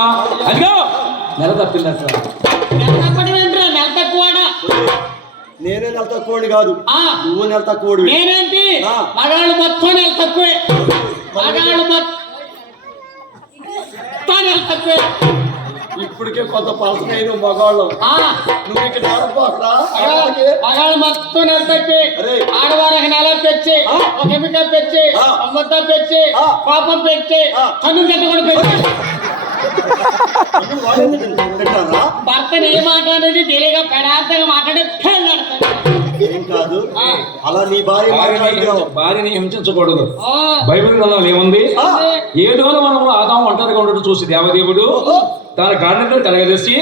రాదమ్మా అదిగో నెల తప్పిందట. నెల తప్పడం ఏంట్రా? నెల తక్కువడా? నేనే నెల తక్కువని కాదు, నువ్వు నెల తక్కువడు. నేనేంటి మగాళ్ళు మొత్తం నెల తక్కువే. మగాళ్ళు మొత్తం నెల తక్కువే. ఇప్పటికే కొంత పలసనైన మగాళ్ళు నువ్వు ఇక్కడ మగాళ్ళు మొత్తం నెల తక్కువే. ఆడవారికి నెల పెంచి, ఒక ఎమిక పెంచి, ముద్ద పెంచి, పాపం పెంచి, కన్ను గడ్డ కూడా పెంచి భర్తని ఏ మాట్లాడేది తెలియక పెడార్థంగా మాట్లాడే ఏం కాదు. అలా నీ భార్యని హింసించకూడదు. బైబిల్ గ్రంథంలో ఏముంది? ఏదో మనం ఆదాము ఒంటరిగా ఉండటం చూసి దేవదేవుడు తన గాడిని కలగదీసి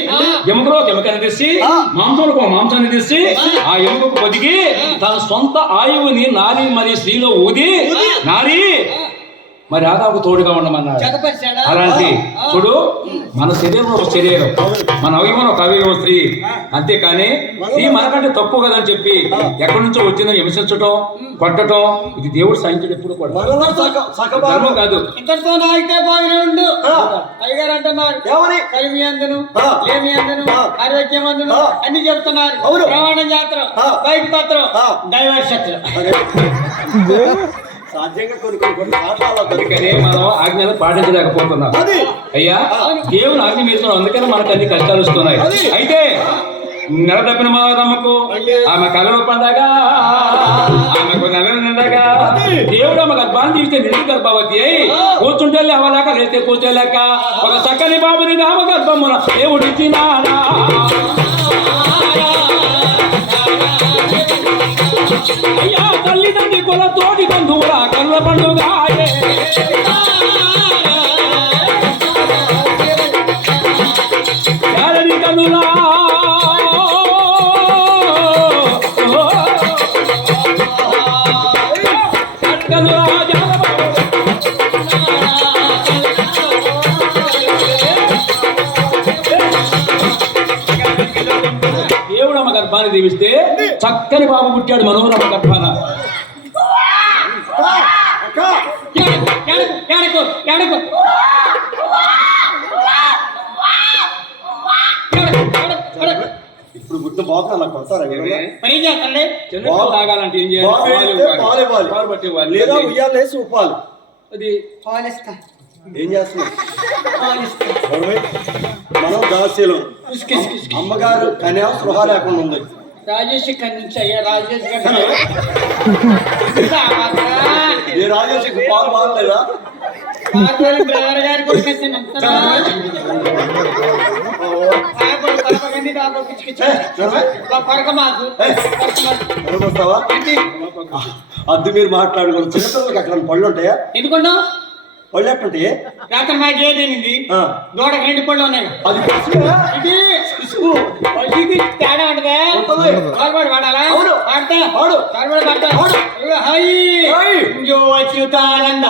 ఎముకలో ఎముకని తీసి మాంసంలో మాంసాన్ని తీసి ఆ ఎముకకు పొదిగి తన సొంత ఆయువుని నారి మరి స్త్రీలో ఊది నారి మరి ఆదాముకు తోడుగా ఉండమన్నారు. అలాంటి చూడు, మన శరీరం ఒక శరీరం, మన అవయవం ఒక అవయవం స్త్రీ. అంతేకాని స్త్రీ మనకంటే తక్కువ కదని చెప్పి ఎక్కడి నుంచో వచ్చిందో హింసించటం, కొట్టడం ఇది దేవుడు సాయించడం ఎప్పుడు కూడా ధర్మం కాదు. ఇంతటితో అయితే బాగానే ఉండు. అయ్యగారు అంటున్నారు కలిమి అందును లేమి అందును ఆరోగ్యం అందును అన్ని చెప్తున్నారు. ప్రమాణ జాతర, బైక్ పత్రం, డైవర్షత్రం సాధ్యంగా కొన్ని మనం ఆజ్ఞలు పాటించలేకపోతున్నాం. అయ్యా దేవుని ఆజ్ఞ మీరుతున్నాం, అందుకని మనకు అన్ని కష్టాలు వస్తున్నాయి. అయితే నెల తప్పిన మాదమ్మకు ఆమె కళలు పండగ, ఆమెకు నెలలు నిండగా దేవుడు ఆమె గర్భాన్ని తీస్తే నిండు గర్భవతి అయి కూర్చుంటే అవ్వలేక లేస్తే కూర్చోలేక ఒక చక్కని బాబుని ఆమె గర్భమున దేవుడిచ్చినాడా. అయ్యా తల్లిదండ్రి కుల తోటి బంధువుల కళ్ళ పండుగ కనులా దేవుడమ్మ గర్భాన్ని దీవిస్తే చక్కని బాబు పుట్టాడు మనోరమ్మ గర్భాన. ఇప్పుడు పుట్టిన బాబు అలా కొడతారా? తాగాలంటే ఏం చేయాలి? లేదా ఉయ్యాలేసి ఉప్పాలి. అది ఏం చేస్తున్నాం మనం దాస్యలం. అమ్మగారు కన్యా స్పృహ లేకుండా ఉంది. రాజేష్ కన్నించయ్యా రాజేష్ ఏ రాజేష్ పాలు బాగలేదా? డ్రైవర్ గారి అద్దు మీరు మాట్లాడుకోండి. చిన్నపిల్లలకి అక్కడ పళ్ళు ఉంటాయా? ఎందుకున్నా పళ్ళు ఎట్టుంటాయి? రాత్రి మాకు ఏదేనింది దూడకి 2 పళ్ళు ఉన్నాయి. అది ఇది తేడా ఉంటదా? కాలుబడి వాడాలా? వాడతా కాలుబడి పడతా. అచ్యుతానంద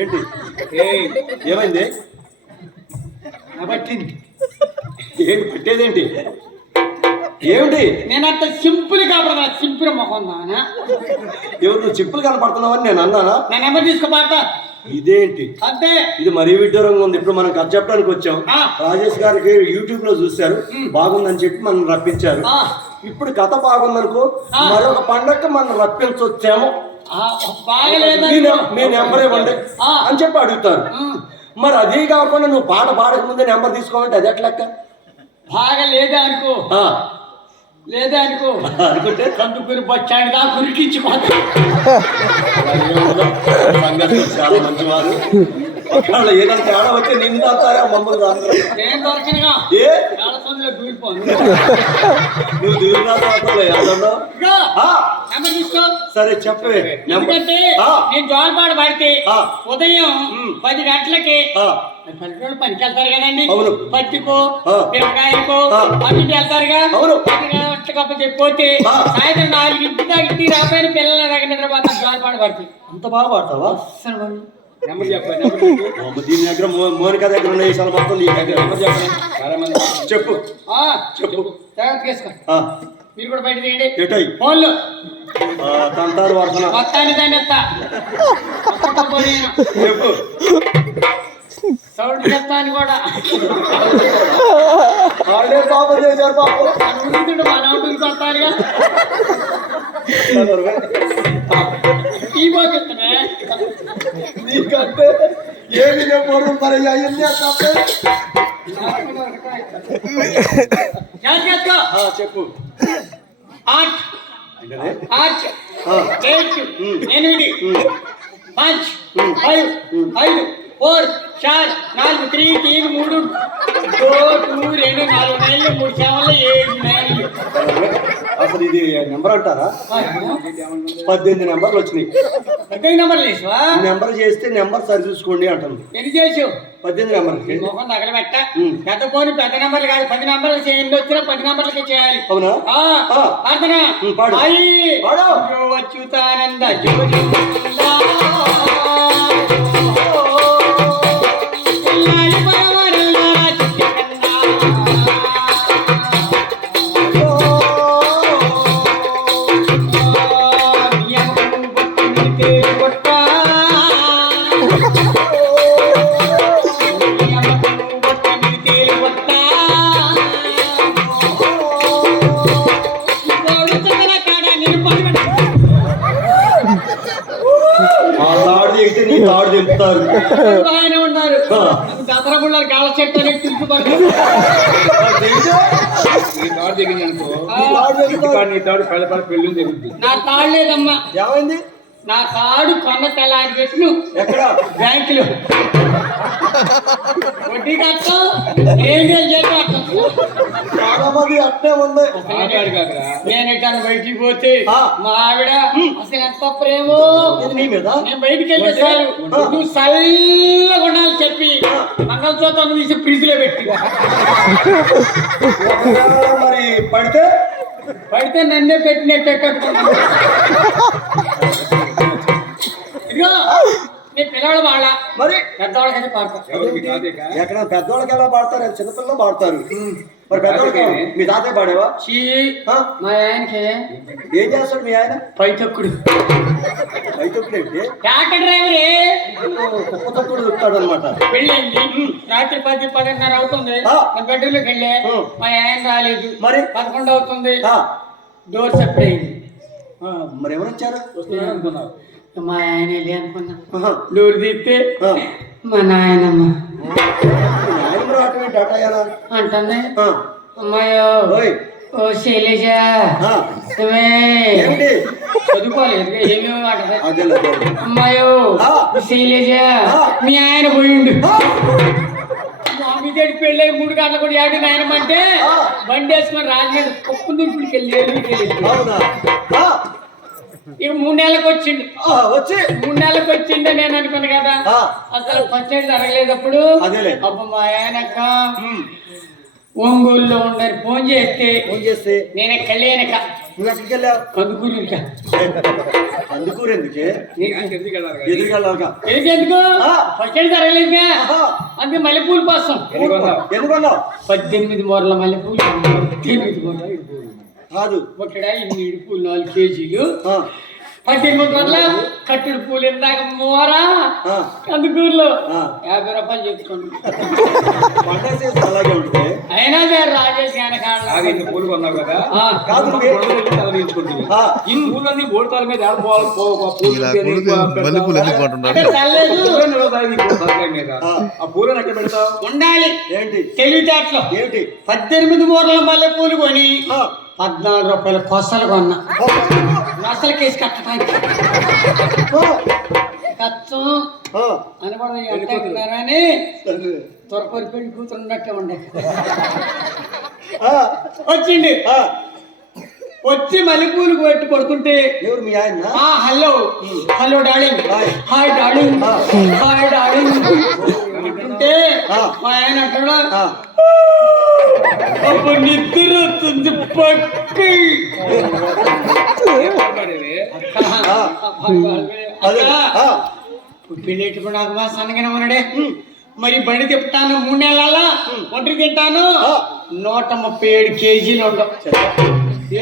ఏంటి ఏమైంది? పట్టింది. ఏంటి పట్టేదేంటి? ఏమిటి? నేను అంత సింపుల్ కాబట్టి సింపుల్ మొహం దానా ఎవరు నువ్వు సింపుల్ కనపడుతున్నావని నేను అన్నానా? నా నెంబర్ తీసుకోమాట. ఇదేంటి అంతే, ఇది మరీ విడ్డూరంగా ఉంది. ఇప్పుడు మనం కథ చెప్పడానికి వచ్చాం. రాజేష్ గారికి యూట్యూబ్ లో చూశారు, బాగుందని చెప్పి మనం రప్పించారు. ఇప్పుడు కథ బాగుందనుకో మరొక పండగ మనం రప్పించొచ్చాము. మీ నెంబర్ ఇవ్వండి అని చెప్పి అడుగుతారు. మరి అదే కాకుండా నువ్వు పాట పాడక ముందే నెంబర్ తీసుకోమంటే అది ఎట్లెక్క? బాగా లేదా అనుకో అనుకుంటే కందుకూరి బస్ స్టాండ్ దా కురికించిపోతా. చాలా మంచివారు. ఏదైనా తేడా వచ్చి నిన్ను దాస్తారా మమ్మల్ని నేను దొరకనుగా దూరిపోను. నువ్వు దూరినా తీసుకో. సరే చెప్పవే. ఎందుకంటే నేను జోలపాట పడితే ఉదయం 10 గంటలకి పనికి వెళ్తారు కదండి. పత్తికో పిల్లకాయలకో అన్నింటి వెళ్తారుగా. 10 గంటలకి పోతే సాయంత్రం 4 దాకా ఇంటికి రాబోయిన పిల్లల దగ్గర నిద్రపోతాను. జోలపాట పడితే అంత బాగా పాడతావా? నెంబర్ చెప్పండి. దీని దగ్గర మోనికా దగ్గర ఉన్న విషయాలు మొత్తం నీ దగ్గర నెంబర్ చెప్పండి. చెప్పు జాగ్రత్త చేసుకో. మీరు కూడా బయట తీయండి. ఎటై ఫోన్లు తంటారు వర్షన మొత్తాన్ని దాన్ని ఎత్తా చెప్పు. సౌండ్ చెప్తాను కూడా వాళ్ళే పాపం చేశారు పాపం. అనుకుంటుంటే మన ఉంటుంది కొడతారుగా ఈ పోకిస్తున్నా నీకంటే ఏమి చెప్పడు మరి అయ్యింది తప్పే. చెప్పు. 8 8 8 5 5 4 4 4 3 3 3 2 2 4 నెలలు 3 సెవెన్లు 7 నెలలు. అసలు ఇది నెంబర్ అంటారా? 18 నెంబర్లు వచ్చినాయి. 18 నెంబర్లు వేసావా? నెంబర్ చేస్తే నెంబర్ సరి చూసుకోండి అంటాను. ఎన్ని చేసావు? 18 నెంబర్కి మొహం తగలబెట్ట. పెద్ద పోనీ పెద్ద నెంబర్లు కాదు, 10 నెంబర్లు ఎన్ని వచ్చినా 10 నెంబర్లకి చేయాలి. అవునా? ప్రార్థన పాడు. పాడు. అచ్యుతానంద నీ తాడు చెప్తారు. బాగానే ఉన్నారు. దసరా గుళ్ళకి కాళ్ళ చెట్టు అనేది తిరుగుపడతారు. నా తాడు లేదమ్మా. ఏమైంది? నా తాడు కొన్న తెల్లారి పెట్టు. ఎక్కడ? బ్యాంకులో వడ్డీ కట్టం ఏం చాలా మంది అట్నే ఉంది. నేను ఎక్కడ బయటికి పోతే మా ఆవిడ అసలు ఎంత ప్రేమో నీ మీద. నేను బయటికి వెళ్ళేసారు నువ్వు చల్లగా ఉండాలని చెప్పి మంగళసూత్రం తీసి ఫ్రిడ్జ్లో పెట్టి మరి పడితే పడితే నన్నే పెట్టినట్టు కట్టుకున్నాను. ఇదిగో నీ పిల్లలు వాళ్ళ మరి పెద్దవాళ్ళకైతే పాడతారు. ఎక్కడ పెద్దవాళ్ళకి ఎలా పాడతారు? చిన్నపిల్లలు పాడతారు. మరి పెద్దవాళ్ళకి మీ తాతయ్య పాడేవా? మా ఆయనకి ఏం చేస్తాడు మీ ఆయన? పైతొక్కుడు. పైతొక్కుడు ఏంటి? ట్రాక్టర్ డ్రైవరే. కుప్ప తొక్కుడు చెప్తాడు అనమాట. పెళ్ళండి రాత్రి 10, 10:30 అవుతుంది. నేను బెడ్రూమ్లోకి వెళ్ళే మా ఆయన రాలేదు. మరి 11 అవుతుంది. డోర్ సెపరేట్ అయింది. మరి ఎవరు వచ్చారు? మా ఆయన వెళ్ళి అనుకున్నా. డోర్ తీస్తే మా నాయనమ్మ అంటుంది. అమ్మాయో ఓ శైలజ చదువుకోలేదు ఏమేమి అంటది. అమ్మాయో శైలజ మీ ఆయన పోయిండు. మామిదేడి పెళ్ళి 3 గంటలు కూడా ఏడు నాయనమంటే బండి వేసుకొని రాజమండ్రి కుప్పు దుర్పుడికి వెళ్ళి ఇక 3 నెలలకు వచ్చిండు. 3 నెలలకు వచ్చిండే నేను అనుకున్నా కదా. అసలు ఫస్ట్ ఎయిడ్ జరగలేదప్పుడు. అప్పుడు మా ఆయనక్క ఒంగోలులో ఉండని ఫోన్ చేస్తే నేను ఎక్కలేనక కందుకూరు కందుకూరు ఎందుకు ఫస్ట్ ఎయిడ్ జరగలేదుగా. అందుకే మల్లెపూల కోసం 18 మూరల మల్లెపూలు 8 మూరల కాదు ఒకడ 8 పూలు 4 కేజీలు 18 గంటల కట్టుడు పూలు ఇందాక మోరా కందుకూరులో 50 రూపాయలు చెప్పుకోండి. అలాగే ఉంటుంది. అయినా సరే రాజేష్ గారి పూలు కొన్నావు కదా ఈ పూలన్నీ ఓడతాల మీద మీద ఆ పూలను ఎక్కడ పెడతావు? ఉండాలి. ఏంటి తెలివితేటలో ఏంటి? 18 మూరల మల్లె పూలు కొని 14 రూపాయల కొసలు కొన్నా. అసలు కేసు కట్టడానికి కచ్చం అనుకున్నారని త్వరపరి పెళ్లి కూతురున్నట్టే ఉండే వచ్చిండి. వచ్చి మల్లెపూలు పెట్టి కొడుతుంటే ఎవరు మీ ఆయన? Hello hello darling hi darling hi darling అంటుంటే మా ఆయన అంటాడు అప్పుడు నిద్ర వస్తుంది పక్కి. పెళ్ళేటప్పుడు నాకు మా సన్నగానే ఉన్నాడే. మరి బండి తిప్పుతాను 3 నెలల ఒంటరి తింటాను 137 కేజీలు ఉండవు.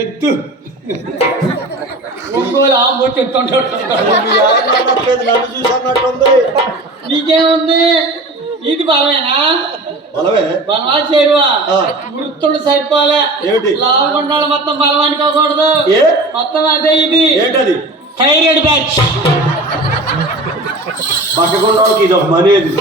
ఎద్దు ఒంగోలు ఆంబోతుంటాడు. నన్ను చూసన్నట్టుంది. నీకేముంది ఇది బలమేనా? బలమే. బలమా చేరువా? ఆ. వృత్తుడు సరిపోలే. ఏమిటి? లావుకున్నాడు మొత్తం బలం అనుకోకూడదు. ఏ? మొత్తం అదే ఇది. ఏంటది? Thyroid batch. బక్కకొండకి ఇది ఒక మనేది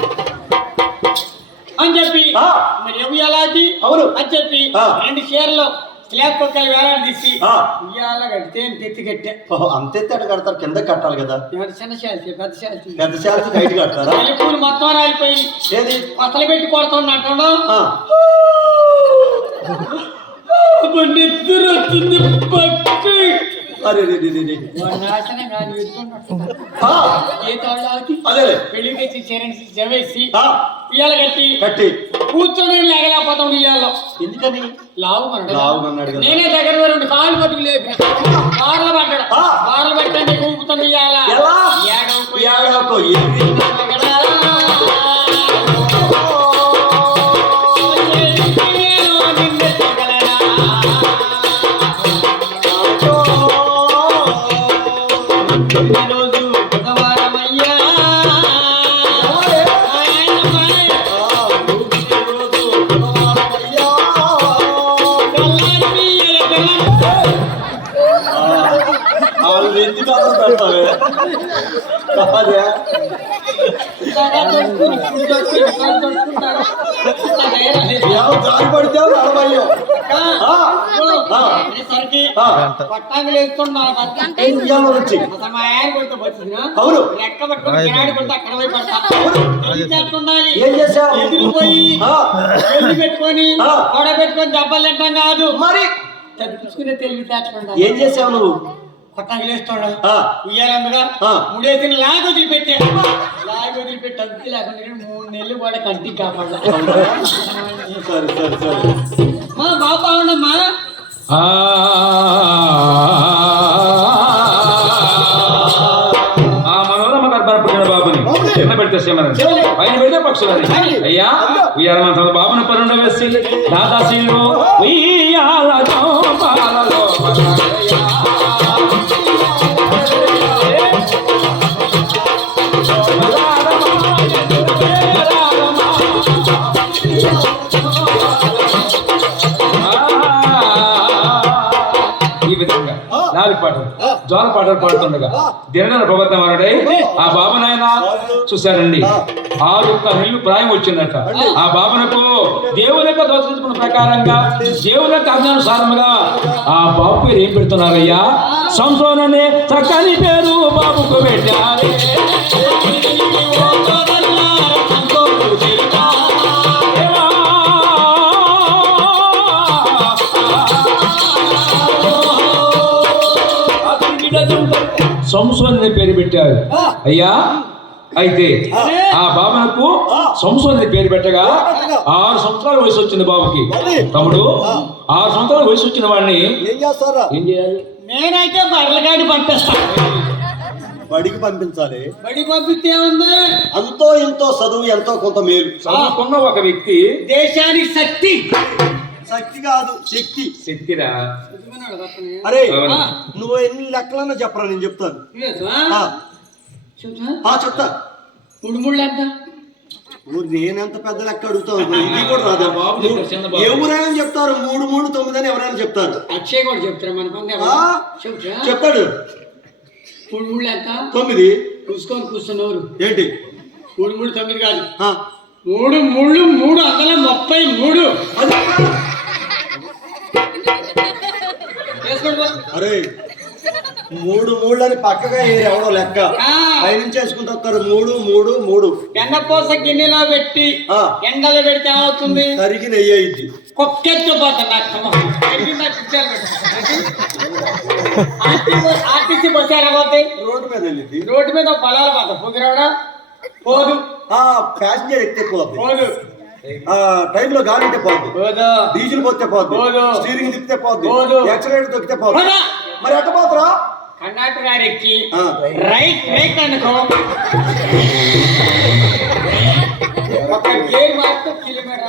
అని చెప్పి ఆ. మరి ఎవి ఎలాంటి అవును అని చెప్పి ఆ. 2 చీరలు స్లాబ్ కుక్కలు వేలాడి తీసి ఆ. ఉయ్యాల కడితే తెత్తి కట్టే. ఓహో, అంతెత్తి అటు కడతారు, కింద కట్టాలి కదా. ఎవరు చిన్న శాల్తీ పెద్ద శాల్తీ పెద్ద శాలకి బయట కడతారా? పూలు మొత్తం రాలిపోయి ఏది? కొత్తలు పెట్టి కొడుతున్నట్టు ఆ. నిద్ర వచ్చింది పక్కి. అరే రే రే రే రే. నాశనం కానీ ఎత్తున్నట్టు ఆ. ఏ తాళ్ళకి అదే పెళ్లి తెచ్చి చీరేసి జవేసి ఆ. ఉయ్యాల కట్టి కట్టి కూర్చొని లేకపోతాం ఉయ్యాలో. ఎందుకని? లావు లావుగన్నాడు కదా. నేనే దగ్గర 2 కాళ్ళు పట్టుకు లేదు బార్లు పట్టాడు. ఆ. బార్లు పెట్టండి కూపుతాను ఉయ్యాల. ఎలా? ఏడవకు, ఏడవకు, ఏది? ఎగడా. నిన్ను తగలడా. ఈరోజు బుధవారమయ్యా. వాళ్ళు ఎందుకు అర్థం పెడతావే? కాదే? ఏమో జారి పడితే నడవయ్యో. పట్టాంగులు వేస్తున్నారు వచ్చి మా ఆయన కొడితే వచ్చింది. అవును. లెక్క పట్టుకుని కిరాడి కొడితే అక్కడ పోయి పడతా. ఏం చేసావు? ఎదిరిపోయి ఆ. పెళ్లి పెట్టుకొని ఆ. గొడ పెట్టుకొని దెబ్బలు తింటాం కాదు. మరి తప్పించుకునే తెలివితేటలు. ఏం చేసావు నువ్వు? కొట్టాంగులు వేస్తాడు ఆ. ఇయ్యాలందుగా ఆ. 3 వేసిన లాగ వదిలిపెట్టే. లాగ వదిలిపెట్టి అంతే లేకుండా 3 నెలలు కూడా కంటికి కాపాడు. సరే సరే సరే. మా బాబు బాగుండమ్మా. ఆ మనోరమ గర్భాన పుట్టిన బాబుని కింద పెడితే శ్రీమని పైన పెడితే పక్షులని. అయ్యా ఉయ్యాల మన బాబుని పరుండ వేసి దాదాశీలు ఉయ్యాలలో పాలలో ఈ విధంగా నాలుగు పాటలు జోల పాటలు పాడుతుండగా దినగల భగవతమారుడై ఆ బాబునైనా చూశారండి 6 నెలలు ప్రాయం వచ్చిందట. ఆ బాబునకు దేవుని యొక్క దోషించుకున్న ప్రకారంగా దేవుని యొక్క ఆజ్ఞానుసారముగా ఆ బాబు పేరు ఏం పెడుతున్నారయ్యా? సంసోననే చక్కని పేరు బాబుకు పెట్టారే. సంసోన్ అనే పేరు పెట్టారు అయ్యా. అయితే ఆ బాబునకు సంసోన్ అనే పేరు పెట్టగా 6 సంవత్సరాల వయసు వచ్చింది బాబుకి. తమ్ముడు 6 సంవత్సరాల వయసు వచ్చిన వాడిని ఏం చేస్తారా? ఏం చేయాలి? నేనైతే బర్రెలగాడి పంపిస్తాను. బడికి పంపించాలి. బడి పంపిస్తే ఉంది అంతో ఎంతో చదువు, ఎంతో కొంత మేలు. చదువుకున్న ఒక వ్యక్తి దేశానికి శక్తి. శక్తి కాదు, శక్తి. శక్తిరా. అరే అవును. నువ్వు ఎన్ని లెక్కలన్నా చెప్పరా, నేను చెప్తాను. చెప్తా. 3 ఎంత? నేనెంత పెద్ద లెక్క అడుగుతావు? ఇది కూడా రాదా బాబు? ఎవరైనా చెప్తారు 3 3 9 అని ఎవరైనా చెప్తారు. అక్షయ్ కూడా చెప్తారా మన పని? చెప్తాడు. 3 ఎంత? 9. చూసుకొని కూర్చున్నవారు ఏంటి? 3 9 కాదు. 3 3 333. అరే 3 3 అని పక్కగా ఎవడో లెక్క పైనుంచి వేసుకుంటూ వస్తారు. 3 3 3. ఎండపోస గిన్నెలో పెట్టి ఎండలో పెడితే ఏమవుతుంది? కరిగి నెయ్యి అయింది. కుక్కెత్తు పోతా. RTC bus ఎలాగోతాయి? రోడ్డు మీద వెళ్ళింది. రోడ్డు మీద పొలాలు పోతా. పొగిరాడా పోదు. ప్యాసింజర్ ఎక్కితే పోద్ది. పోదు. టైంలో గాలి ఉంటే పోద్ది. పోదు. డీజిల్ పోతే పోద్ది. పోదు. స్టీరింగ్ తిప్పితే పోద్ది. పోదు. యాక్సిడెంట్ దొక్కితే పోద్ది. పోదా. మరి ఎట్ట పోతురా? కండక్టర్ గారు ఎక్కి రైట్ బ్రేక్ అనుకో, ఒక గేర్ మాత్రం కిలోమీటర్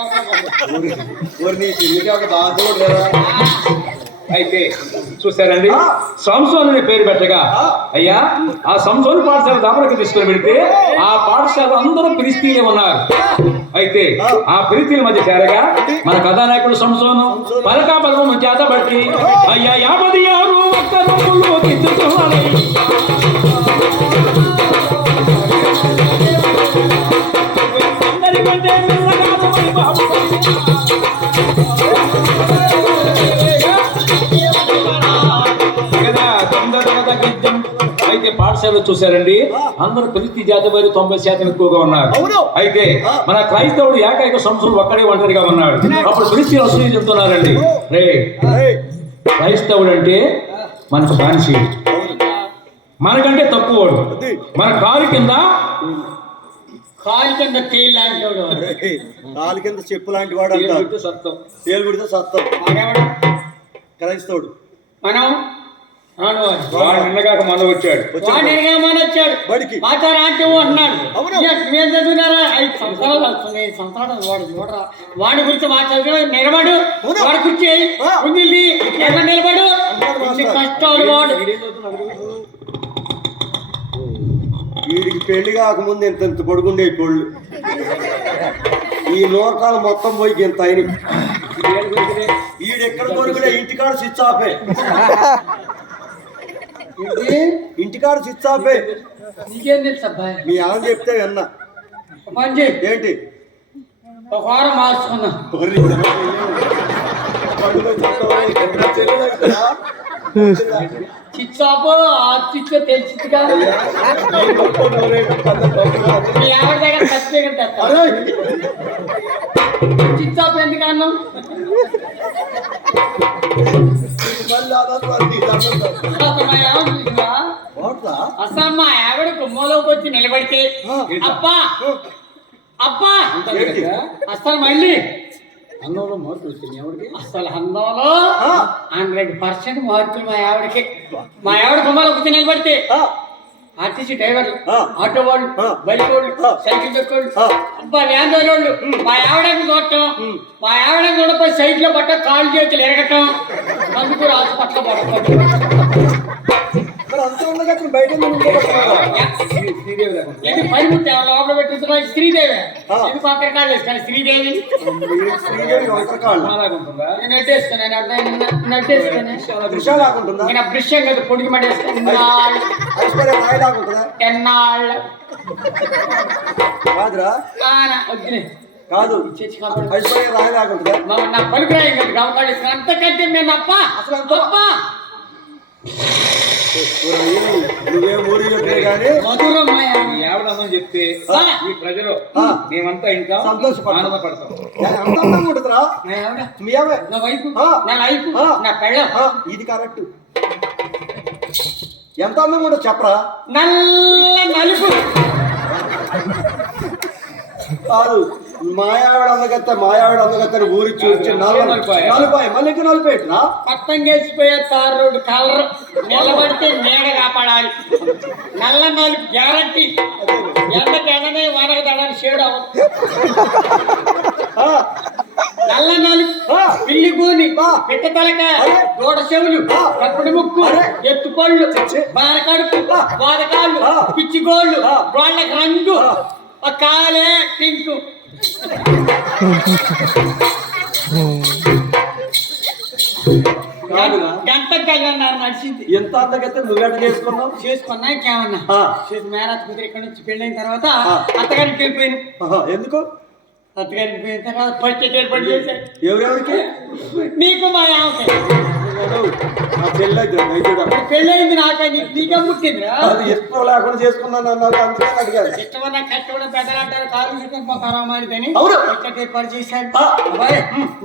బాగా అయితే చూసారండి, సంసోన్ అనే పేరు పెట్టగా అయ్యా ఆ సంసోన్ పాఠశాల దాపరికి తీసుకుని పెడితే ఆ పాఠశాల అందరూ ఫిలిస్తీన్లే ఉన్నారు. అయితే ఆ ఫిలిస్తీన్ల మధ్య చేరగా మన కథానాయకుడు సంసోను పలకా బలము చేత బట్టి అయ్యా 56 ఒక్క రోజుల్లో తిట్టుతున్నాయి. అందరికంటే మెల్లగా బాబు అయితే పాఠశాలలో చూశారండి, అందరూ ప్రతి జాతి వారు 90% ఎక్కువగా ఉన్నారు. అయితే మన క్రైస్తవుడు ఏకైక సంవత్సరం ఒక్కడే ఒంటరిగా ఉన్నాడు. అప్పుడు ఫిలిస్తీన్లు అసూయ చెందుతున్నారండి, రే క్రైస్తవుడు అంటే మనకు బానిసీ, మనకంటే తక్కువవాడు, మన కాలు కింద తేలు లాంటి వాడు, కాలు కింద చెప్పు లాంటి వాడు అంటారు. సత్తం తేలు కుడితే సత్తం. క్రైస్తవుడు మనం నిన్నగాక మన వచ్చాడు బడికి మాట్లాడు అన్నాడు. మేము చదివినారా 5 సంవత్సరాలు వస్తుంది, 5 సంవత్సరాలు వాడు చూడరా, వాడి గురించి మాట్లాడు. నిలబడు, వాడి కుర్చీ ఉంది, నిలబడు, కష్టాలు వాడు. వీడికి పెళ్లి కాకముందు ఇంత పొడుగుండే పొళ్ళు, ఈ లోకాలు మొత్తం పోయి ఇంత అయిన. ఈడెక్కడ దొరికితే ఇంటికాడ స్విచ్ ఆఫే, ఇంటికాడ స్విచ్ ఆఫే. నీకేం తెలుసు అబ్బాయి? మీ ఆమె చెప్తే విన్నా. ఏంటి ఒక వారం మార్చుకున్నా, చిచ్చాపు ఆ చిచ్చు తెలిసిగా మీ ఆవిడ దగ్గర సర్టిఫికెట్ తెస్తా. చిచ్చాపు ఎందుకు అన్నాం? అసలు మా ఆవిడ కుమ్మలోకి వచ్చి నిలబడితే అబ్బా అబ్బా అసలు మళ్ళీ అన్నంలో మార్పులు వచ్చింది ఎవరికి? అసలు అందంలో 100% మార్కులు మా ఆవిడకి. మా ఆవిడ కుమ్మలోకి వచ్చి నిలబడితే ఆర్టీసీ డ్రైవర్లు, ఆటో వాళ్ళు, బైక్ వాళ్ళు, సైకిల్ తొక్కోళ్ళు, అబ్బా వ్యాన్ వాళ్ళు మా ఆవిడని చూడటం, మా ఆవిడని చూడపోయి సైకిల్ పట్ట కాళ్ళు చేతులు ఎరగటం, అందుకు హాస్పిటల్ పడటం. ఇది పరిమితి లోపల పెట్టించిన శ్రీదేవి, ఎందుకు అక్కడ కాళ్ళు వేసుకొని శ్రీదేవి నెట్టేసుకుని నేను బ్రిషం కదా పొడికి మడేసుకుని ఎన్నాళ్ళు కాదు నా పలుకు రాయి కదా గమకాళ్ళు వేసుకుని అంతకంటే నేను అప్ప అసలు అంత అప్ప నువ్వే ఊరి చెప్పే కానీ ఆవిడమ్మని చెప్తే ఈ ప్రజలు మేమంతా ఇంకా ఆనందపడతాం. ఇది కరెక్ట్. ఎంత అందంగా ఉంటుంది చెప్పరా? నల్ల నలుపు కాదు, మాయావిడ అందగత్త ఊరి చూసి నలభై మళ్ళీ నలిపేట్రా పట్టం వేసిపోయే తారుడు కలర్ నిలబడితే నీడ కాపాడాలి. నల్ల నలుపు గ్యారంటీ, ఎండనే వానకు తడాలి షేడ్ అవ్వదు. నల్ల నలుపు పిల్లి గూని, పిట్ట తలకాయ, దూడ చెవులు, కప్పుడు ముక్కు, ఎత్తుపళ్ళు, బారకడుపు, గోదకాళ్ళు, పిచ్చిగోళ్ళు, గోళ్ళకి రంగు, కాలే పింకు. గంట కళ్యాణారు నడిచింది. ఎంత అందగైతే నువ్వెట చేసుకున్నా ఇంకేమన్నా మేనత్ కూతురు ఇక్కడ నుంచి పెళ్ళైన తర్వాత అత్తగారికి వెళ్ళిపోయాను. ఎందుకు? అత్తగారికి పోయిన తర్వాత ఫస్ట్ ఏర్పాటు చేశారు. ఎవరెవరికి? నీకు మా ఆమె పెళ్ళైంది. నాకే నీకే పుట్టిందిరా. ఇష్టం లేకుండా చేసుకున్నాను అడిగారు. ఇష్టమన్నా కష్టపడి పెద్దలంటారు కాలు పోతారా మారిదని ఏర్పాటు చేశాడు.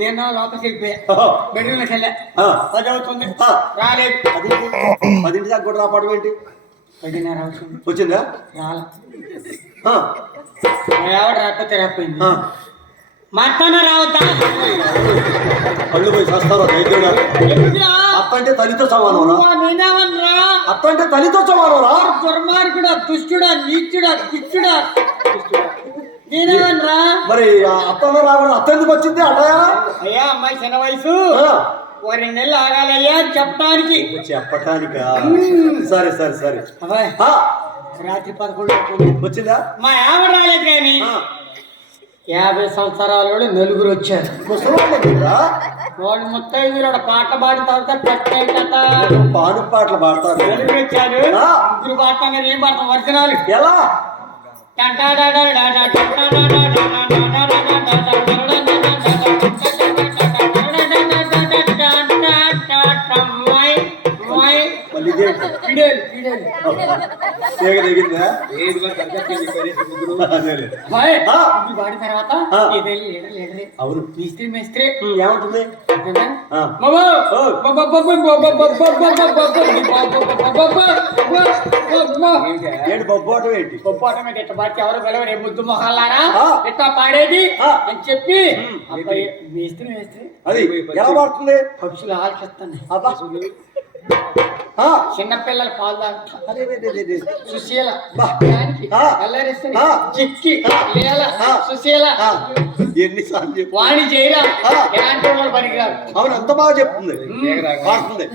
నేను లోపలికి వెళ్ళిపోయా, బెడ్రూమ్లోకి వెళ్ళా. 10 అవుతుంది, రాలేదు. 10 దాకా కూడా రాపడం ఏంటి? 10:30 అవుతుంది. వచ్చిందా? రాల. ఆవిడ రాకపోతే రాకపోయింది. మా అత్తనే రావద్దా? కళ్ళు పోయి చేస్తారా? అత్త అంటే తల్లితో సమానం. అత్త అంటే తల్లితో సమానం. దుర్మార్గుడా, దుష్టుడా, నీచుడా, పిచ్చుడా. నేనేమనరా మరి అత్తమ్మ రావడం అత్త ఎందుకు వచ్చింది అటయా? అయ్యా అమ్మాయి చిన్న వయసు ఓ 2 నెలలు ఆగాలయ్యా అని చెప్పడానికి. చెప్పటానికా? సరే సరే సరే. అబ్బాయి రాత్రి 11 వచ్చిందా? మా ఆవిడ రాలేదు కానీ 50 సంవత్సరాల వాళ్ళు 9 వచ్చారు. వాడు ముత్తైదులు పాట పాడిన తర్వాత కట్టే కథ పాడు పాటలు పాడతారు. 9 వచ్చారు. 3 పాడుతున్నారు. ఏం పాడతాం వర్జనాలు ఎలా? వాడిన తర్వాత అవును మిస్త్రీ మేస్త్రీ ఏమంటుంది? ఏంటి బొబ్బోటం ఏంటి? బొబ్బోటం ఏంటి? ఇట్లా పాడితే ఎవరు పిలవరు, ఏ ముద్దు మొహాలారా ఇట్లా పాడేది అని చెప్పి అబ్బాయి మేస్త్రీ మేస్త్రీ అది ఎలా పడుతుంది? పక్షులు ఆలకిస్తాను. అబ్బా చిన్నపిల్లలు పాలు తాగుతారు. సుశీల చిక్కి లేల సుశీల ఎన్నిసార్లు చెప్పు. వాణి చేయరా ఎలాంటి వాళ్ళు పనికిరారు. అవును అంత బాగా చెప్తుంది. పాడుతుంది.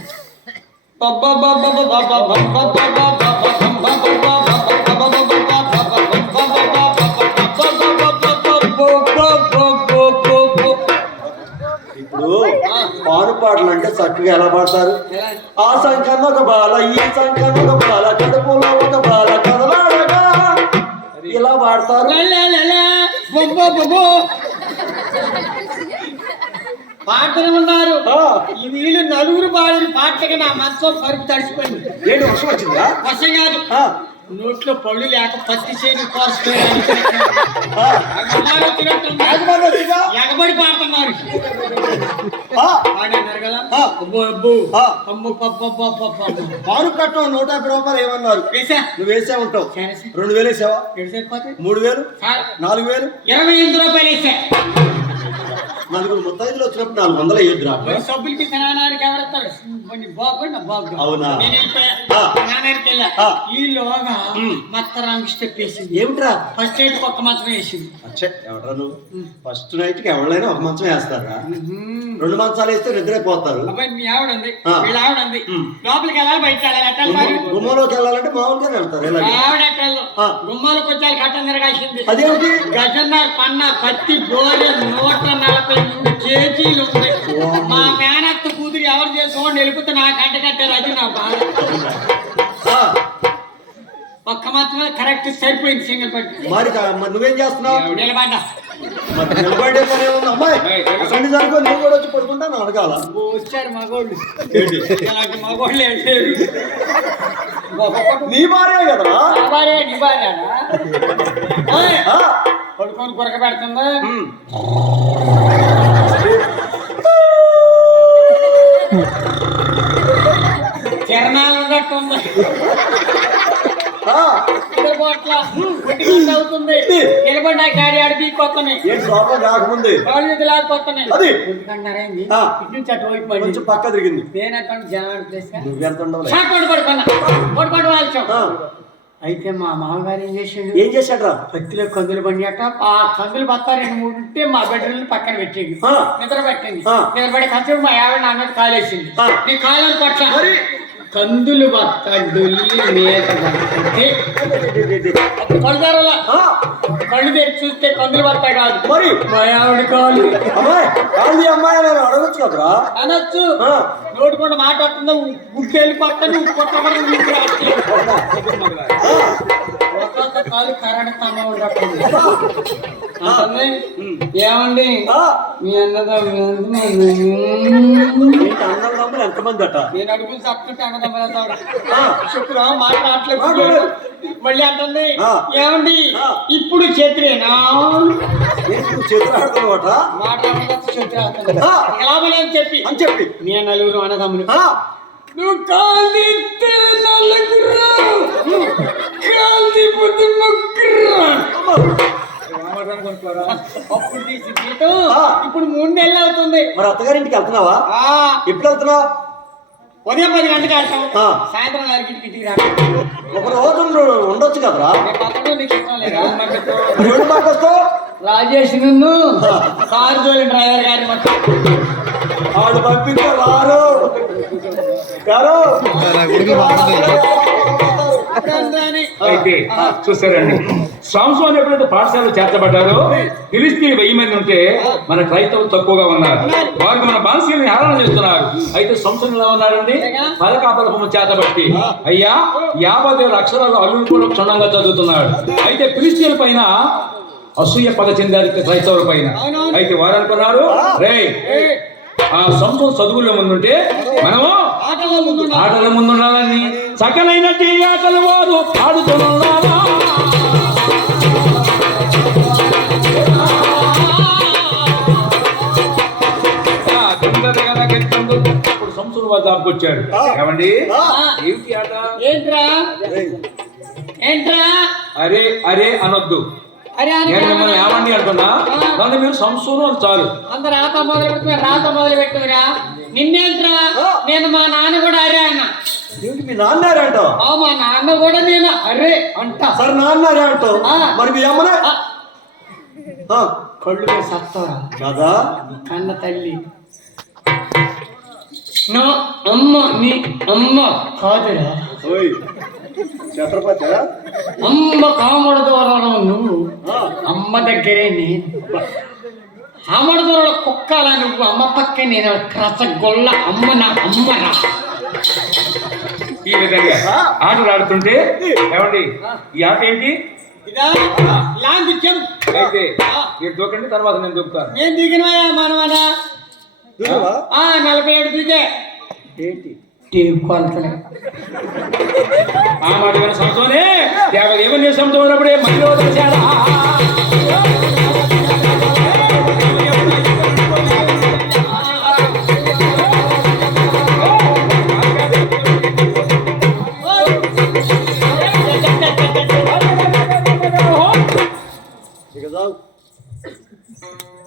ఇప్పుడు పాడు పాటలు అంటే చక్కగా ఎలా పాడతారు? ఆ సంఖ్యను ఒక బాల, ఈ సంఖ్యను ఒక బాల, కడుపులో ఒక బాల కదలాడగా ఇలా పాడతారు. పాటలు ఉన్నారు. ఈ వీళ్ళు 9 పాడిన పాటలకి నా మనసు పరుపు తడిచిపోయింది. ఏంటి వర్షం వచ్చిందా? వర్షం కాదు, నోట్లో పళ్ళు లేక పత్తి చేను కోసుకోవడానికి ఎగబడి పాడుతున్నారు. అన్నారు కదా పాలు కట్టం 150 రూపాయలు ఏమన్నారు? వేసా. నువ్వు వేసే ఉంటావు. 2000 వేసావా? 3000 4000 28 రూపాయలు వేసా. 4 ముత్తైదులు వచ్చినప్పుడు 400 వేయద్దురా. సబ్బులకి స్నానానికి ఎవరెత్తాడు? అవునా? ఈలోగా మత్తరాంగి స్టెప్ వేసింది. ఏమిట్రా? ఫస్ట్ నైట్ ఒక మంచం వేసింది. ఎవడరా నువ్వు? ఫస్ట్ నైట్ కి ఎవరైనా ఒక మంచం వేస్తారా? 2 మంచాలు వేస్తే నిద్రైపోతారు. మీ ఆవిడ ఉంది, వీళ్ళ ఆవిడ ఉంది. లోపలికి వెళ్ళాలి, బయటకు వెళ్ళాలి. గుమ్మలోకి వెళ్ళాలంటే మామూలుగానే వెళ్తారు. ఆవిడ గుమ్మాలకు వచ్చాలి, కట్టం తిరగాల్సింది. అదేమిటి? గజన్న పన్న పత్తి బోరె 143 కేజీలు ఉంది. మా మేనత్త కూతురు ఎవరు చేసుకోండి వెళ్ళిపోతే నా కంట కట్టారు. అది నా బాధ. ఒక్క మాత్రమే కరెక్ట్ సరిపోయింది సింగిల్ పట్టి. మరి నువ్వేం చేస్తున్నావు? నిలబడ్డా. నిలబడే పని ఏముంది అమ్మాయి? అసలు జరుగు, నేను కూడా వచ్చి పడుకుంటాను అడగాల. వచ్చారు మగోళ్ళు. మగోళ్ళు లేరు. నీ భార్య కదరా? నా భార్య నీ భార్య పడుకొని కొరక పెడుతుందా? చరణాలు ఉన్నట్టుంది. అవుతుంది నిలబడి గాడి ఆడి కొత్తనే లేకపోతున్నాయి. ఇటు నుంచి అటు వైపు పక్క తిరిగింది. నేనటువంటి జనాలు పడుకోండి వాల్చాం. అయితే మా మామగారు ఏం చేశాడు? పత్తిలో కందులు బండి అట్ట. ఆ కందులు బత్తా 2-3 ఉంటే మా బెడ్రూమ్ పక్కన పెట్టేది. నిద్ర పెట్టింది. నిద్రపడే కంచె మా ఆవిడ నా మీద కాలేసింది. నీ కాలని పట్ల కందులు బత్త డొల్లి మీద కళ్ళు తెరిచి చూస్తే కందులు బత్త కాదు, మరి మా ఆవిడ కాలు. అమ్మాయి అడగచ్చు కదరా? అనొచ్చు. నోటుకుండా మాట వస్తుందా? ఉడ్డు వెళ్ళిపోతాను. ఒక్కొక్క కాలు కరెంట్ ఏమండి మీ అన్నదమ్ములు ఎంతమంది అట? నేను అడుగులు తప్పుకుంటే అన్నదమ్ములు చెప్పురా మాట్లాడలేదు. మళ్ళీ అంటుంది ఏమండి ఇప్పుడు చేతులేనా? చేతులు ఆడుతున్నమాట మాట్లాడలేదు చెప్పి అని చెప్పి మీ 9 అన్నదమ్ములు. నువ్వు కాలితే 4 కాలిపోతే 3 అప్పుడు తీసి ఇప్పుడు 3 నెలలు అవుతుంది. మరి అత్తగారింటికి వెళ్తున్నావా? ఎప్పుడు వెళ్తున్నావు? ఉదయం 10 గంటలకు ఆడతాం, ఆ. సాయంత్రం 4కి రావడం. ఒక రోజు ఉండొచ్చు కదరా? నీకు ఇష్టం లేదా? ఎవడు మాకొస్తావు? రాజేష్ నిన్ను కారు తోలి డ్రైవర్ గారి ఆడు పంపిస్తే రారు గారు. అయితే చూస్తారండి, సంవత్సరం ఎప్పుడైతే పాఠశాలలో చేర్చబడ్డారో ఫిలిస్తీన్ 1000 మంది ఉంటే మన క్రైస్తవులు తక్కువగా ఉన్నారు. వారికి మన బాన్సీని ఆరాధన చేస్తున్నారు. అయితే సంవత్సరం ఎలా ఉన్నారండి? పలకాపలపము చేతబట్టి అయ్యా 52 అక్షరాలు అల్లుడు కూడా క్షుణ్ణంగా చదువుతున్నాడు. అయితే ఫిలిస్తీన్ల పైన అసూయ పగ చెందారు క్రైస్తవుల పైన. అయితే వారు అనుకున్నారు, రే ఆ సంవత్సరం చదువుల్లో ముందుంటే మనము ఆటల ముందుండాలని సకలైనట్టి ఆటలు వారు ఆడుతున్నారా. ఇప్పుడు సంవత్సరం వారు దాపుకొచ్చాడు. ఏమండి ఏమిటి ఆట? ఏంట్రా ఏంట్రా అరే అరే అనొద్దు. అరే నేను మిమ్మల్ని ఏమండి అంటున్నా, దాన్ని మీరు సంవత్సరం అని చాలు. అందరు రాత మొదలు పెట్టుకుని రాత మొదలు పెట్టుకురా. నిన్నేంట్రా? నేను మా నాన్న కూడా అరే అన్నా. ఏంటి మీ నాన్నారంటావు? మా నాన్న కూడా నేను అరే అంటా. సరే నాన్నారే అంటావు, మరి మీ అమ్మనే కళ్ళు మీద సత్తారా కదా? కన్న తల్లి నా అమ్మ నీ అమ్మ కాదురా. ఛత్రపతి అమ్మ కాముడు దూరంలో నువ్వు, అమ్మ దగ్గరే నేను. కాముడు దూరంలో కుక్కలా నువ్వు, అమ్మ పక్క నేను క్రసగొల్ల. అమ్మ నా అమ్మరా. ఈ విధంగా ఆటలు ఆడుతుంటే ఏమండి ఈ ఆట ఏంటి? లాంటి అయితే మీరు దూకండి, తర్వాత నేను దూకుతాను. నేను దిగినవా మనవనా? 47 దిగే ఏంటి? టీవీ కొలతలే. ఆ మాట విన సంవత్సరమే ఏమని సంవత్సరం ఉన్నప్పుడే మళ్ళీ వదిలేశాడా?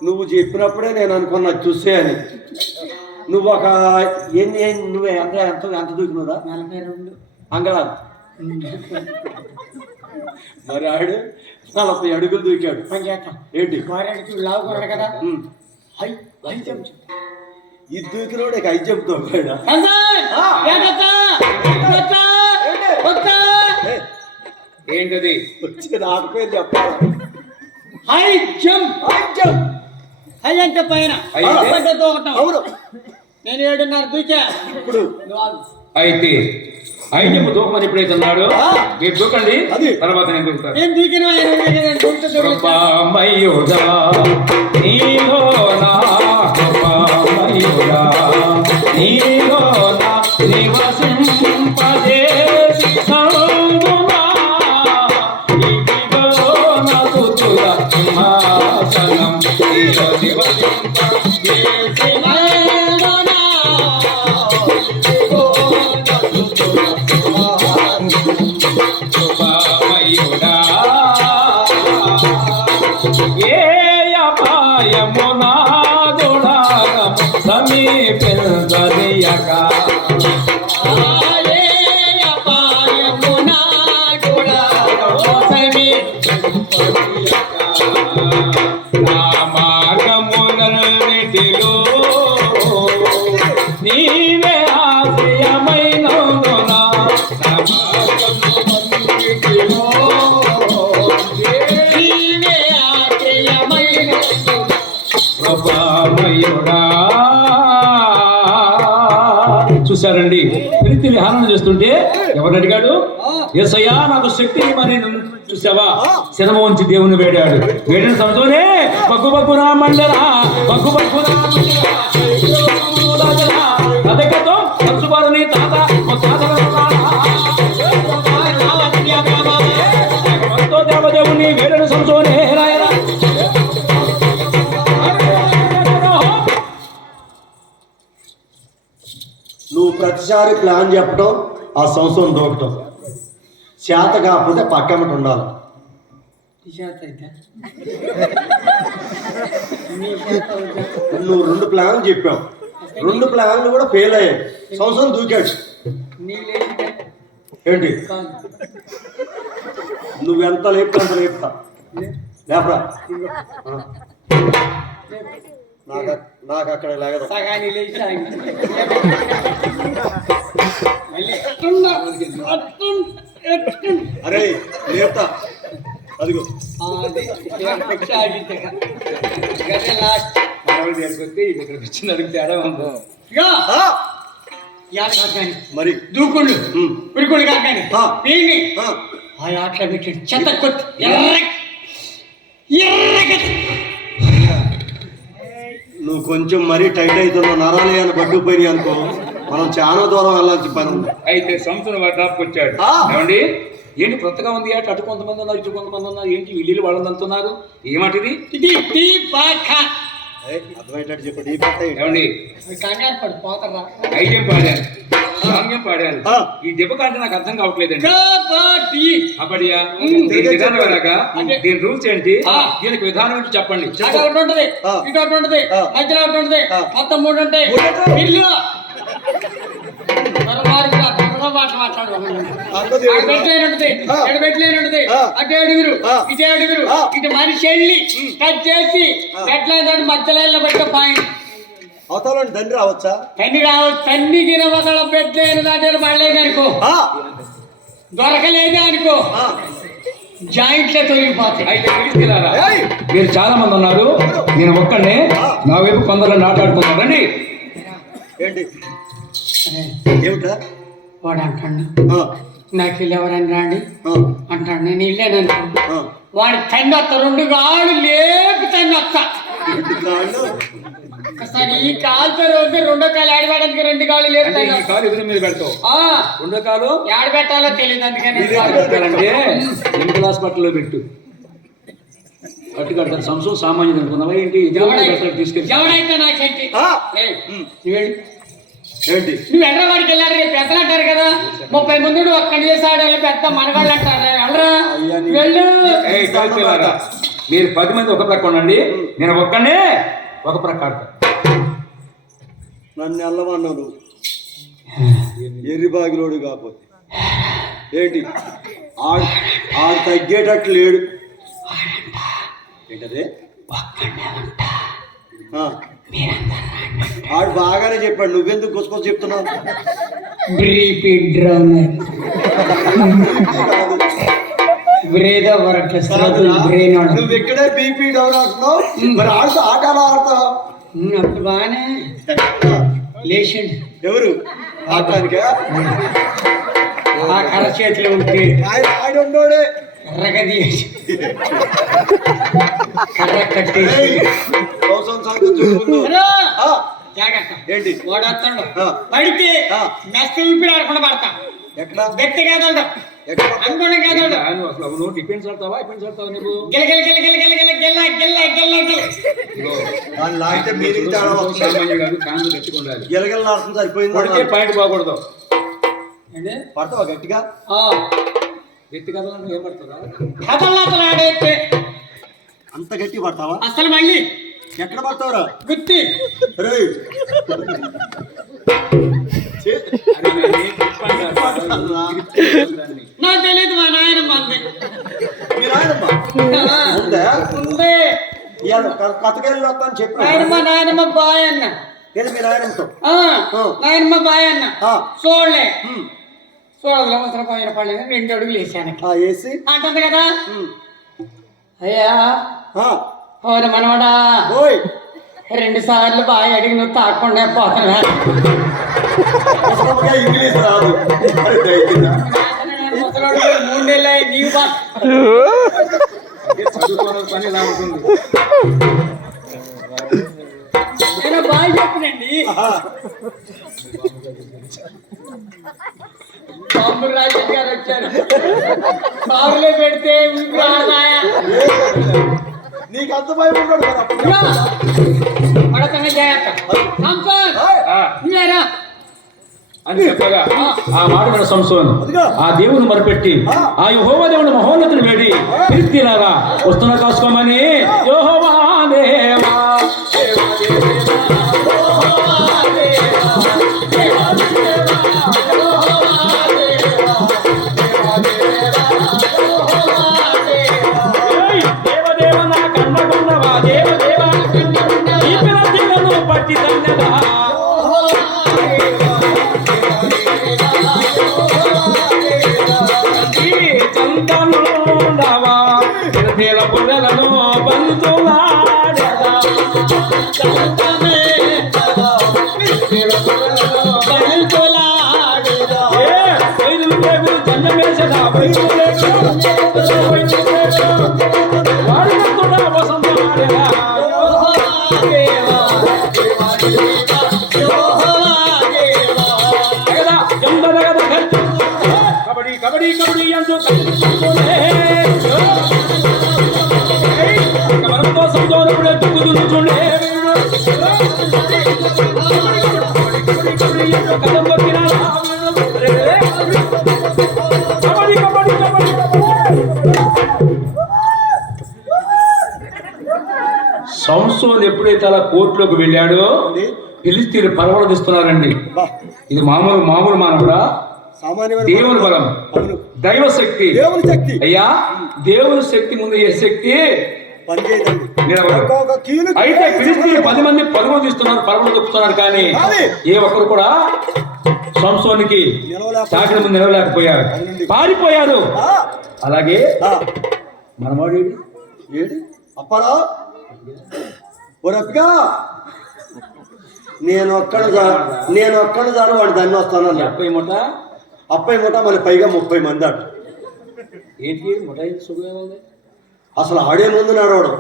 నువ్వు చెప్పినప్పుడే నేను అనుకున్నా చూసే అని. నువ్వు ఒక నువ్వు ఎంత దూకినవురా? 42 అంగళాలు. మరి ఆడు 40 అడుగులు దూకాడు. ఏంటి లావుకున్నాడు కదా. ఇది దూకినోడు 5 చెప్తావు. ఏంటది? వచ్చి నాకు పేరు చెప్పాలి. High jump. హై అంటే పైన. అవును, నేను 7.5 దూకా. ఇప్పుడు అయితే 5 దూకమని ఎప్పుడైతే అన్నాడో మీరు దూకండి, తర్వాత నేను దూకుతాను. నేను దూకిన నీవే ఆశ్రయమైన చూసారండి. ప్రీతి విహారం చేస్తుంటే ఎవరు అడిగాడు? యేసయ్యా నాకు శక్తి ఇవ్వని చూసావా? శరమ వంచి దేవుని వేడాడు. వేడిన సమయంలోనే బగ్గు బగ్గునా మండరా బగ్గు బగ్గునా అదకతో ఖర్చుబారని తాత దేవదేవుని వేడిన సమయంలోనే రాయరా. నువ్వు ప్రతిసారి ప్లాన్ చెప్పడం, ఆ సంవత్సరం దూకటం చేత కాకపోతే పక్కమట ఉండాలి. నువ్వు 2 ప్లాన్లు చెప్పావు. 2 ప్లాన్లు కూడా ఫెయిల్ అయ్యాయి. సంవత్సరం దూకాడు. నీళ్ళేసి ఏంటి నువ్వెంత లేపుతా అంత లేపుతా లేపరా. నాకు అక్కడ లేగదు. సగాని లేచి అరే లేపుతా. అదిగో మరి దూకుళ్ళు పిడుకుళ్ళు కాకాని వీడిని ఆ ఆటలో పెట్టాడు. చెత్త కొట్టి నువ్వు కొంచెం మరీ టైట్ అవుతున్నావు. నరాలే అని పట్టుకుపోయినాయి అనుకో, మనం చాలా దూరం వెళ్ళాల్సి పని ఉంది. అయితే సంస్థను డ్రాప్కి వచ్చాడు. ఏమండి ఏంటి కొత్తగా ఉంది అటు అటు కొంతమంది ఉన్నారు, ఇటు కొంతమంది ఉన్నారు, ఏంటి వీళ్ళు వాళ్ళని అంటున్నారు? ఏమాటిది? ఇది టీ పాక. అర్థమయ్యేటట్టు చెప్పండి. ఏమండి కంగారు పడి పోతారా? ఐడియం పాడాను, సాంగ్యం పాడాను. ఈ దెబ్బ కంటే నాకు అర్థం కావట్లేదండి. అప్పడియా దీని విధానం ఎలాగా, దీని రూల్స్ ఏంటి, దీనికి విధానం ఏంటి చెప్పండి. అటు ఒకటి ఉంటది, ఇటు ఒకటి ఉంటది, మధ్యలో ఒకటి ఉంటది, మొత్తం 3 ఉంటాయి. ఇల్లు ఇటు మనిషి వెళ్ళి కట్ చేసి ఎట్లా మధ్యలో పెట్టే పాయింట్ అవతల తండ్రి రావచ్చా? తండ్రి రావచ్చు. తండ్రి గిన ఒకళ్ళ పెట్టలేని దాంట్లో పడలేదు అనుకో, దొరకలేదు అనుకో, జాయింట్లే తొలగిపోతాయి. అయితే తీసుకెళ్ళారా? మీరు చాలా మంది ఉన్నారు, నేను ఒక్కడే. నా వైపు కొందరు ఆటాడుతున్నారు. రండి. ఏంటి ఏమిట్రా వాడు అంటాడు, నాకు ఇల్లు ఎవరని రాండి అంటాడు. నేను ఇల్లేనను. వాడి తండ్రి వస్తా 2 గాళ్ళు లేపి తండ్రి వస్తా. ఈ కాలుతో రోజు 2వ కాలు ఆడబెట్టడానికి 2 గాళ్ళు లేపుతాను. కాలు ఎదురు మీద పెడతావు, 2వ కాలు ఆడ పెట్టాలో తెలియదు. అందుకని మెడికల్ హాస్పిటల్లో పెట్టు. అట్టు కడతారు. సంవత్సరం సామాన్యుడు అనుకున్నావా ఏంటి? తీసుకెళ్ళి ఎవడైతే నాకు ఏంటి ఏంటి నువ్వు ఎర్రవాడికి వెళ్ళాడు. రేపు పెద్దలంటారు కదా, 30 మంది ఒక్కడి చేసాడు పెద్ద మనగాళ్ళు అంటారు. వెళ్ళరా వెళ్ళు. మీరు 10 మంది ఒక ప్రక్క ఉండండి, నేను ఒక్కనే ఒక ప్రక్క ఆడతా. నన్ను వెళ్ళమన్నాను ఎర్రిబాగిలోడు కాకపోతే ఏంటి ఆడు తగ్గేటట్లు లేడు. ఏంటదే ఆడు బాగానే చెప్పాడు, నువ్వెందుకు గుసకొచ్చి చెప్తున్నావు? నువ్వు ఎక్కడే బీపీ డౌన్ అవుతున్నావు, మరి ఆడుతూ ఆట ఆడతావు. అప్పుడు బాగానే లేచిండు. ఎవరు ఆడటానికా? ఆ కర్ర చేతిలో ఉంటే ఆడుండోడే కర్రగా తీసి కర్ర కట్టేసి ఏంటి వాడు వస్తాడు. పడితే మెస్త ఊపిరి ఆడకుండా పడతా. ఎక్కడ వ్యక్తి కాదు అనుకోండి కాదు. నువ్వు డిఫెన్స్ ఆడతావా డిఫెన్స్ ఆడతావా? నువ్వు గిలగిలాడుతుంది సరిపోయింది. పాయింట్ బాగూడదు. పడతావా గట్టిగా? వ్యక్తి కథలు ఏం పడతారా? కథలు ఆడైతే అంత గట్టి పడతావా? అసలు మళ్ళీ ఎక్కడ పడతావురా? గుత్తి నాకు తెలియదు. మా నాయనమ్మ అంది. మీ నాయనమ్మ ఉంది. కథకెళ్ళి వస్తాను చెప్పి నాయనమ్మ బాయ్ అన్న. ఏది మీ నాయనమ్మతో? నాయనమ్మ బాయ్ అన్న. చూడలే చూడలే అవసరం పోయిన పడలేదు. 2 అడుగులు వేసాను వేసి అంటుంది కదా. అయ్యా ఓరే మనవడా, 2 సార్లు బాగా అడిగి నువ్వు తాకుండా పోతున్నా. ఇంగ్లీష్ రాదు. 3 నెలలు నీవు పని ఇలా ఉంటుంది. నేను బాగా చెప్పునండి. బాంబు రాజు గారు వచ్చారు. కారులో పెడితే నీకు అంత భయం ఉన్నాడు పడతానే జాగ్రత్త. నువ్వేరా అని చెప్పగా ఆ మాట విన్న సంసోను ఆ దేవుని మరిపెట్టి ఆ యెహోవా దేవుని మహోన్నతుని వేడి కీర్తిలాగా వస్తున్న కాసుకోమని యెహోవా దేవా పిట్టేల పొదలను బంతులాడెదా పిట్టేల పొదలను బంతులాడెదా వైద్యులు పేగులు జన్మేసదా వైద్యులు వాడిన కూడా వసంతమాడెదా కబడ్డీ కబడ్డీ కబడ్డీ అంటూ మరంతో సంతోషపడే దుక్కుదులు చూడే కథం దొరికిన కబడ్డీ కబడ్డీ కబడ్డీ సంసోన్ ఎప్పుడైతే అలా కోర్టులోకి వెళ్ళాడో ఫిలిస్తీన్లు పరవడిస్తున్నారండి. ఇది మామూలు మానవుడా? దేవుని బలం, దైవ శక్తి, అయ్యా దేవుని శక్తి ముందు ఏ శక్తి అయితే ఫిలిస్తీన్లు 10 మంది పరుగులు తీస్తున్నారు, పరుగులు దొక్కుతున్నారు, కానీ ఏ ఒక్కరు కూడా సంసోనికి తాకిన ముందు నిలవలేకపోయారు, పారిపోయారు. అలాగే మనవాడు అప్పరా ఒరప్గా నేను ఒక్కడు చాలు వాడు దాన్ని వస్తాను. అప్పై మూట మళ్ళీ పైగా 30 మంది అటు ఏంటి ముఠా సుఖమేముంది? అసలు ఆడే ముందు నడవడం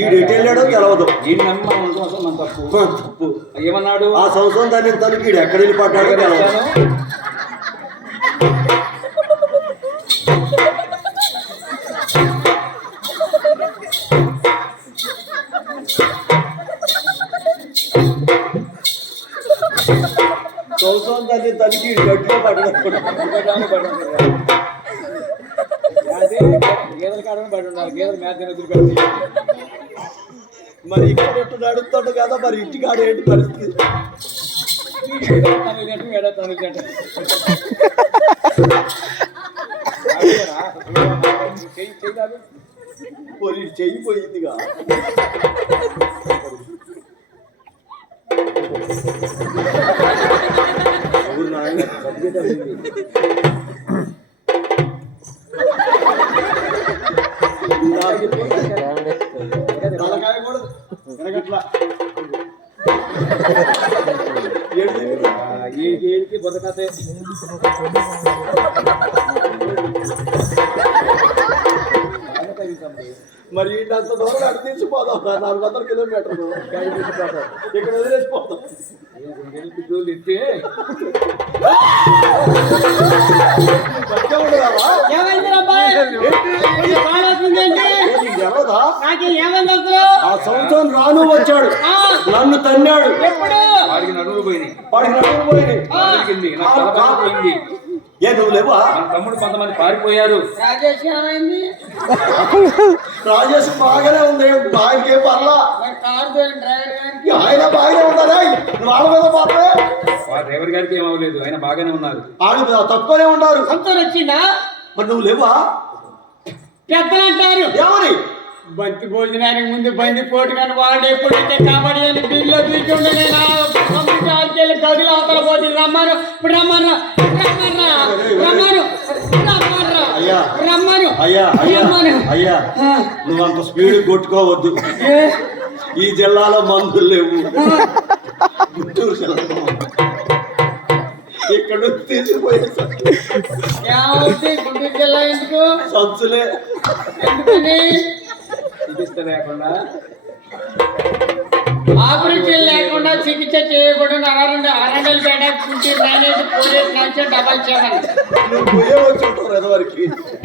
ఈడు ఎటు వెళ్ళాడో తెలవదు. తప్పు ఏమన్నాడు? ఆ సంవత్సరం దాన్ని తనకి ఈడు ఎక్కడ వెళ్ళి పడ్డాడో తెలవదు. సంవత్సరం దాన్ని తనకి గట్టిగా పడ్డాడు. మరి ఇక్కడ ఎట్టు నడుస్తాడు కదా, మరి ఇంటికాడ ఏంటి పరిస్థితి? చెయ్యిపోయిందిగా. అవును నాయన, బతకతే మరి ఇంత దూరం అటు తీసిపోదాం, 400 కిలోమీటర్లు ఇక్కడ వదిలేసిపోతాం. ఆ సంవత్సరం రాను వచ్చాడు, నన్ను తన్నాడు, వాడికి నడువులు పోయినాయి. ఏ నువ్వు లేవా? మన తమ్ముడు కొంతమంది పారిపోయారు. రాజేష్ బాగానే ఉంది, ఆయనకే పర్లా, ఆయన బాగానే ఉన్నారా? వాళ్ళ మీద పోతే డ్రైవర్ గారికి ఏమవ్వలేదు, ఆయన బాగానే ఉన్నారు. ఆడు తక్కువనే ఉన్నారు. సంతోషం వచ్చిందా? మరి నువ్వు లేవా? పెద్దలంటారు ఏమని? బంతి భోజనానికి ముందు బంది పోటు కానీ వాడు ఎప్పుడైతే కబడ్డీ అని బిల్లు తీసుకుంటే నేను గదిలో అవతల పోటీ రమ్మను, ఇప్పుడు రమ్మను అయ్యా నువ్వు అంత స్పీడ్ కొట్టుకోవద్దు. ఈ జిల్లాలో మందులు లేవు, గుంటూరు జిల్లాలో ఇక్కడ తీసుకుపోయే గుంటూరు జిల్లా ఎందుకు సంచులే ఎందుకని చికిత్స లేకుండా ఆపరేషన్ లేకుండా చికిత్స చేయకూడదు. అరండల్ పేట గుంటూరు డ్రైనేజ్ పోలీస్ నుంచి డబల్ చేయమని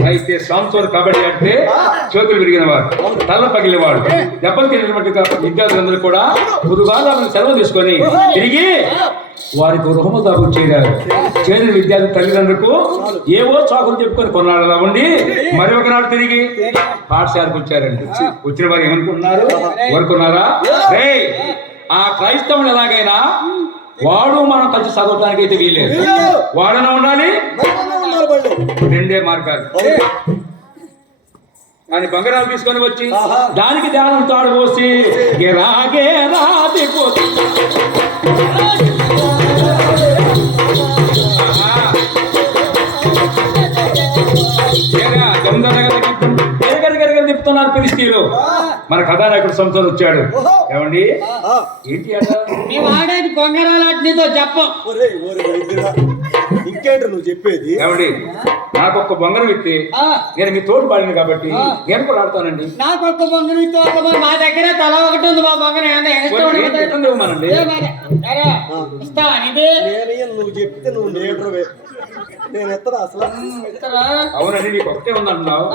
అయితే సంవత్సరం కబడ్డీ అంటే చేతులు విరిగిన వాడు, తల పగిలినవాడు, దెబ్బలు తిరిగినటువంటి విద్యార్థులందరూ కూడా గురువారాలను సెలవు తీసుకొని తిరిగి వారి గృహము దాపు చేరారు. చేరిన విద్యార్థి తల్లిదండ్రులకు ఏవో చాకులు చెప్పుకొని కొన్నాళ్ళు అలా ఉండి మరి ఒకనాడు తిరిగి పాఠశాలకు వచ్చారండి. వచ్చిన వారు ఏమనుకుంటున్నారు? కోరుకున్నారా? ఆ క్రైస్తవుని ఎలాగైనా వాడు మనం కలిసి చదవటానికి అయితే వీలేదు, వాడనే ఉండాలి. 2 మార్గాలు. కానీ బంగారాలు తీసుకొని వచ్చి దానికి ధ్యానం తాడు పోసి ప్రియుడు మన కథానాయకుడు సంస్థలు వచ్చాడు. ఏమండి ఏంటి అట? మేము ఆడేది బంగారాలు నీతో చెప్పం. ఇంకేంటి నువ్వు చెప్పేది? ఏమండి నాకు ఒక్క బొంగరం ఇస్తే నేను మీ తోడు పాడిన కాబట్టి నేను కూడా ఆడతానండి. నాకు ఒక్క బొంగరం మా దగ్గర తల ఒకటి ఉంది. మా బొంగరం ఇవ్వమనండి. ఇస్తావా ఇది? నువ్వు చెప్తే నువ్వు లీడర్వే, నేను ఎత్తరా అసలు? అవునండి నీకు ఒకటే ఉందంటున్నావు.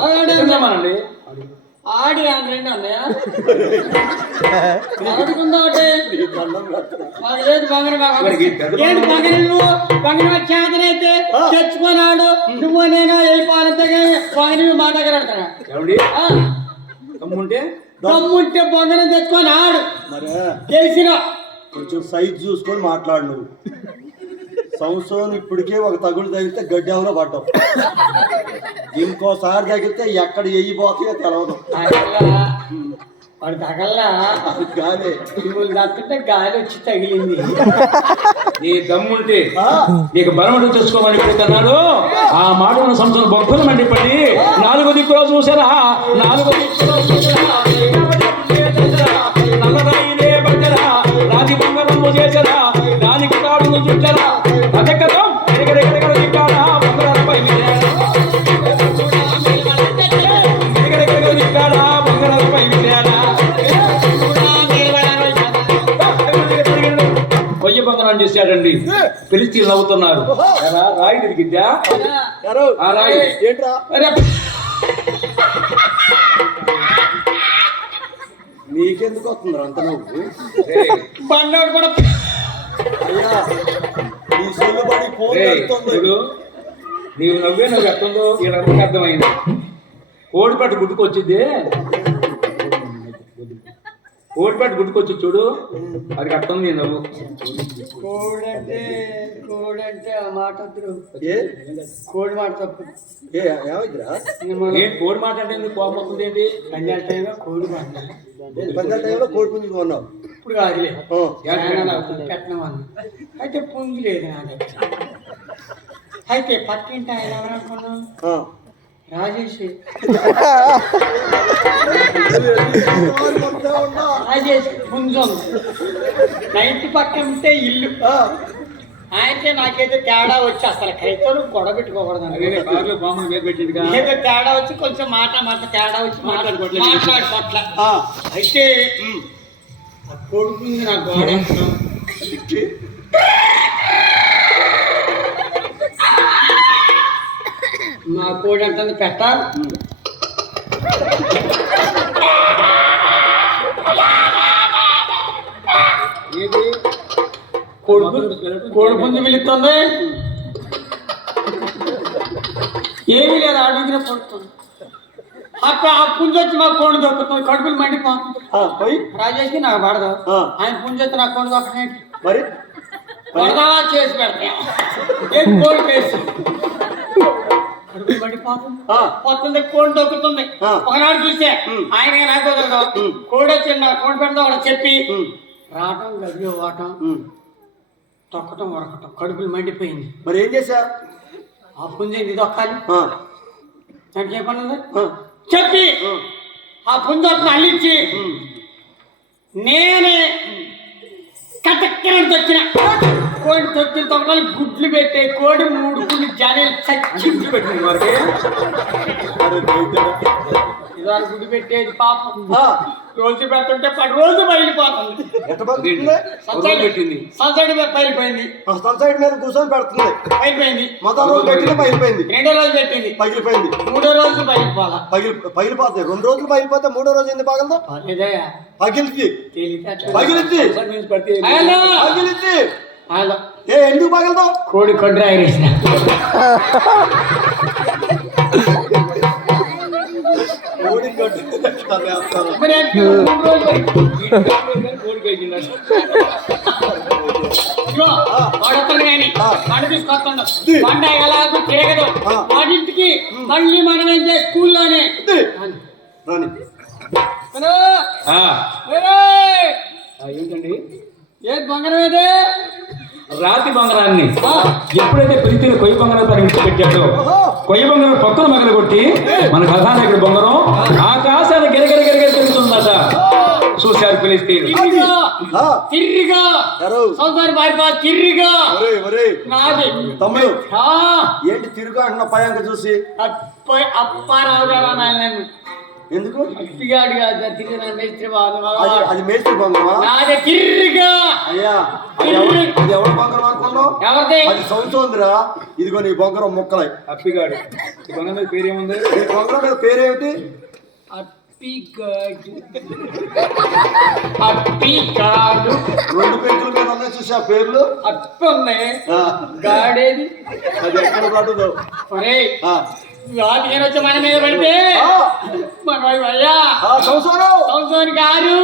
ఆడి రెండు ఉన్నాయా? ఆడుకుందా ఒకటి లేదు. బంగారం చేతనైతే తెచ్చుకున్నాడు. నువ్వు నేను వెళ్ళిపోవాలంటే బంగారం మా దగ్గర ఆడతారా? దమ్ముంటే బంగారం తెచ్చుకొని ఆడు. తెలిసిన కొంచెం సైజ్ చూసుకొని మాట్లాడు. నువ్వు సంవత్సరం ఇప్పటికే ఒక తగులు తగిలితే గడ్డెవరో పడ్డావు. ఇంకోసారి తగిలితే ఎక్కడ ఎయ్యిపోతాయో తెలవదు. వాడు తగల్లా గాలి తగ్గుతుంటే గాలి వచ్చి తగిలింది. నీ దమ్ముంటే నీకు బలమంటూ తెచ్చుకోమని పెడుతున్నాడు. ఆ మాటను సంవత్సరం బొబ్బలు మండిపడి 4 దిక్కులో చూసారా, 4 దిక్కులో చూసారా, నల్లరాయినే పడ్డరా, రాతి బంగారం చేసారా, దానికి కాడు చుట్టారా, అదెక్కడం ఎగరెగరెగర దిక్కాడా బంగారాలపై ఎగరెగరెగర దిక్కాడా బంగారాలపై కొయ్య బంగారం చేశాడండి. పిలిచి నవ్వుతున్నారు. రాయి తిరిగిద్దా? ఆ రాయి ఏంట్రా? నీకెందుకు వస్తుందిరా అంత నవ్వు? బండోడు కూడా అయ్యా నీ సొల్లు పడి ఫోన్ పెడుతుంది. నీవు నవ్వే నువ్వు ఎట్టుందో వీళ్ళందరికీ అర్థమైంది. కోడిపట్టు గుడ్డుకొచ్చిద్ది, కోడిపట్టు గుడ్డుకొచ్చి చూడు, అది అట్టుంది నీ నవ్వు. కోడంటే ఆ మాట వద్దు. ఏ కోడి మాట తప్పు. ఏమైందిరా? ఏంటి కోడి మాట అంటే ఎందుకు కోపం వస్తుంది? ఏంటి పంజాల టైంలో కోడి మాట, పంజాల టైంలో కోడి పుంజు కొన్నావు. ఇప్పుడు కాదులే పెట్టినాం అన్న. అయితే పుంజు లేదు నా దగ్గర. అయితే పక్కింటి ఆయన ఎవరనుకున్నాం? రాజేష్. రాజేష్ పుంజు ఉంది. నైట్ పక్కన ఉంటే ఇల్లు. అయితే నాకేదో తేడా వచ్చి అసలు కైతలు గొడవ పెట్టుకోకూడదు. ఏదో తేడా వచ్చి కొంచెం మాట తేడా వచ్చి మాట్లాడుకోవట్ల. అయితే కొడుకుంది నా గోడ. మా కోడి అంటుంది పెట్ట. కోడి పుంజు పిలుస్తుంది. ఏమీ లేదు, అడుగునే పడుతుంది. అప్పుడు ఆ పుంజు వచ్చి మా కోడి దొక్కుతుంది. కడుపులు మండిపోతుంది. రాజేష్కి నాకు పడదు. ఆయన పుంజు వచ్చి నా కోడి దొక్కనేటి మరి పడదావా చేసి పెడతా. ఏం కోడి కేసు కడుపులు మండిపోతుంది. పోతుంది, కోడి దొక్కుతుంది. ఒకనాడు చూసే ఆయన నాకు కుదరదు. కోడి వచ్చి నా కోడి పెడతా వాడు చెప్పి రావటం గది పోవటం తొక్కటం వరకటం కడుపులు మండిపోయింది. మరి ఏం చేశా? ఆ పుంజి దొక్కాలి. దానికి ఏ పని ఉంది చెప్పి ఆ పుంజొత్తును అల్లించి నేనే కటక్కరని తొక్కిన. కోడి తొక్కిన తొక్కలు గుడ్లు పెట్టే కోడి 3 గుడ్లు జనలు చచ్చి పెట్టింది. వరకే ఇవాళ గుడి పెట్టేది పాపం. రోజు పెడుతుంటే 10 రోజులు బయలుపోతుంది. సన్సైడ్ మీద పగిలిపోయింది. సన్సైడ్ మీద కూర్చొని పెడుతుంది. అయిపోయింది. మొదటి రోజు పెట్టింది పగిలిపోయింది. 2వ రోజు పెట్టింది పగిలిపోయింది. 3వ రోజు పగిలిపోవాలా? పగిలిపోతాయి. 2 రోజులు పగిలిపోతే 3వ రోజు ఎందుకు పగలదు? పగిలింది. పగిలింది. పగిలింది. ఎందుకు పగలదు? కోడి కొండ్ర ఆగిరేసిన. వాడతాడు కానీ పంట తీసుకొస్తాడు. పంట ఎలాగో తిరగదు. వాటింటికి మళ్ళీ మనం ఏం చేసి స్కూల్లోనే ఏంటండి ఏది బంగారం ఏదే? రాతి బంగారాన్ని ఎప్పుడైతే ప్రీతిని కొయ్య బంగారం విడిచిపెట్టాడో కొయ్య బంగారం పక్కన మగలు కొట్టి మన కథానాయకుడి బంగారం ఆకాశాన్ని గిరగిర చూశారు ఫిలిస్తీన్లు. తిరిగా ఆ, తిరిగా ఎవరు? సంసారి పారిపో తిరిగా ఒరేయ్, ఒరేయ్, నాది తమ్ముడు ఆ, ఏంటి తిరుగు అంటున్న పయాంక చూసి అప్పారావు గారు నన్ను ఎందుకు? అప్పిగాడు కాదు తిరిగిన మేస్త్రి బాబు అది మేస్త్రి బంగారమా? నాది తిరిగా అయ్యా, అది ఎవరి బంగారం అనుకున్నావు? ఎవరిది అది సంవత్సరందిరా. ఇదిగో నీ బంగారం ముక్కలై. అప్పిగాడు ఈ కొండ మీద పేరేముంది? నీ బంగారం మీద పేరేమిటి? అప్పిగాడు అప్పిగాడు 2 పెంకుల మీద ఉన్నాయి చూసి ఆ పేర్లు. అప్పి ఉంది ఆ, గాడేది అది ఎక్కడ పడుతుందో. ఒరే ఆ, నేను వచ్చి మన మీద పడితే ఆ, మన అయ్యా ఆ, సంవత్సరం సంవత్సరానికి గారు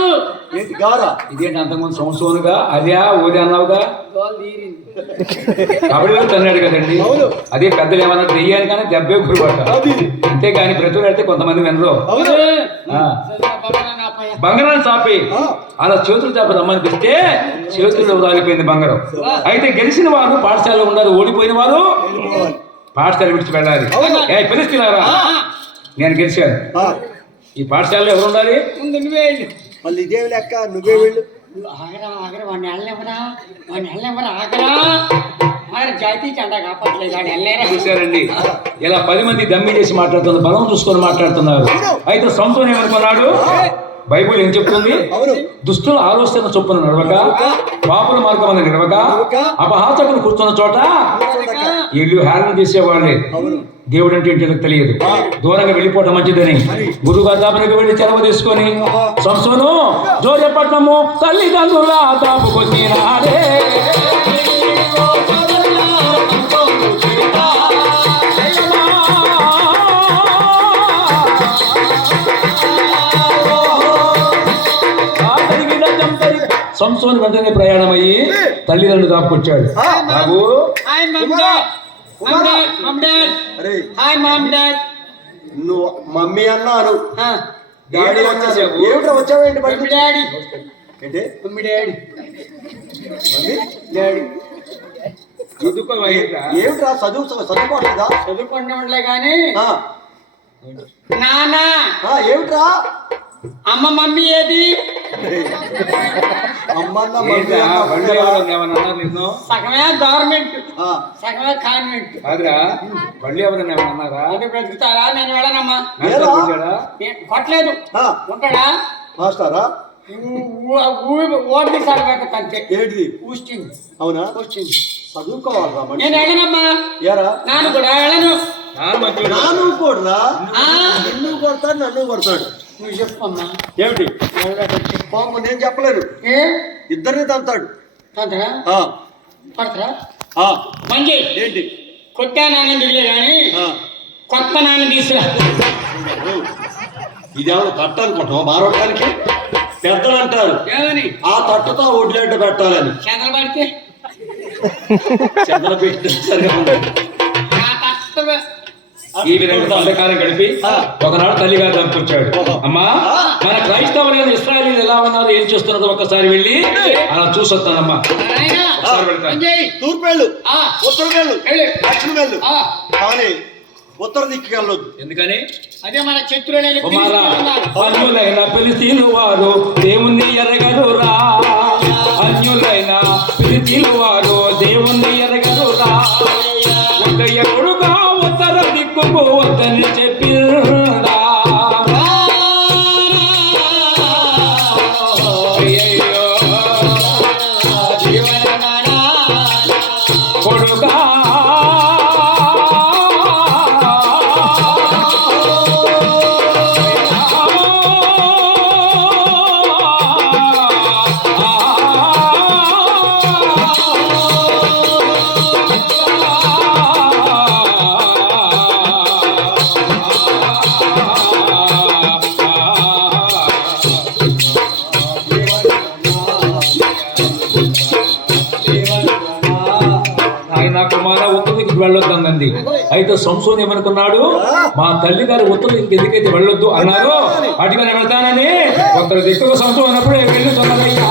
ఏంటి గారా? ఇదేంటి అంతకుముందు సంవత్సరంగా అదే ఓది అన్నావుగా? గోల్ తీరింది కబడ్డీలో తన్నాడు కదండి. అవును. అదే పెద్దలు ఏమన్నా దెయ్యాని కానీ దెబ్బే గురిపడ్డ. అది అంతేగాని బ్రతుకులు కొంతమంది వినరు. అవును. ఆ, బంగారాన్ని చాపి ఆ, అలా చేతులు చాపి రమ్మనిపిస్తే చేతులు రాలిపోయింది బంగారం. అయితే గెలిచిన వారు పాఠశాలలో ఉన్నారు, ఓడిపోయిన వారు వెళ్ళిపోవాలి. పాఠశాల విడిచి వెళ్ళాలి. అవును. ఫిలిస్తీన్లారా, నేను గెలిచాను. ఆ, ఈ పాఠశాలలో ఎవరు ఉండాలి? ముందు నువ్వే వెళ్ళు మళ్ళీ ఇదేమి లెక్క? నువ్వే వెళ్ళు. ఆగరా ఆగరా వాడిని వెళ్ళనివ్వరా వాడిని వెళ్ళనివ్వరా ఆగరా ఆగరా జాతీయ జెండా కాపాడలేదు వాడిని వెళ్ళలేరా చూశారండి, ఇలా 10 మంది దమ్మి చేసి మాట్లాడుతున్నారు, బలం చూసుకొని మాట్లాడుతున్నారు. అయితే సంతోషం ఏమనుకున్నాడు? బైబుల్ ఏం చెప్తుంది? అవును. దుష్టుల ఆలోచన చొప్పున నడవక, పాపుల మార్గం నడవక, అపహాసకులు కూర్చున్న చోట వీళ్ళు హేళన చేసేవాళ్ళే. అవును. దేవుడు అంటే ఏంటో తెలియదు, దూరంగా వెళ్ళిపోవటం మంచిదని గురువు దాపనికి వెళ్ళి సెలవు తీసుకొని సంసోను జోజపట్నము తల్లిదండ్రుల దాపుకొచ్చినాడే. సంసోను వెంటనే ప్రయాణమయ్యి తల్లిదండ్రులు దాపుకొచ్చాడు. బాబు హాయ్ మమ్ డాడ్ మమ్ డాడ్ మమ్ డాడ్ అరే, హాయ్ మమ్ డాడ్ నువ్వు మమ్మీ అన్నాను, డాడీ అన్నాను. వచ్చేసావు. ఏమిట్రా వచ్చావేంటి బయట మమ్మీ నుంచి? డాడీ ఏంటి మమ్మీ డాడీ మమ్మీ? డాడీ చదువుకోవయ్యా. ఏమిట్రా చదువుకోవట్లేదా? చదువుకుంటూ కానీ ఆ, నాన్న ఏమిట్రా? అమ్మ మమ్మీ ఏది అమ్మన్న మమ్మీ ఏంటా, అన్న బండి ఒకటేరా? ఎవరన్నా ఏమన్నా అన్నారు నిన్ను? సగమే గవర్నమెంట్ ఆ, సగమే కాన్వెంట్ కాదురా, బండి ఎవరన్నా ఏమన్నా అన్నారా? అది బ్రతుకుతారా నేను వెళ్ళనమ్మా మేస్టర్ కొట్టాడా? కొట్టలేదు ఆ, ఉంటాడా మాస్టారా? ఓటు తీసాడు అంతే ఏంటిది? ఊస్టింగ్ అవునా? ఊస్టింగ్ చదువుకోవాలరా మనిషి. నేను వెళ్ళనమ్మా ఏరా? నాన్న కూడా వెళ్ళను చాలా మంచోడు. నాను కొడరా? ఆ, నిన్ను కొడతాడు, నన్ను కొడతాడు. నువ్వు చెప్పమ్మా ఏమిటి? పాప నేను చెప్పలేను. ఏ ఇద్దరిని తంతాడు. తంతరా ఆ, పడతారా ఆ, మంచి ఏంటి? కొత్త నాన్న దిగలే కానీ ఆ, కొత్త నాన్న తీసుకురా ఓ, ఇదేమన్నా తట్టు అనుకుంటావా మారవడానికి? పెద్దలు అంటారు ఏమని ఆ తట్టుతో ఒడ్లెడ్డ పెట్టాలని. చేతలు పడితే చెద్దలు పెట్టి సరిగా ఉండదు. ఆ కష్టమే ఈ విధంగా అంధకారం గడిపి ఒకనాడు తల్లిగారు దాపుకొచ్చాడు. అమ్మా, మన క్రైస్తవులైన ఇశ్రాయేలీయులు ఎలా ఉన్నారు, ఏం చేస్తున్నారో ఒక్కసారి వెళ్ళి అలా చూసొస్తానమ్మా. నాయనా, ఒకసారి వెళ్తాను. పని చేయి. తూర్పు వెళ్ళు, ఆ, ఉత్తరం వెళ్ళు, వెళ్ళు. దక్షిణ వెళ్ళు, ఆ, కానీ ఉత్తర దిక్కుకి వెళ్ళొద్దు. ఎందుకని? అదే మన శత్రువులైన కుమారా, ఫిలిస్తీన్లు అన్యులైన ఫిలిస్తీన్లు వారు దేవుణ్ణి ఎరగరురా. అన్యులైన ఫిలిస్తీన్లు వారు దేవుణ్ణి ఎరగరురా. ఒక్కయ్య కొడుకా ఉత్తర దిక్కుకు వద్దని చెప్పిరా. అయ్యయ్యో, కొడుకా ఆయన కుమార ఉత్తరదికి వెళ్ళొద్దండి. అయితే సంసోన్ ఏమనుకున్నాడు, మా తల్లి గారు ఉత్తరదికి ఎందుకైతే వెళ్ళొద్దు అన్నారు, అటుగా నేను వెళ్తానని ఉత్తర దిక్కుకు సంసోన్ అన్నప్పుడే వెళ్ళి తొందరయ్యా.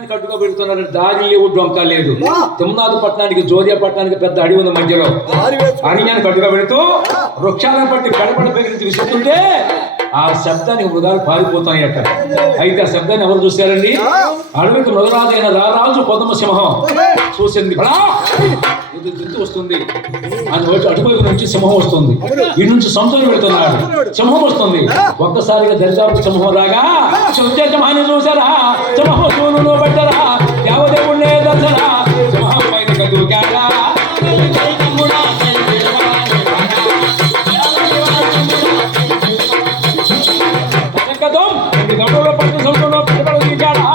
అరణ్యానికి అడ్డుగా పెడుతున్నారు. దారి లేవు, డొంక లేదు. తిమ్నాథ్ పట్టణానికి, జోరియా పట్టణానికి పెద్ద అడవి ఉంది మధ్యలో. అరణ్యానికి అడ్డుగా పెడుతూ వృక్షాలను బట్టి కడపడ పెగిరించి విసురుతుంటే ఆ శబ్దానికి మృగాలు పారిపోతాయట. అయితే ఆ శబ్దాన్ని ఎవరు చూశారండి? అడవికి మృగరాజైన రారాజు కొదమ సింహం చూసింది. దిత్తు వస్తుంది, అటువైపు నుంచి సింహం వస్తుంది, ఈ నుంచి సంతోషం పెడుతున్నాడు. సింహం వస్తుంది, ఒక్కసారిగా దరిదాపు సింహం రాగా సింహాన్ని చూసారా, సింహం చూను పట్టరా, దేవదేవుణ్ణే దర్శన సింహం పైన దూకాడా. గంటలో పట్టు సంవత్సరంలో పెట్టుబడి తీశాడా.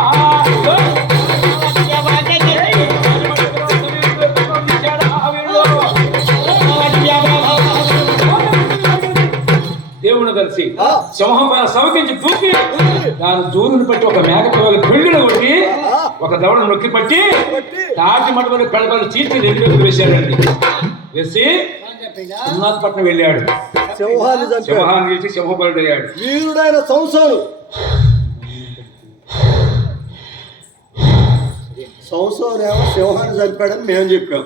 దేవుని కలిసి సింహం పైన సమకించి దూకి దాని జూరుని పట్టి ఒక మేక పిల్లలు పెళ్ళిన కొట్టి ఒక దవడ నొక్కి పట్టి తాటి మటుకొని పెళ్ళ చీల్చి 2 వేలు వేశాడండి. వేసి పట్నం వెళ్ళాడు. సింహాన్ని గెలిచి సింహబలుడు అయ్యాడు. వీరుడైన సంసోను సంసోనేమో సింహాన్ని చంపాడని మేము చెప్పాం.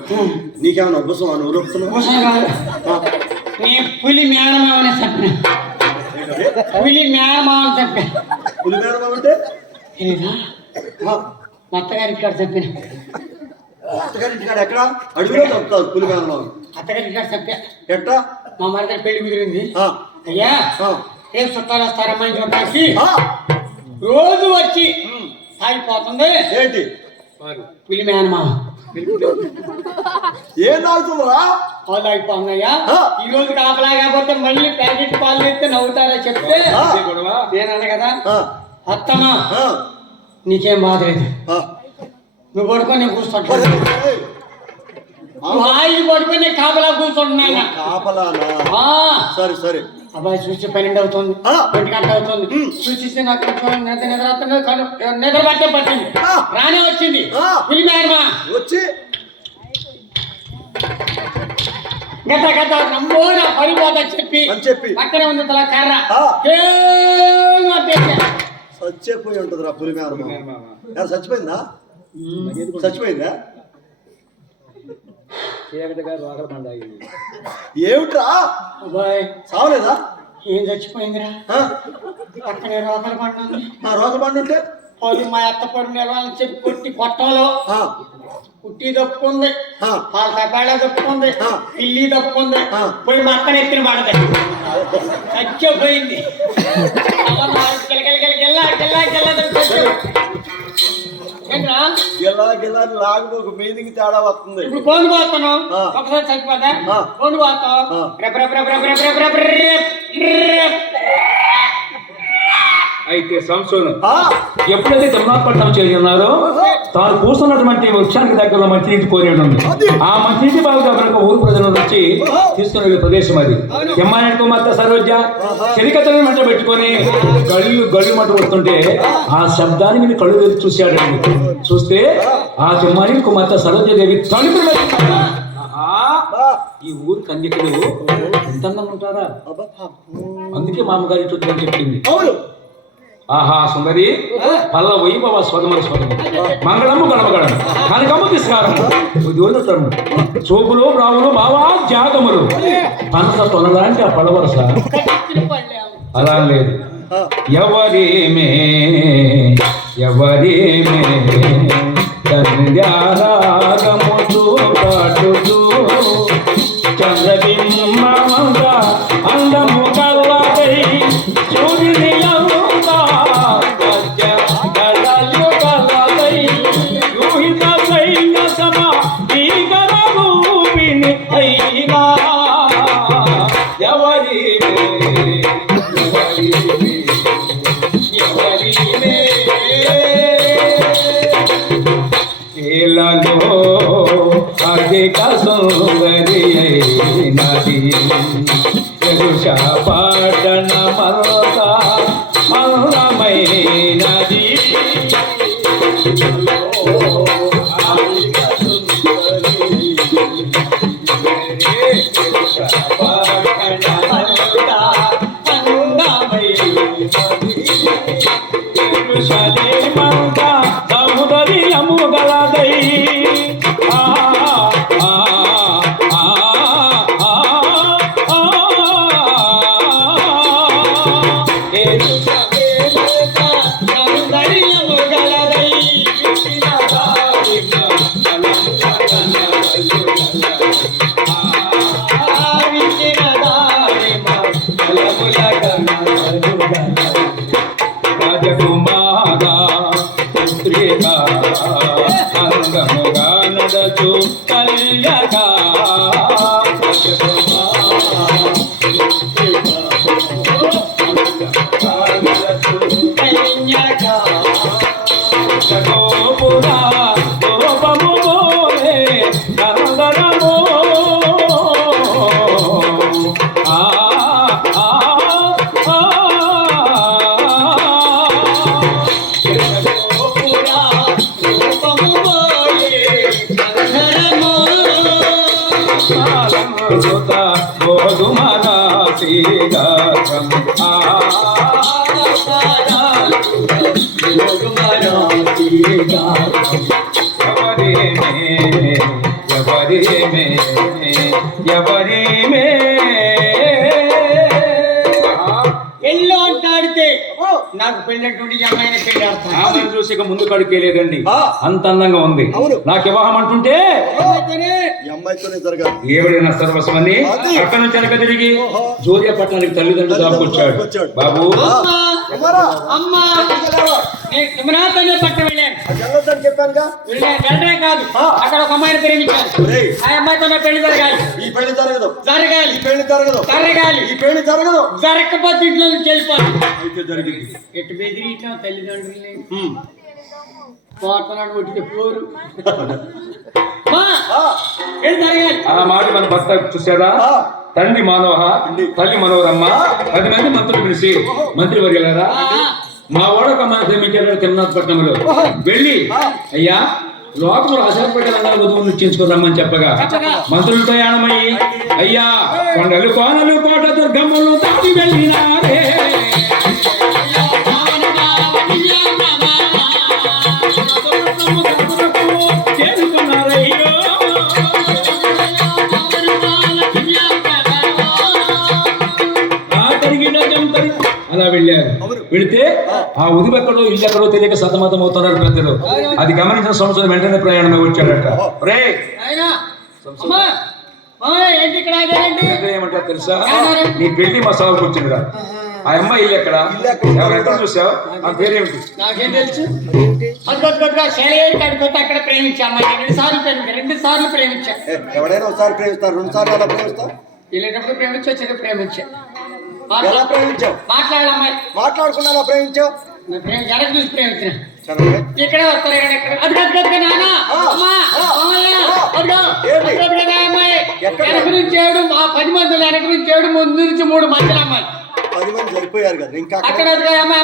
నీకేమన్నా అబ్బసం అని ఊరుకుతున్నావు? పులి మేనమావని చెప్పిన పులి మేనమావని చెప్పా. పులి మేనమావ అంటే అత్తగారి ఇక్కడ చెప్పిన. అత్తగారింటి కాడ ఎక్కడ? అడుగులో చెప్తారు పులి మేనమావ. అత్తగారి ఇక్కడ చెప్పా. ఎట్టా? మా మరదలు పెళ్లి కుదిరింది. అయ్యా ఏం చుట్టాలు వస్తారమ్మా ఇంట్లో కలిసి రోజు వచ్చి ఆగిపోతుంది. ఏంటి? పులి మేనమావ ఏం తాగుతుందా? పాలు తాగిపోతున్నాయా? ఈ రోజు కాపలా కాకపోతే మళ్ళీ ప్యాకెట్ పాలు తెస్తే నవ్వుతారా చెప్తే నేనన్న కదా, అత్తమ్మా నీకేం బాధ లేదు, నువ్వు పడుకొని నేను కూర్చుంటా, నువ్వు హాయిగా పడుకొని నేను కాపలా కూర్చుంటున్నా. కాపలానా? సరే సరే. అబ్బాయి చూసి 12 అవుతుంది, 1 గంట అవుతుంది. చూసి నాకు నిద్ర పట్టే పట్టింది, రానే వచ్చింది పులి మేనమా వచ్చి గత గత నమ్మోరా పడిపోతా చెప్పి పక్కనే ఉంది తల కర్ర చచ్చిపోయి ఉంటుంది రా పులి మేనమా. చచ్చిపోయిందా? చచ్చిపోయిందా? ఏమిట్రా సావలేదా? ఏం చచ్చిపోయిందిరా? పక్కనే రోకల బండ ఉంది. రోకల బండ ఉంటే అది మా అత్త పడి నిలవాలని చెప్పి కొట్టి కొట్టంలో కుట్టి తప్పుకుంది, పాల తపాళ తప్పుకుంది, పిల్లి తప్పుకుంది, పోయి మా అక్కని ఎత్తిన పడతాయి చచ్చిపోయింది. లాగబోకు మీదికి తేడా వస్తుంది. ఇప్పుడు కోని పోతాను ఒకసారి చచ్చిపోతా కోని పోతాం. అయితే సంసోను ఎప్పుడైతే తిమ్నాథపట్నం చేరున్నారో తాను కూర్చున్నటువంటి వృక్షానికి దగ్గరలో మంచినీటి కోరేడు ఉంది. ఆ మంచినీటి బావి దగ్గర ఊరు ప్రజలను వచ్చి తీసుకుని వెళ్ళే ప్రదేశం అది. ఎమ్మాయికు మధ్య సరోజ చెలికతని మంట పెట్టుకొని గళ్ళు మంట వస్తుంటే ఆ శబ్దాన్ని మీరు కళ్ళు తెరిచి చూశాడండి. చూస్తే ఆ తిమ్మాని కుమార్తె సరోజదేవి తలుపు ఈ ఊరు కన్యకులు ఎంత అందంగా ఉంటారా, అందుకే మామగారి చుట్టూ చెప్పింది. ఆహా సుందరి పల్ల వైభవ స్వగమర స్వగమ మంగళము గణమగణం కనకమ్మ తీసుకారము దూరతము చూపులు రావులు బావా జాగములు పనస తొనలాంటి ఆ పడవరస అలా లేదు. ఎవరేమే చంద్రారాగము చూపాటుచూ చంద్రబింబమంగా అందము కల్లదై సూర్యుని అధిక సుందరి నది పాటన మరొక మౌనమైనది. సముదరి అందము గలదై ఆ ఆ ఆ ఆ ఏదు సవేలక సౌందర్యము గలదై విపిన దారిమ అలము రాజకుమారా పుత్రిక అందముగా నడచు కళ్యక గోపురా గోపము బోలే నరదరమో ఆ ఆ ఆ గోపురా గోపము బోలే నరదరమో సుత గోధుమరాశిగాత్రం ఆ ఎవరి ఎల్లో అంటాడితే నాకు పెళ్ళటువంటి ఈ అమ్మాయిని పెళ్లి ఆడతాను. ఆమెను చూసి ఇక ముందు కడుక్కేలేదండి ఆ. అంత అందంగా ఉంది అవును. నాకు వివాహం అంటుంటే ఏమైతేనే ఈ అమ్మాయితోనే జరగాలి. ఏవిడైనా సర్వస్వన్ని అది. అక్కడి నుంచి వెనక తిరిగి జోర్య పట్టణానికి తల్లిదండ్రులు దాపుకొచ్చాడు వచ్చాడు. బాబు అమ్మా కుమారా, అమ్మా నేను తిమ్మనాథనే పట్టు వెళ్ళాను. వెళ్ళొద్దని చెప్పానుగా. వెళ్ళడే కాదు అక్కడ ఒక అమ్మాయిని ప్రేమించాను. ఒరేయ్, ఆ అమ్మాయితో నా పెళ్లి జరగాలి ఈ పెళ్లి జరగదు, జరగాలి ఈ పెళ్లి జరగదు, జరగాలి ఈ పెళ్లి జరగదు. జరగకపోతే ఇంట్లో నుంచి వెళ్ళిపోవాలి. అయితే జరిగింది. ఎటు బెదిరి ఇట్లా తల్లిదండ్రులు పోతున్నాడు ఒట్టితే పోరు మా, పెళ్లి జరగాలి. ఆ మాట మన భర్త చూసారా ఆ. తండ్రి మానవ తల్లి మనోరమ్మ 10 మంది మంత్రులు పిలిచి మంత్రి వర్గలారా మా ఓడక మన ప్రేమించారు తిమ్మనాథపట్నంలో వెళ్ళి అయ్యా లోకములు ఆశాపడ్డ వధువు నిశ్చయించుకోరమ్మని చెప్పగా మంత్రులతో యానమయ్యి అయ్యా కొండలు కోనలు కోట దుర్గమ్మలు దాటి వెళ్ళినారే చేరుకున్నారయ్యో అలా వెళ్ళారు. వెళితే ఆ ఉదిపెక్కడో ఇల్లు ఎక్కడో తెలియక సతమతం అవుతున్నారు పెద్దలు. అది గమనించిన సంవత్సరం వెంటనే ప్రయాణమే వచ్చాడట. రే అమ్మా ఏంటి ఇక్కడ ఆగారండి? ఏమంటారు తెలుసా, నీ పెళ్లి మా సాగుకు వచ్చిందిరా. ఆ అమ్మాయి ఇల్లు ఎక్కడ ఎవరెక్కడ చూసావు, ఆ పేరేమిటి? నాకేం తెలుసు. అదిగొద్దుగా శైలయ్య కడిపోతే అక్కడ ప్రేమించా అమ్మాయి 2 సార్లు ప్రేమించా. ఎవడైనా ఒకసారి ప్రేమిస్తారు, 2 సార్లు ఎలా ప్రేమిస్తావు? వెళ్ళేటప్పుడు ప్రేమించా, వచ్చేటప్పుడు ప్రేమించా. ఎలా ప్రేమించావు? మాట్లాడాలి అమ్మాయి. మాట్లాడుకున్నా ఎలా ప్రేమించావు? వెనక చూసి ప్రేమించిన. సరే, ఇక్కడే వస్తారు అదిగొద్దుగా నాన్న అమ్మా అమ్మయ్య అదిగో అదిగొద్దుగా అమ్మాయి వెనక నుంచి 7 మా 10 మందిలో వెనక నుంచి 7 ముందు నుంచి 3 మధ్యలో అమ్మాయి 10 మంది సరిపోయారు కదా. ఇంకా అక్కడ అమ్మాయి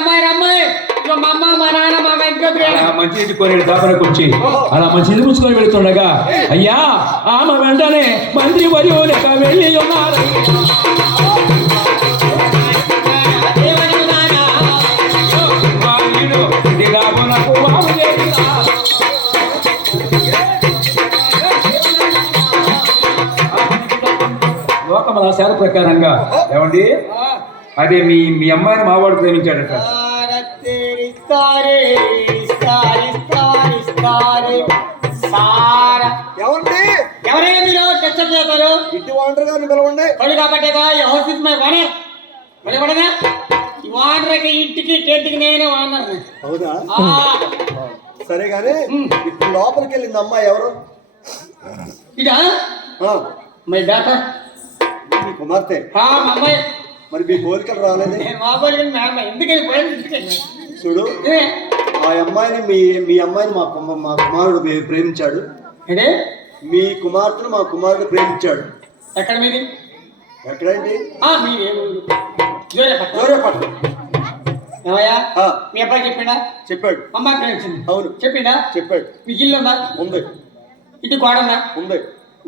మా అమ్మ మా నాన్న మా అలా మంచి ఇంటి కొని దాపనకు వచ్చి అలా మంచి ఇల్లు పుచ్చుకొని వెళుతుండగా అయ్యా ఆమె వెంటనే మంత్రి మరియు లెక్క వెళ్ళి ఉన్నారు. లోకముల శాల ప్రకారంగా ఏమండి అదే మీ అమ్మాయిని మావాడు ప్రేమించాడట. ఏమండి, ఎవరే మీరు డిస్టర్బ్ చేస్తారు? ఇంటి వాండర్ గారిని పిలవండి. కొడు కాబట్టి హౌస్ ఇస్ మై ఓనర్. పడేపడగా ఈ ఓనర్కి ఇంటికి టెంట్కి నేనే ఓనర్. అవునా? సరే గానీ ఇప్పుడు లోపలికి వెళ్ళింది అమ్మాయి ఎవరు? ఇదా మై డాటర్, మీ కుమార్తె. మా అమ్మాయి. మరి మీ కోరికలు రాలేదు? మా పోలికలు మా అమ్మాయి ఎందుకని పోయింది? చూడు, ఆ అమ్మాయిని మీ అమ్మాయిని మా కుమారుడు ప్రేమించాడు. అంటే మీ కుమార్తెను మా కుమారుడు ప్రేమించాడు. ఎక్కడ మీది? ఎక్కడండి? మీది జోరేపట్నం. జోరేపట్నం. ఏమయ్యా మీ అబ్బాయి చెప్పిండా? చెప్పాడు. అమ్మాయి ప్రేమించింది. అవును చెప్పిండా? చెప్పాడు. మీకు ఇల్లు ఉందా? ఉంది. ఇటు గోడ ఉందా? ఉంది.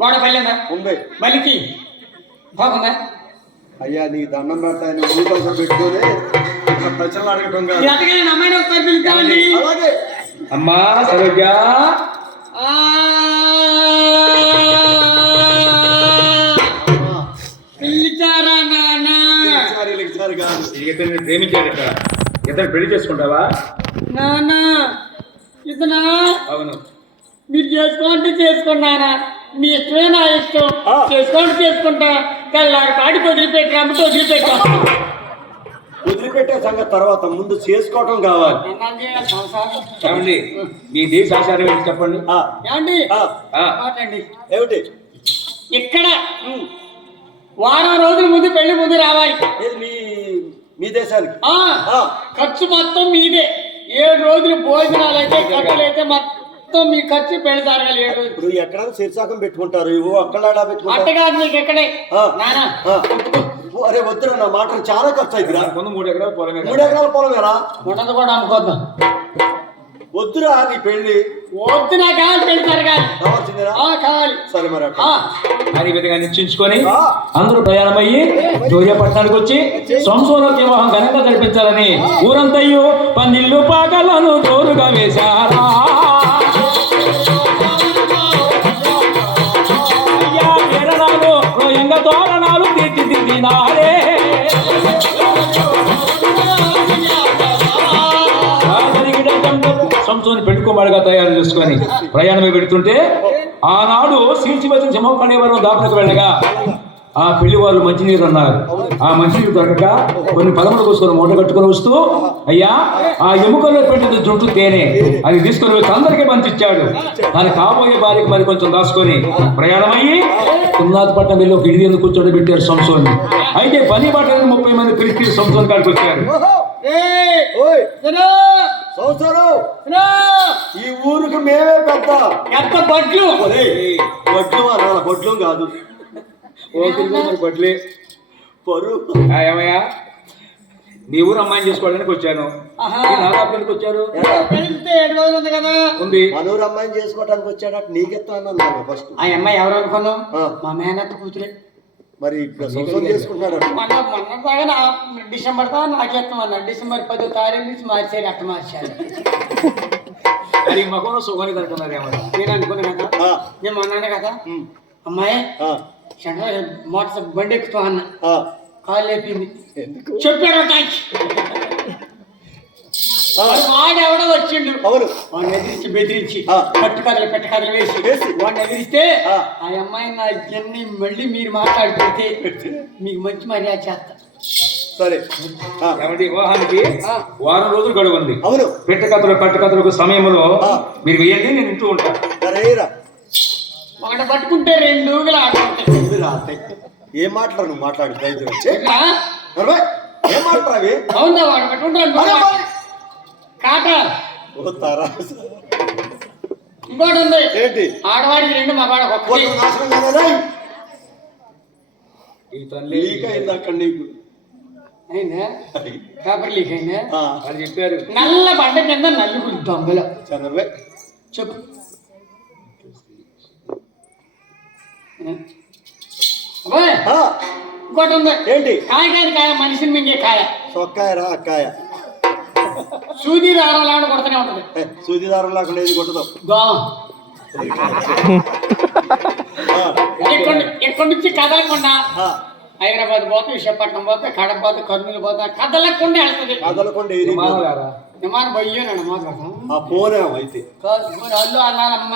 గోడ పల్లి ఉందా? ఉంది. మల్లికి బాగుందా? అయ్యా నీ దండం పెడతాయని ఊరికోసం పెట్టుకొని ప్రశ్నలు అడగటం కాదు. అమ్మని ఒకసారి పిలుద్దామండి. అలాగే అమ్మా సరోజ, పిలిచారా నాన్న? ఇతన్ని ప్రేమించాడట. ఇతను పెళ్లి చేసుకుంటావా? నాన్న ఇతనా? అవును. మీరు చేసుకోండి చేసుకున్నానా? మీ ఇష్టమే నా ఇష్టం. చేసుకోండి చేసుకుంటా. తెల్లారి పాటికి వదిలిపెట్టి రమ్మటి వదిలిపెట్టా. వదిలిపెట్టే సంగతి తర్వాత, ముందు చేసుకోవటం కావాలి. ఏమండి మీ దేశ ఆచారం ఏంటి చెప్పండి. ఏమండి ఆ, మాట్లాడండి. ఏమిటి? ఇక్కడ వారం రోజుల ముందు పెళ్లి ముందు రావాలి. ఏది మీ దేశానికి? ఖర్చు మొత్తం మీదే. 7 రోజులు భోజనాలు అయితే ఖర్చులు అయితే మొత్తం మీ ఖర్చు పెళ్లి జరగాలి. 7 రోజులు. ఇప్పుడు ఎక్కడ శీర్షాకం పెట్టుకుంటారు, ఇవో అక్కడాడా పెట్టుకుంటారు. అట్టగాదు మీకు ఎక్కడే నానా. అరే వద్దురా, నా మాట చాలా ఖర్చు అవుతుందిరా. 3 ఎకరాల పొలమే. 3 ఎకరాల పొలమేరా? ఉండదు కూడా అమ్ముకోద్దాం. వద్దురా నీ పెళ్లి. వద్దు, నా కావాలి పెళ్లి జరగాలి. కావాల్సిందేనా? కావాలి. సరే మరి అని విధంగా నిశ్చయించుకొని అందరూ ప్రయాణమయ్యి జోయపట్నానికి వచ్చి సంసోన వివాహం ఘనంగా జరిపించాలని ఊరంతయ్యూ పందిళ్ళు పాకలను జోరుగా వేశారా. అయ్యా కేరళాలు రోయంగ తోరణాలు తీర్చిదిద్దినారే. సంసోని పెట్టుకోమాడుగా తయారు చేసుకొని ప్రయాణమే పెడుతుంటే ఆనాడు సీల్చి వచ్చిన సింహపడేవరం దాపులకు వెళ్ళగా ఆ పెళ్లి వాళ్ళు మంచినీరు అన్నారు. ఆ మంచినీరు దొరకక కొన్ని పదములు కోసుకొని మూట కట్టుకొని వస్తూ, అయ్యా ఆ ఎముకల్లో పెట్టిన జుట్టు తేనె అది తీసుకొని వచ్చి అందరికీ పంచిచ్చాడు. దాని కాబోయే భార్యకి మరి కొంచెం దాచుకొని ప్రయాణమయ్యి తుమ్నాథపట్నం వెళ్ళి ఒక ఇడి ఎందుకు కూర్చోబెట్టారు సంసోని. అయితే పని బాటలకు 30 మంది పిలిచి సంసోన్ కాడికి వచ్చారు. ఈ ఊరికి మేమే పెద్ద బట్లు. బొడ్లు అనాల, బొడ్లు కాదు. బట్లే ఏమయ్యా, నీ ఊరు అమ్మాయిని చేసుకోవడానికి వచ్చాను. నాగానికి వచ్చారు 7 రోజులు ఉంది కదా ఉంది. మనూరు అమ్మాయిని చేసుకోవడానికి వచ్చాడట. నీకెత్తా అన్నాను ఫస్ట్. ఆ అమ్మాయి ఎవరు అనుకున్నావు? మా మేనత్త కూతురే. మరి చేసుకుంటున్నాడు. మొన్న డిసెంబర్ దా నాకెత్తాం అన్నాడు. డిసెంబర్ 10వ తారీఖు నుంచి మార్చారు. అట్ట మార్చారు. అది మగోన సుఖాన్ని కనుక్కున్నారేమో నేను అనుకున్నా కదా. నేను మొన్నాను కదా, అమ్మాయి మోటార్ బండి ఎక్కుతా అన్న. కాలు లేపింది. చెప్పాడు వాడు ఎవడో వచ్చిండు. వాడిని ఎదిరించి బెదిరించి కట్టు కథలు పెట్ట కథలు వేసి వాడిని ఎదిరిస్తే ఆ అమ్మాయి నా ఇవన్నీ మళ్ళీ మీరు మాట్లాడిపోతే మీకు మంచి మర్యాద చేస్తా. సరే ఏమంటే వివాహానికి వారం రోజులు గడువు ఉంది. అవును. పెట్టకథలకు సమయంలో మీరు వేయండి, నేను ఇంటూ ఉంటాను. ఒకటి పట్టుకుంటే 2 ఊగులు ఆడుకుంటాయి. ఏం మాట్లాడు నువ్వు? మాట్లాడు. ఏం మాట్లాడవి? అవునా? వాడు పట్టుకుంటాడు కాట. ఇంకోటి ఉంది. ఏంటి? ఆడవాడికి 2, మగవాడికి 1. లీక్ అయింది అక్కడ నీకు. అయిందా? పేపర్ లీక్ అయిందా? అని చెప్పారు. నల్ల బండ కింద నలుగురు దొంగలు. చెప్పు. ఇంకోటి ఉంది. ఏంటి? కాయ మనిషిని మింగే కాయ. సొక్కాయరా అక్కాయ. సూది దారాలు కొడుతూనే ఉంటది. సూది దారం లేకుండా ఏది కొట్టదు. ఎక్కడి నుంచి కదలకుండా హైదరాబాద్ పోతే, విశాఖపట్నం పోతే, కడప పోతే, కర్నూలు పోతే కదలకుండా వెళ్తుంది. కదలకుండా విమానం పోయాను మాట్లాడతాం. అయితే అల్లు అన్నానమ్మ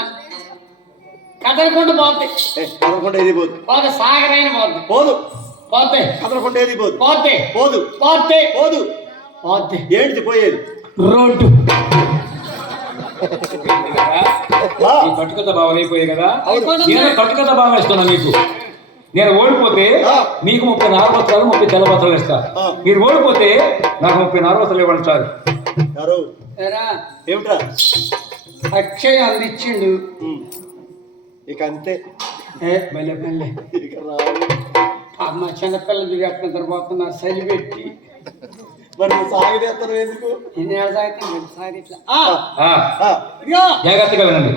కదలకుండా పోతే. కదలకుండా ఏది పోదు. పోతే సాగరైన పోద్ది. పోదు. పోతే కదలకుండా ఏది పోదు. పోతే పోదు. పోతే పోదు. పోతే ఏంటిది పోయేది? రోడ్డు. కట్టుకథ భావం అయిపోయాయి కదా. నేను కట్టుకథ భావం ఇస్తున్నా మీకు. నేను ఓడిపోతే మీకు 30 నారపత్రాలు 30 తెల్లపత్రాలు ఇస్తా. మీరు ఓడిపోతే నాకు 30 నారపత్రాలు ఇవ్వండి చాలు. ఏమిట్రా? అక్షయ్ అందించిండు. ఇక అంతే. మెల్లె మెల్లె అమ్మ చిన్నపిల్లలు తిరిగి పోతున్నారు చలి పెట్టి. మరి సాగితేస్తాను ఎందుకు? జాగ్రత్తగా వినండి.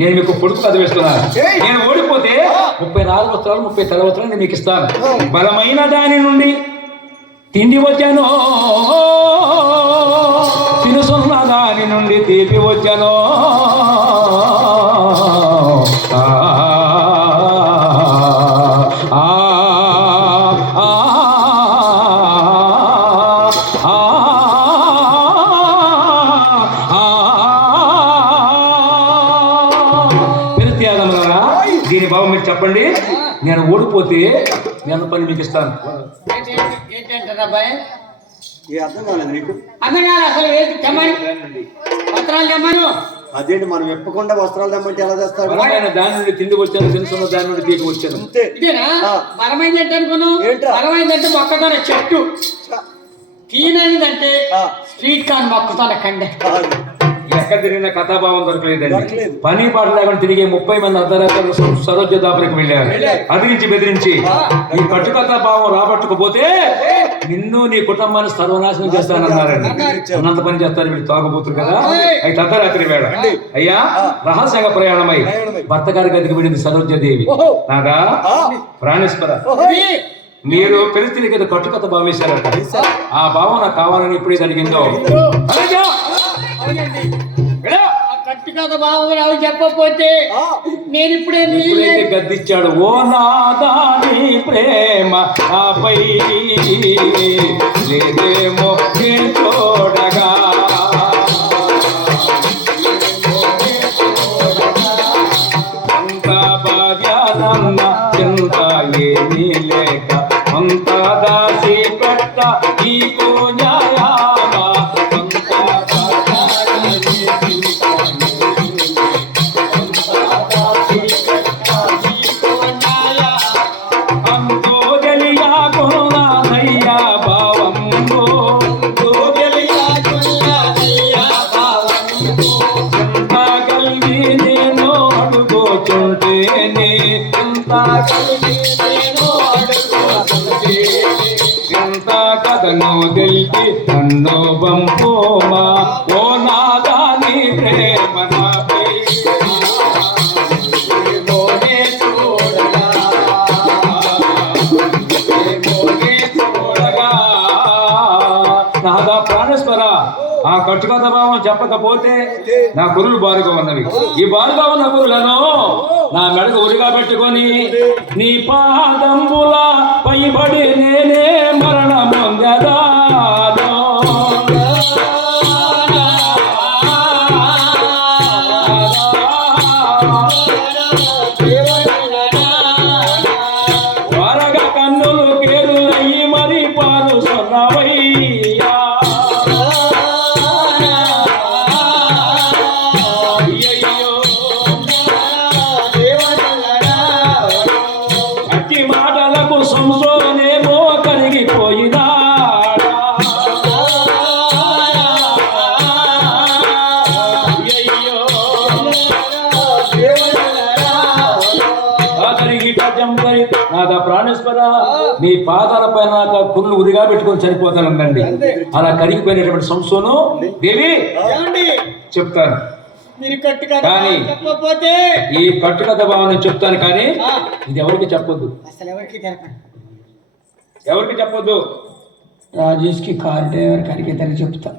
నేను మీకు పొడుపు కథ వేస్తున్నాను. నేను ఓడిపోతే 30 నారపత్రాలు 30 తెల్లపత్రాలు నేను మీకు ఇస్తాను. బలమైన దాని నుండి తిండి వచ్చాను, తినుసున్న దాని నుండి తీపి వచ్చాను ఆ, ఆ, ఆ, ఆ, త్యాగమరా దీని భావం మీరు చెప్పండి. నేను ఓడిపోతే నేను పని మీకు ఇస్తాను. ఏంటంటారు అబ్బాయి? ఏ అర్థం కాలేదు నీకు? అన్నగారు అసలు ఏంటి తెమ్మని పత్రాలు తెమ్మను. అదేంటి మనం ఎప్పకుండా వస్త్రాలు తెమ్మంటే ఎలా చేస్తాడు? బలమైన దాని నుండి తిండి వచ్చాను, తినుసున్న దాని నుండి తీగి వచ్చాను. అంతే. ఇదేనా బలమైంది అంటే అనుకున్నావు? ఏంట్రా? బలమైందంటే మొక్కతోనే చెట్టు, తీనైందంటే స్వీట్ కార్న్ మొక్కతోనే కండే. ఎక్కడ తిరిగిన కథాభావం దొరకలేదండి. దొరకలేదు. పని పాట లేకుండా తిరిగే 30 మంది అర్ధరాత్రులు సరోజ దాపరికి వెళ్ళారు. అదిరించి బెదిరించి ఈ కట్టు కథాభావం రాబట్టుకుపోతే నిన్ను నీ కుటుంబాన్ని సర్వనాశనం చేస్తానన్నారండి. అన్నంత పని చేస్తారు వీళ్ళు తాగబోతురు కదా. అయితే అర్ధరాత్రి వేళ అయ్యా రహస్యంగా ప్రయాణమై భర్త గారి గదికి వెళ్ళింది సరోజదేవి. నాదా ప్రాణేశ్వర, మీరు పెళ్లి కదా కట్టుకథ భావం వేశారట. ఆ భావం నాకు కావాలని ఎప్పుడే జరిగిందో కట్టు కథ బాబు చెప్పకపోతే నేను ఇప్పుడే ఎప్పుడైతే గద్దిచ్చాడు ఓ నాదాని ప్రేమ ఆపై లేదేమో నేను చూడగా అంత భార్య నన్న చింత ఏమీ లేక అంత దాసి పెట్ట నీకు న్యాయమా కథను తెలిపి నన్ను పంపుమా ఓ నాదాని ప్రేమ నాపై నాదా ప్రాణేశ్వర ఆ కట్టుకథ భావం చెప్పకపోతే నా కురులు బారుగా ఉన్నవి. ఈ బారుగా ఉన్న కురులను నా మెడకు ఉరిగా పెట్టుకొని నీ పాదంబుల పైబడి నేనే మరణం పొందదా వరగ కన్నులు కేరులయ్యి మరి పాలు సొన్నవయ్యా అట్టి మాటలకు సంసోనేమో కరిగిపోయినా నాదా ప్రాణేశ్వర నీ పాదాల పైన కుళ్ళు ఉరిగా పెట్టుకొని చనిపోతానండి. అలా కరిగిపోయినటువంటి సంసోను దేవి చెప్తాను కానీ ఈ కట్టుకథ భావన చెప్తాను కానీ ఇది ఎవరికి చెప్పొద్దు, అసలు ఎవరికి తెలపండి. ఎవరికి చెప్పొద్దు. రాజేష్ కి కార్ డ్రైవర్ కరిగేదని చెప్తా.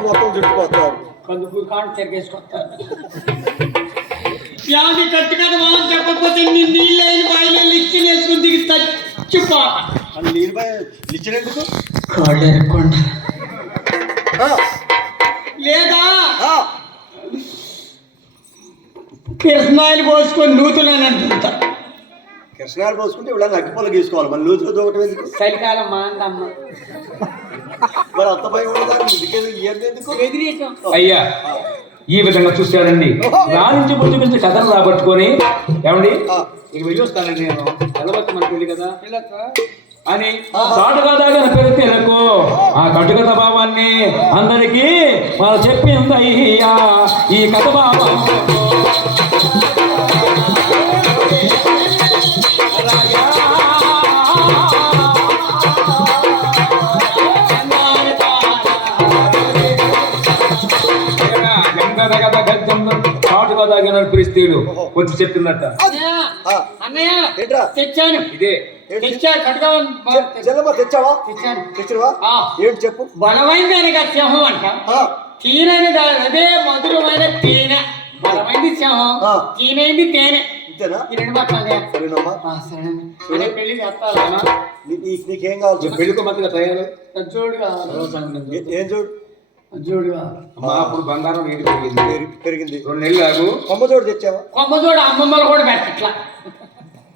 మొత్తం చుట్టుకొస్తారు, కందుకు కాడు తిరిగేసుకొస్తారు. వ్యాధి కట్టు కదా మనం చెప్పకపోతే నీళ్ళైన బాయిలో లిచ్చి వేసుకుని దిగి చచ్చిపో. ఇచ్చినందుకు కాళ్ళు ఎరక్కుండా లేదా కిరసనాయిలు పోసుకొని నూతులని అంటుంటా. కిరసనాయిలు పోసుకుంటే ఇలా అగ్గిపొల గీసుకోవాలి, మన లూజులో దూకటం ఎందుకు? చలికాలం మా అందమ్మ మరి అంత భయం ఉండదు ఎదిరేసాం. అయ్యా ఈ విధంగా చూశారండి. రాణించి బుద్ధి కథలు రాబట్టుకొని ఏమండి ఇక వెళ్ళి వస్తానండి నేను వెళ్ళవచ్చు మనకు వెళ్ళి కదా అని చాటుగా దాగిన పెరితేలకు ఆ కట్టుకథ భావాన్ని అందరికీ మనం చెప్పింది అయ్యా ఈ కథ భావం. చాటుగా దాగిన ప్రిస్తీలు వచ్చి చెప్పిందట. అన్నయ్య తెచ్చాను, ఇదే తెచ్చా కట్టుగా తెచ్చావా? తెచ్చాను. తెచ్చినవా? ఏంటి చెప్పు. బలమైందని సింహం అంట, తీనైన అదే మధురమైన తేనె, బలమైంది సింహం, ఆ. తీనైంది తేనె. ఇంతేనా? ఈ రెండు మాట్లాడే సరేనమ్మా. సరేనండి. అదే పెళ్లి చేస్తాను. నీకేం కావాలి చెప్పు. పెళ్లికి మధ్యలో తయారు జోడు కావాలి, ఏం చూడు జోడు కావాలి. మా అప్పుడు బంగారం రేటు పెరిగింది. పెరిగింది. 2 నెలలు ఆగు. కొమ్మ జోడు తెచ్చావా? కొమ్మ జోడు అమ్మమ్మలు కూడా పెట్టట్లా,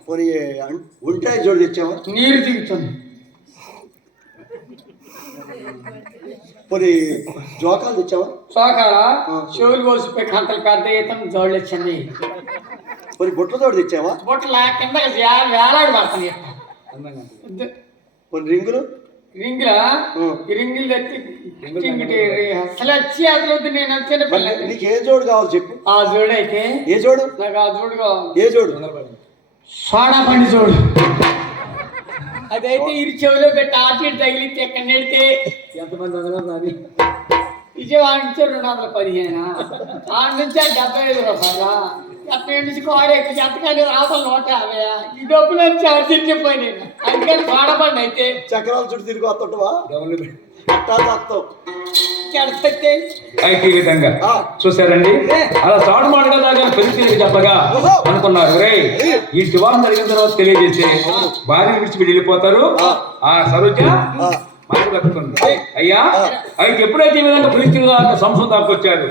పోనీ ఉంటాయి జోడు తెచ్చావా? నీరు దిగుతుంది. పోనీ జోకాలు తెచ్చావా? సోకాల చెవులు కోసి పెట్టి అంతలు పెద్ద ఈతం జోళ్ళు వచ్చింది. పోనీ బుట్ల జోడు తెచ్చావా? బొట్టల కింద వేలాడి పడుతుంది. పోనీ రింగులు? రింగులా? ఈ రింగులు తెచ్చి అసలు వచ్చి అసలు వద్దు, నేను వచ్చిన పిల్ల. నీకు ఏ జోడు కావాలి చెప్పు. ఆ జోడు అయితే ఏ జోడు? నాకు ఆ జోడు కావాలి. ఏ జోడు? సోడా పండి జోడు. అదైతే ఇరు చెవిలో పెట్టి ఆటి తగిలితే ఎక్కడ నెడితే ఎంతమంది అందరూ నాది విజయవాడ నుంచి 215, ఆడ నుంచి 75 రూపాయల, 70 నుంచి కారు ఎక్కి ఎంతకంటే రావడం 150. ఈ డబ్బులు వచ్చి ఆశించిపోయి నేను. అందుకని సోడా పండి అయితే చక్రాల చుట్టూ తిరిగి వస్తుంటవా? డబ్బులు పెట్టి. అట్టా చేస్తావు. చెడతే అయితే ఈ విధంగా చూసారండి. అలా చాటు మాటగా దాకా పెళ్లి చెప్పగా అనుకున్నారు, రే ఈ శివారం జరిగిన తర్వాత తెలియజేస్తే భార్య విడిచి వెళ్ళిపోతారు. ఆ సరోజ మాట కట్టుకుంది. అయ్యా అయితే ఎప్పుడైతే ఈ విధంగా ఫిలిస్తీన్ దాకా సంసం దాకొచ్చారు.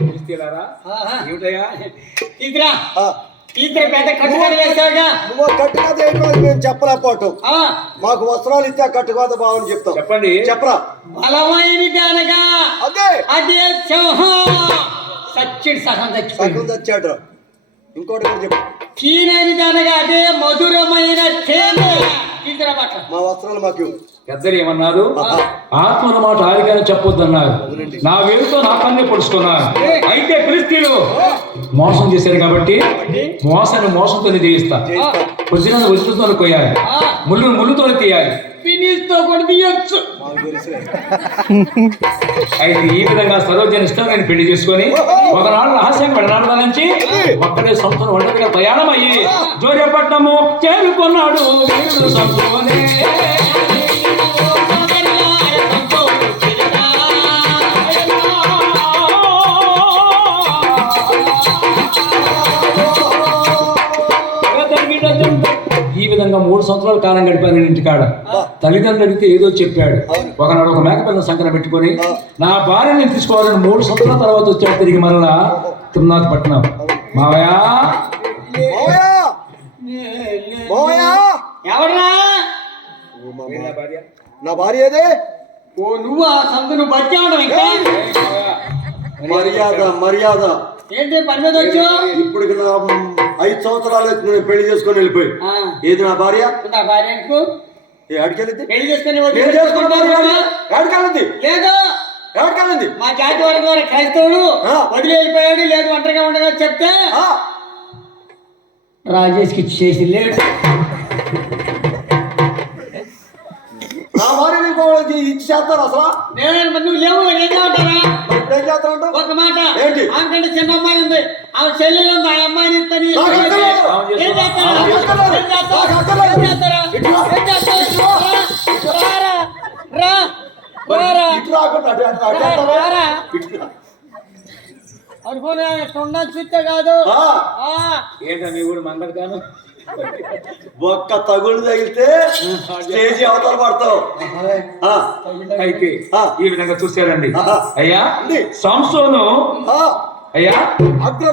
ఫిలిస్తీన్లారా ఏమిటయ్యా ఇదిరా ఇద్దరు పెద్ద కట్టుకడి వేసావుగా. నువ్వు కట్టుకథ ఏంటో మేము చెప్పలేకపోవటం. మాకు వస్త్రాలు ఇస్తే కట్టుకథ బావని చెప్తాం. చెప్పండి. చెప్పరా. బలమైనది అనగా అదే అదే సింహం సచ్చిడి సగం సగం తెచ్చాడు. ఇంకోటి కూడా చెప్పు. తీనైనది అనగా అదే మధురమైన తేనె. ఇద్దరు పట్ల మా వస్త్రాలు మాకు ఇవ్వు. పెద్దలు ఏమన్నారు? ఆత్మల మాట ఆరిగానే చెప్పొద్దన్నారు. నా వేరుతో నా కన్నే పొడుచుకున్నారు. అయితే ఫిలిస్తీన్లు మోసం చేశారు కాబట్టి మోసాన్ని మోసంతోనే జయిస్తా. వచ్చిన వస్తుతో కొయ్యాలి, ముళ్ళుతో తీయాలి, ఫినిష్తో కూడా తీయొచ్చు. అయితే ఈ విధంగా సరోజని ఇష్టం నేను పెళ్లి చేసుకొని ఒకనాడు రహస్యంగా వెళ్ళాడు నుంచి ఒక్కడే సంస్థను ఒంటరిగా ప్రయాణమయ్యి జోర్యపట్నము చేరుకున్నాడు. సంస్థనే ఈ విధంగా 3 సంవత్సరాల కాలం గడిపాను ఇంటికాడ. తల్లిదండ్రులు అడిగితే ఏదో చెప్పాడు. ఒకనాడు ఒక మేకపిల్లని సంకన పెట్టుకొని నా భార్యని తీసుకోవాలని 3 సంవత్సరాల తర్వాత వచ్చాడు తిరిగి మరలా తిరునాథ్ పట్నం. మావయ్య ఎవరా నా భార్య ఏదే? ఓ నువ్వు ఆ సందు నువ్వు బతికే ఉండవు ఇంకా. మర్యాద మర్యాద ఏంటి పని మీద వచ్చు? ఇప్పుడు 5 సంవత్సరాలు నేను పెళ్లి చేసుకొని వెళ్ళిపోయి. ఏది నా భార్య? నా భార్యకు అడికెళ్ళింది పెళ్లి చేసుకుని అడికెళ్ళింది లేదు. ఎవరికెళ్ళింది? మా జాతి వర్గం వారి క్రైస్తవుడు వదిలి వెళ్ళిపోయాడు, లేదు ఒంటరిగా ఉండగా చెప్తే రాజేష్కి ఇచ్చేసి లేడు. నా భార్యని ఇచ్చి చేస్తారు అసలు? నువ్వు లేవు, ఏం చేస్తారా? ఇప్పుడు ఏం చేస్తారంట? ఒక మాట ఏంటి? ఆమెకంటే చిన్న అమ్మాయి ఉంది, ఆమె చెల్లెలు ఉంది, ఆ అమ్మాయిని ఇస్తాను. ఏం చేస్తారా? అనుకునే కొండ చూస్తే కాదు. ఏంటో మీ ఊరు మందరికాను ఒక్క తగులు తగిలితే స్టేజీ అవతల పడతావు. అయితే ఈ విధంగా చూశారండి. అయ్యా సంసోను అయ్యా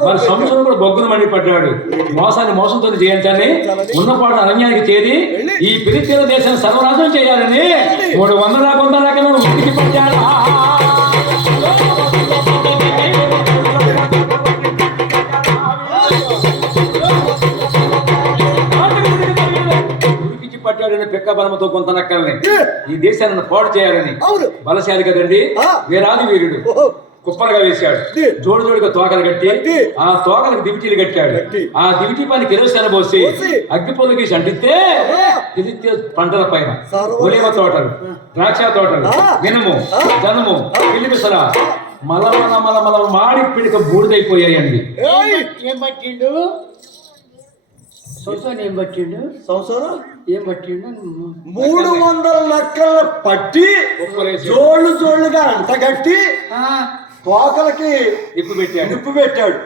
మరి సంసోను కూడా బొగ్గును మండిపడ్డాడు. మోసాన్ని మోసంతో చేయించాలని ఉన్నపాటు అరణ్యానికి చేరి ఈ ఫిలిస్తీన్ల దేశాన్ని సర్వనాశనం చేయాలని 300 కొందరు ఉడికి పడ్డాడు. పట్టాడని పెక్క బలముతో కొంత నక్కల్ని ఈ దేశాన్ని పాడు చేయాలని బలశాలి కదండి. వీరాది వీరుడు కుప్పలుగా వేశాడు. జోడు జోడుగా తోకలు కట్టి ఆ తోకలకు దివిటీలు కట్టాడు. ఆ దివిటీ పైన కిరోసిన్ పోసి అగ్గిపొలు గీసి అంటిస్తే ఫిలిస్తీన్ పంటల పైన ఒలివ తోటలు, ద్రాక్ష తోటలు, మినుము, జనుము, పిల్లిపిసర మల మల మల మల మాడి పిడిక బూడిదైపోయాయండి. ఏం పట్టిండు సంవత్సరం? ఏం పట్టిండు సంవత్సరం? ఏం పట్టిండు? 300 నక్కల పట్టి జోళ్ళు జోళ్ళుగా అంట కట్టి తోకలకి నిప్పు పెట్టాడు. నిప్పు పెట్టాడు.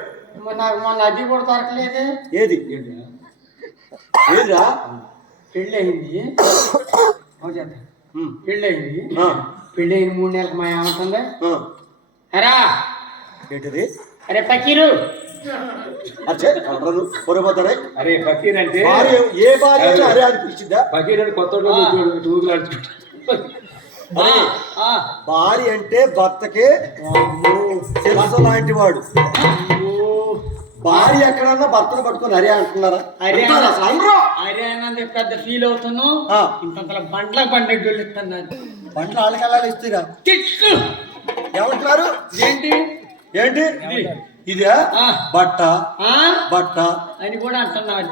నాకు మొన్న అది కూడా దొరకలేదే. ఏది ఏదిరా? పెళ్ళి అయింది, పెళ్ళి అయింది, పెళ్ళి అయిన 3 నెలలకు మా ఏమంటుందా, అరా ఏంటిది? అరే పకీరు అచ్చే అంటారు పొరపోతారే. అరే ఫకీర్ అంటే భార్య ఏ భార్య అయినా అరే అనిపించిందా? ఫకీర్ అంటే కొత్త టూగులు నడుచుకుంటాడు. భార్య అంటే భర్తకే శిరస్సు లాంటి వాడు. భార్య ఎక్కడన్నా భర్తను పట్టుకొని అరే అంటున్నారా? అరే అన్నది పెద్ద ఫీల్ అవుతున్నావు. ఇంతంతలా బండ్లకు ఇస్తున్నాను. బండ్లు ఆళ్ళకల్లాలు ఇస్తారా? తిట్లు ఏమంటున్నారు? ఏంటి ఏంటి ఇదే బట్ట బట్ట అని కూడా అంటున్నాడు.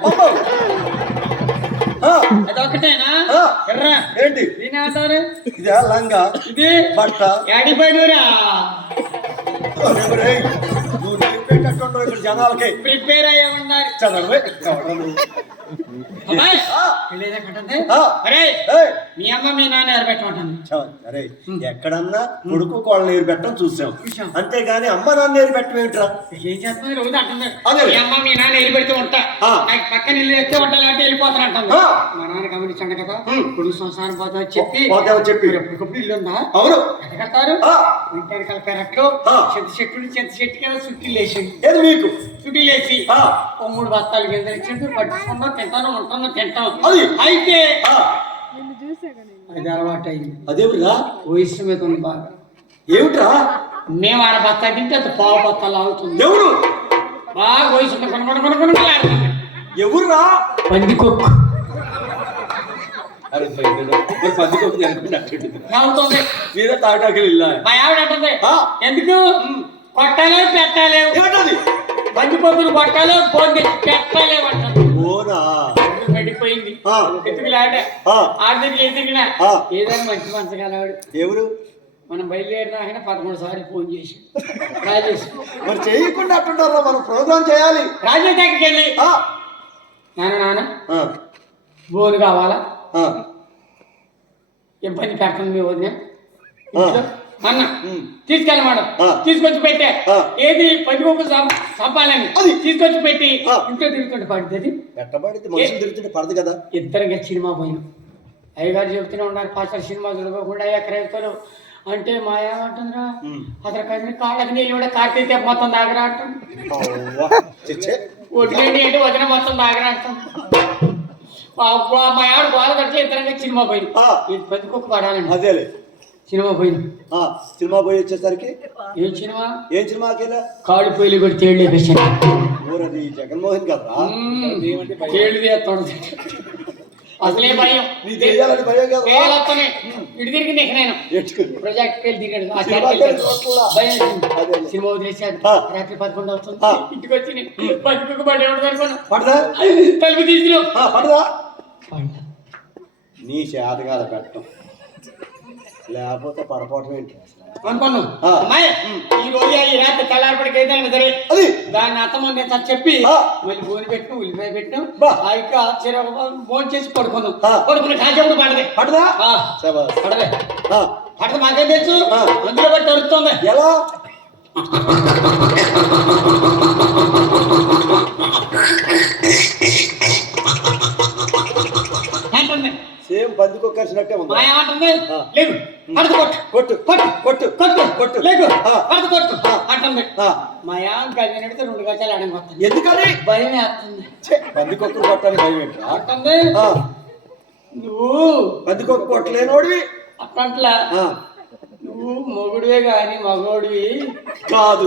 అదొకటేనా? ఏంటి దీని అంటారు? ఇదే లంగా, ఇది బట్ట. యాడిపోయినరా నువ్వు నేర్పేటట్టు ఇక్కడ జనాలకి ప్రిపేర్ అయ్యే ఉన్నారు. చదవే అరే మీ అమ్మ మీ నాన్న ఎరబెట్టమంటాను. అరే ఎక్కడన్నా కొడుకు కోళ్ళ నీరు పెట్టడం చూసాం, అంతేగాని అమ్మ నాన్న నీరు పెట్టడం ఏమిట్రా? ఏం చేస్తుంది రోజు అంటుంది. మీ అమ్మ మీ నాన్న ఎరి పెడితే ఉంటా, నాకు పక్కన ఇల్లు ఎత్తే ఉంటా అంటే వెళ్ళిపోతాను అంటుంది. మా నాన్న గమనించండి కదా, కొడుకు సంసారం పోతా చెప్పి ఎప్పటికప్పుడు ఇల్లు ఉందా? అవును కడతారు. ఇంటి కలిపారట్లు చింత చెట్టు కింద చుట్టీలు వేసి మీకు చుట్టీలు వేసి 3 బస్తాలు కింద ఇచ్చింది. పట్టుకున్నా తింటాను ఉంటాను తింటాం. అయితే అది అలవాటు అయింది. అదేమిరా? వయస్సు మీద ఉంది బాగా. ఏమిట్రా? మేము 6 బస్తాలు తింటే అది 1/2 బస్తాలు అవుతుంది. ఎవరు బాగా వయసు కొనుక్కుంటున్నా. ఎవరురా? పందికొక్కు అవుతుంది. మీద తాటాకి మా ఆవిడ అంటుంది, ఎందుకు కొట్టాలే పెట్టాలేవు, పందికొక్కులు కొట్టాలి పోంది పెట్టాలేవు అంటారు. పడిపోయింది ఎత్తుకులాట ఆర్థిక ఎదిగిన ఏదైనా మంచి మంచగలవాడు. ఎవరు? మనం బయలుదేరినాకనే 11 సార్లు ఫోన్ చేసి రాజేష్ మరి చేయకుండా అంటున్నారా? మనం ప్రోగ్రామ్ చేయాలి. రాజేష్ దగ్గరికి వెళ్ళి నాన్న బోను కావాలా, ఇబ్బంది పెడుతుంది మీ వదిన అన్న తీసుకెళ్ళమాడం, తీసుకొచ్చి పెట్టే ఏది 10 కొక్కులు చంపాలని తీసుకొచ్చి పెట్టి ఇంట్లో తిరుగుతుంటే పడుతుంది. పెట్టబడితే మనుషులు తిరుగుతుంటే పడదు కదా. ఇద్దరికి సినిమా పోయినాం. అయ్యగారు చెప్తూనే ఉన్నారు, పాత్ర సినిమా చూడకుండా ఎక్కడైతారు అంటే మా ఏమంటుందిరా అతను కన్నీ కాళ్ళకి నీళ్ళు కూడా కార్తీక మొత్తం దాగరా అంటుంది. వదిలేండి ఏంటి వదిన మొత్తం దాగరా అంటాం. మా ఆవిడ గోడ కట్టి ఇద్దరంగా సినిమా పోయింది. ఇది 10 కొక్కు పడాలండి. అదేలే సినిమా పోయింది. సినిమా పోయి వచ్చేసరికి ఏం సినిమా? ఏం సినిమాకి? కాళ్ళు పొయ్యిలు కూడా తేళ్లే పేషెంట్. అది జగన్మోహన్ కదా, తేళ్లు తీస్తాడు. అసలే భయం, పేలొస్తానే ఇటు తిరిగి నేను ప్రాజెక్ట్ పేరు తిరిగాడు. సినిమా వదిలేసాడు. రాత్రి 11 అవుతుంది. ఇంటికి వచ్చి పట్టుకు పడి తలుపు తీసిన నీ చేతగాల పెట్టడం లేకపోతే పొరపాటు ఏంటి అనుకున్నాం. ఈ రోజు ఈ రాత్రి తెల్లారిపడికి ఏదైనా సరే దాన్ని అత్తమ్మ నేను చెప్పి మళ్ళీ బోని పెట్టిన ఉల్లిపాయ పెట్టినాం. భోజనం చేసి పడుకున్నాం. పడుకున్న కాసేపుడు పడదే పడదా పడదే పడదు మాకేం తెలుసు. అందులో బట్టి అడుగుతుంది ఎలా అంటుంది. సేమ్ పందికొక్క కలిసినట్టే ఉంది. ఏమంటుంది? లేదు పడదు కొట్టు కొట్టు కొట్టు కొట్టు కొట్టు లేదు పడదు కొట్టు అంటుంది. మా యాం కలిగినట్టు 2 గజాలు అడగొస్తుంది. ఎందుకని? భయం వేస్తుంది. పందికొక్కలు కొట్టాలి భయం ఏంటి అంటుంది. నువ్వు పందికొక్క కొట్టలేనోడివి అట్లా నువ్వు మొగుడివే గాని మగోడివి కాదు.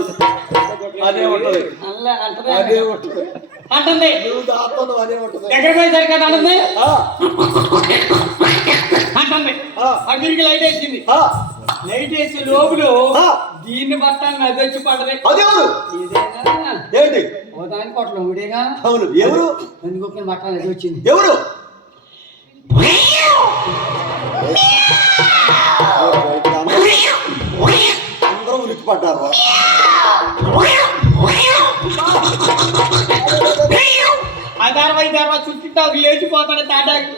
అదే ఉంటుంది అలా అంటది. అదే ఉంటుంది అంటుంది. నువ్వు దాంతో అదే ఉంటుంది. దగ్గర పోయేసరికి కదా అంటుంది. అంటుంది. అగ్గిరికి లైట్ వేసింది. లైట్ వేసి లోపులు దీన్ని బట్టాన్ని అది వచ్చి పడదే. ఏంటి దాని కొట్టలు ఊడేగా. అవును. ఎవరు? అందుకొక బట్టాన్ని అది వచ్చింది. ఎవరు? అందరూ ఉలిక్కి పడ్డారు. ఆ చుట్టూ లేచిపోతాడు తాటాకి.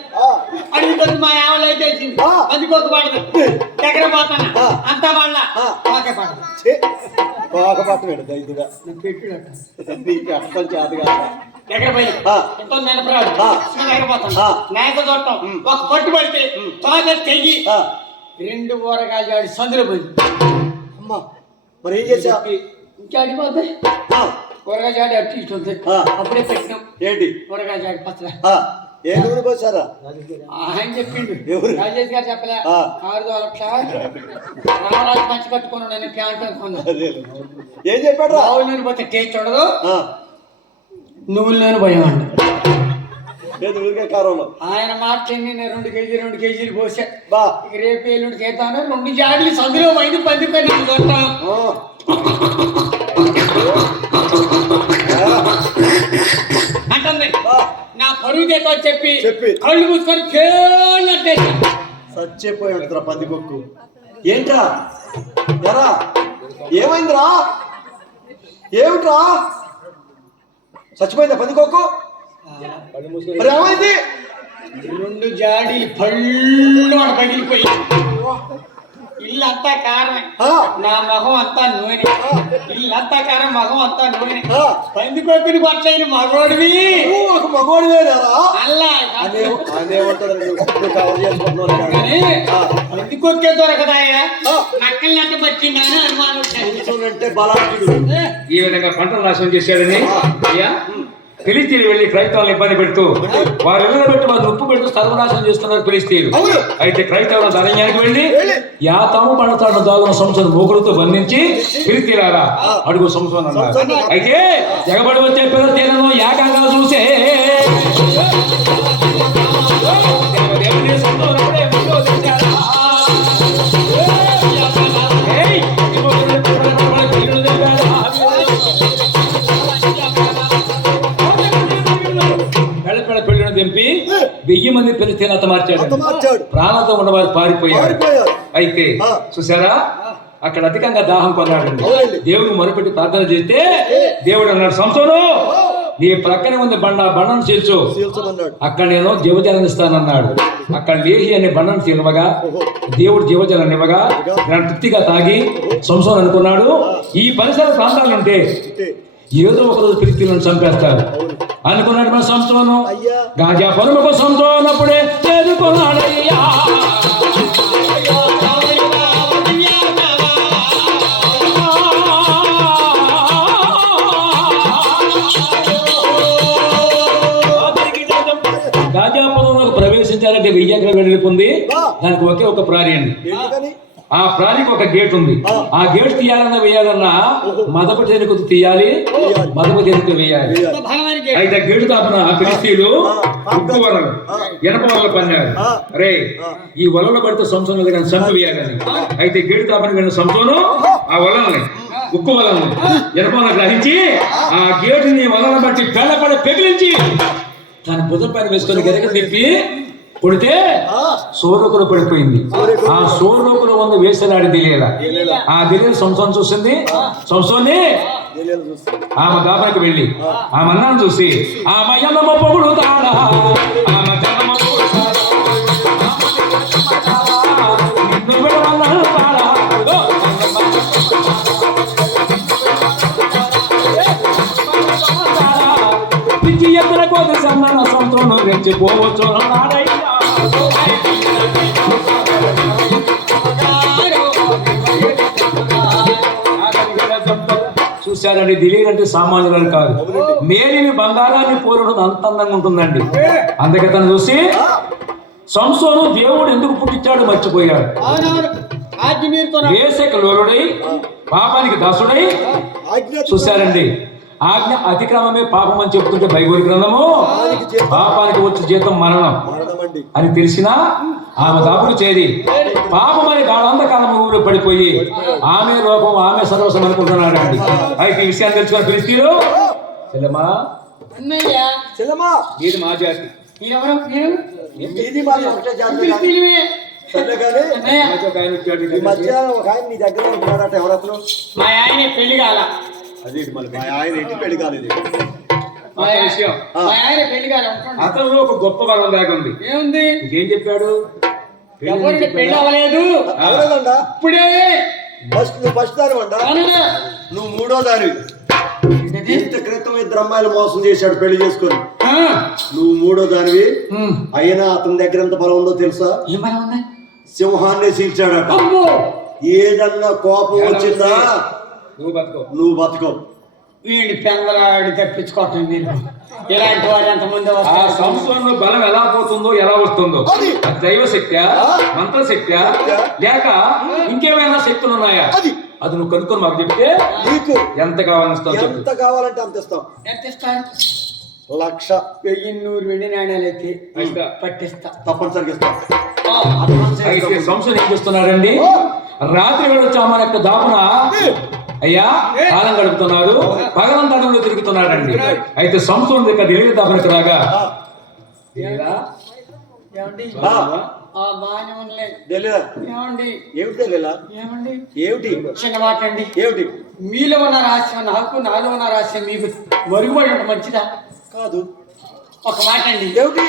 అడిగి మా ఆమె లైట్ వేసింది. అందుకొక పడదు. దగ్గర పోతాను అంతా వాళ్ళ ఓకే పాట బాగపట్టు దైదుగా నీకు అర్థం చేత కాదా దగ్గర పోయి ఎంతో నిలబడాలి దగ్గర పోతాను నాయక చూడటం ఒక పట్టు పడితే తోక తెగి 2 ఊరగాయలు జాడి సందులో పోయింది అమ్మా మరి ఏం చేసా ఇంకా అడిపోతే ఊరగాయ జాడి అటు ఇటు ఉంది అప్పుడే పెట్టినాం ఏంటి ఊరగాయ జాడి పచ్చల ఏ ఊరికి వచ్చారా ఆయన చెప్పిండు రాజేష్ గారు చెప్పలే 6 లక్షల రామరాజు పంచి కట్టుకున్నాను నేను ప్యాంట్ అనుకున్నాను ఏం చెప్పాడు ఆవుల నూనె పోతే టేస్ట్ ఉండదు నువ్వుల నూనె పోయామండి ఆయన మాట్లాడి నేను 2 కేజీలు పోసా రేపు ఎల్లుండి చేస్తాను 2 జాడీలు సందులో 5 పందిపోయి కొట్టాం అంటుంది నా పరువు చేత చెప్పి కళ్ళు మూసుకొని చేయాలంటే సచ్చిపోయాడురా పందికొక్కు ఏంట్రా ఎరా ఏమైందిరా ఏమిట్రా చచ్చిపోయిందా పందికొక్కు మరి ఏమైంది 2 జాడీలు పళ్ళు అని పగిలిపోయి ఇల్లంతా కారమే నా మొహం అంతా నూనె ఇల్లంతా కారం మొహం అంతా నూనె పందికొక్కుని కొట్టలేని మగోడివి ఒక మగోడివేరా అల్లా పందికొక్కే దొరకదాయా నక్కల్ని అంత పట్టిందా అని అనుమానం చూడంటే బలాఢ్యుడు ఈ విధంగా పంటలు నాశనం చేశాడని అయ్యా ఫిలిస్తీన్లు వెళ్లి క్రైస్తవులను ఇబ్బంది పెడుతూ వారు ఎల్లబెట్టి వారు ఉప్పు పెడుతూ సర్వనాశనం చేస్తున్నారు ఫిలిస్తీన్లు. అయితే క్రైస్తవుల అరణ్యానికి వెళ్లి యాతాము పడతాడు దాగున సంసోను మోకులతో బంధించి ఫిలిస్తీన్లారా అడుగు సంసోను అన్నారు. అయితే ఎగబడి వచ్చే ఫిలిస్తీన్లను ఏకంగా చూసే తెంపి 1000 మంది ఫిలిస్తీన్లు హతమార్చాడు. ప్రాణంతో ఉన్నవారు పారిపోయారు. అయితే చూసారా అక్కడ అధికంగా దాహం కొన్నాడండి. దేవుడు మొరపెట్టి ప్రార్థన చేస్తే దేవుడు అన్నాడు సంసోను నీ ప్రక్కనే ఉంది బండను చీల్చు అక్కడ నేను జీవజలాన్ని ఇస్తానన్నాడు. అక్కడ లేహి అనే బండను చీలవగా దేవుడు జీవజలాన్ని ఇవ్వగా దాన్ని తృప్తిగా తాగి సంసోను అనుకున్నాడు ఈ పరిసర ప్రాంతాలు ఉంటే ఏదో ఒకరోజు ఫిలిస్తీన్లను చంపేస్తారు అనుకున్నాడు. మన సంసోను గాజా పరులకు సంసోను అప్పుడే చేరుకున్నాడయ్యా. గాజాపురంలోకి ప్రవేశించాలంటే 1000 ఎకరాలు వెళ్ళిపోయింది. దానికి ఒకే ఒక ప్రాణి అండి. ఆ ప్రాణికి ఒక గేట్ ఉంది. ఆ గేట్ తీయాలన్నా వేయాలన్నా మదపు చేనుకు తీయాలి, మదపు చేనుకు వేయాలి. అయితే గేటు కాపున ఫిలిస్తీన్లు ఉప్పు వలలు ఎనప వలలు పన్నారు. అరే ఈ వలలో పడితే సంసోను చంపి వేయాలని. అయితే గేటు కాపున వెళ్ళిన సంసోను ఆ వలల్ని ఉక్కు వలను ఎనప వలన గ్రహించి ఆ గేటుని వలన బట్టి పెళ్ళపడి పెగిలించి దాని భుజం పైన వేసుకొని గెరక తిప్పి కొడితే సోరకులు పడిపోయింది. ఆ సోరకులు వంద వేసలాడి తెలియదా ఆ తెలియదు సంసోను చూసింది. సంసోని ఆమె దాపరికి వెళ్ళి ఆమె అన్నాను చూసి ఆమె యమ్మ పొగుడుతాడా ఆమె జన్మ పొగుడుతాడా నిన్ను విడవలనుతాడా పిచ్చి ఎత్తుల కొద్ది సన్న సంతోను రెచ్చిపోవచ్చు చూశారండి. దిలీర్ అంటే సామాన్యులను కాదు, మేలిని బంగారాన్ని పోలడం అంత అందంగా ఉంటుందండి. అందుకే తను చూసి సంసోను దేవుడు ఎందుకు పుట్టించాడు మర్చిపోయాడు. వేసక లోలుడై పాపానికి దాసుడై చూశారండి. ఆజ్ఞ అతిక్రమమే పాపం అని చెప్తుంటే బైబిల్ గ్రంథము పాపానికి వచ్చే జీతం మరణం అని తెలిసినా ఆమె దాపుడు చేరి పాపం అని గాఢంధకాలం ఊరిలో పడిపోయి ఆమె లోపం ఆమె సర్వస్వం అనుకుంటున్నాడు అండి. అయితే ఈ విషయాన్ని తెలుసుకున్న ఫిలిస్తీన్లు చెల్లెమ్మా ఇది మా జాతి మా ఆయన పెళ్లి కాల అతను ఒక గొప్ప బలం దాకా ఉంది. ఏముంది ఏం చెప్పాడు ఎవరికి పెళ్లి అవ్వలేదు అవలేదంట. ఇప్పుడే నువ్వు ఫస్ట్ దాని అంట, అవునా? నువ్వు మూడో దాని. ఇంత క్రితం ఇద్దరు అమ్మాయిలు మోసం చేశాడు పెళ్లి చేసుకొని, ఆ, నువ్వు మూడో దానివి. ఉమ్. అయినా అతని దగ్గర ఎంత బలం ఉందో తెలుసా? ఏం బలం ఉంది? సింహాన్ని చీల్చాడట. అమ్మో ఏదన్నా కోపం వచ్చిందా నువ్వు బతుకో. నువ్వు బతకవు. వీడి పెందలాడి తప్పించుకోవటం మీరు ఇలాంటి వారు ఎంతమంది ఆ వస్తారు? సంవత్సరంలో బలం ఎలా పోతుందో ఎలా వస్తుందో, అది. అది దైవ శక్త్యా, మంత్రశక్త్యా, లేక ఇంకేమైనా శక్తులు ఉన్నాయా? అది అది నువ్వు కనుక్కొని మాకు చెప్తే నీకు ఎంత కావాలనిస్తావు చెప్పు. ఎంత కావాలంటే అంత ఇస్తాం. ఎంత ఇస్తారు? 1,00,000 1,100 వెండి నాణ్యాలు అయితే ఇస్తా. పట్టిస్తా. తప్పనిసరిగా ఇస్తాం. అయితే సంవత్సరం ఏం చేస్తున్నాడండి? రాత్రి వేళ చామాన్ యొక్క దాపున అయ్యా కాలం గడుపుతున్నారు, పగలంతా అడవులు తిరుగుతున్నాడండి. అయితే సంవత్సరం దగ్గర తెలియదు దాపునకు రాగా తెలియదా? ఏమండి? ఆ, బాగానే ఉండలేదు. తెలియదా? ఏమండి? ఏమిటి తెలియలా? ఏమండి? ఏమిటి చిన్న మాట అండి. ఏమిటి? మీలో ఉన్న రహస్యం నాకు, నాలో ఉన్న రహస్యం మీకు మరుగుపడి ఉంటే మంచిదా? కాదు. ఒక మాట అండి. ఏమిటి?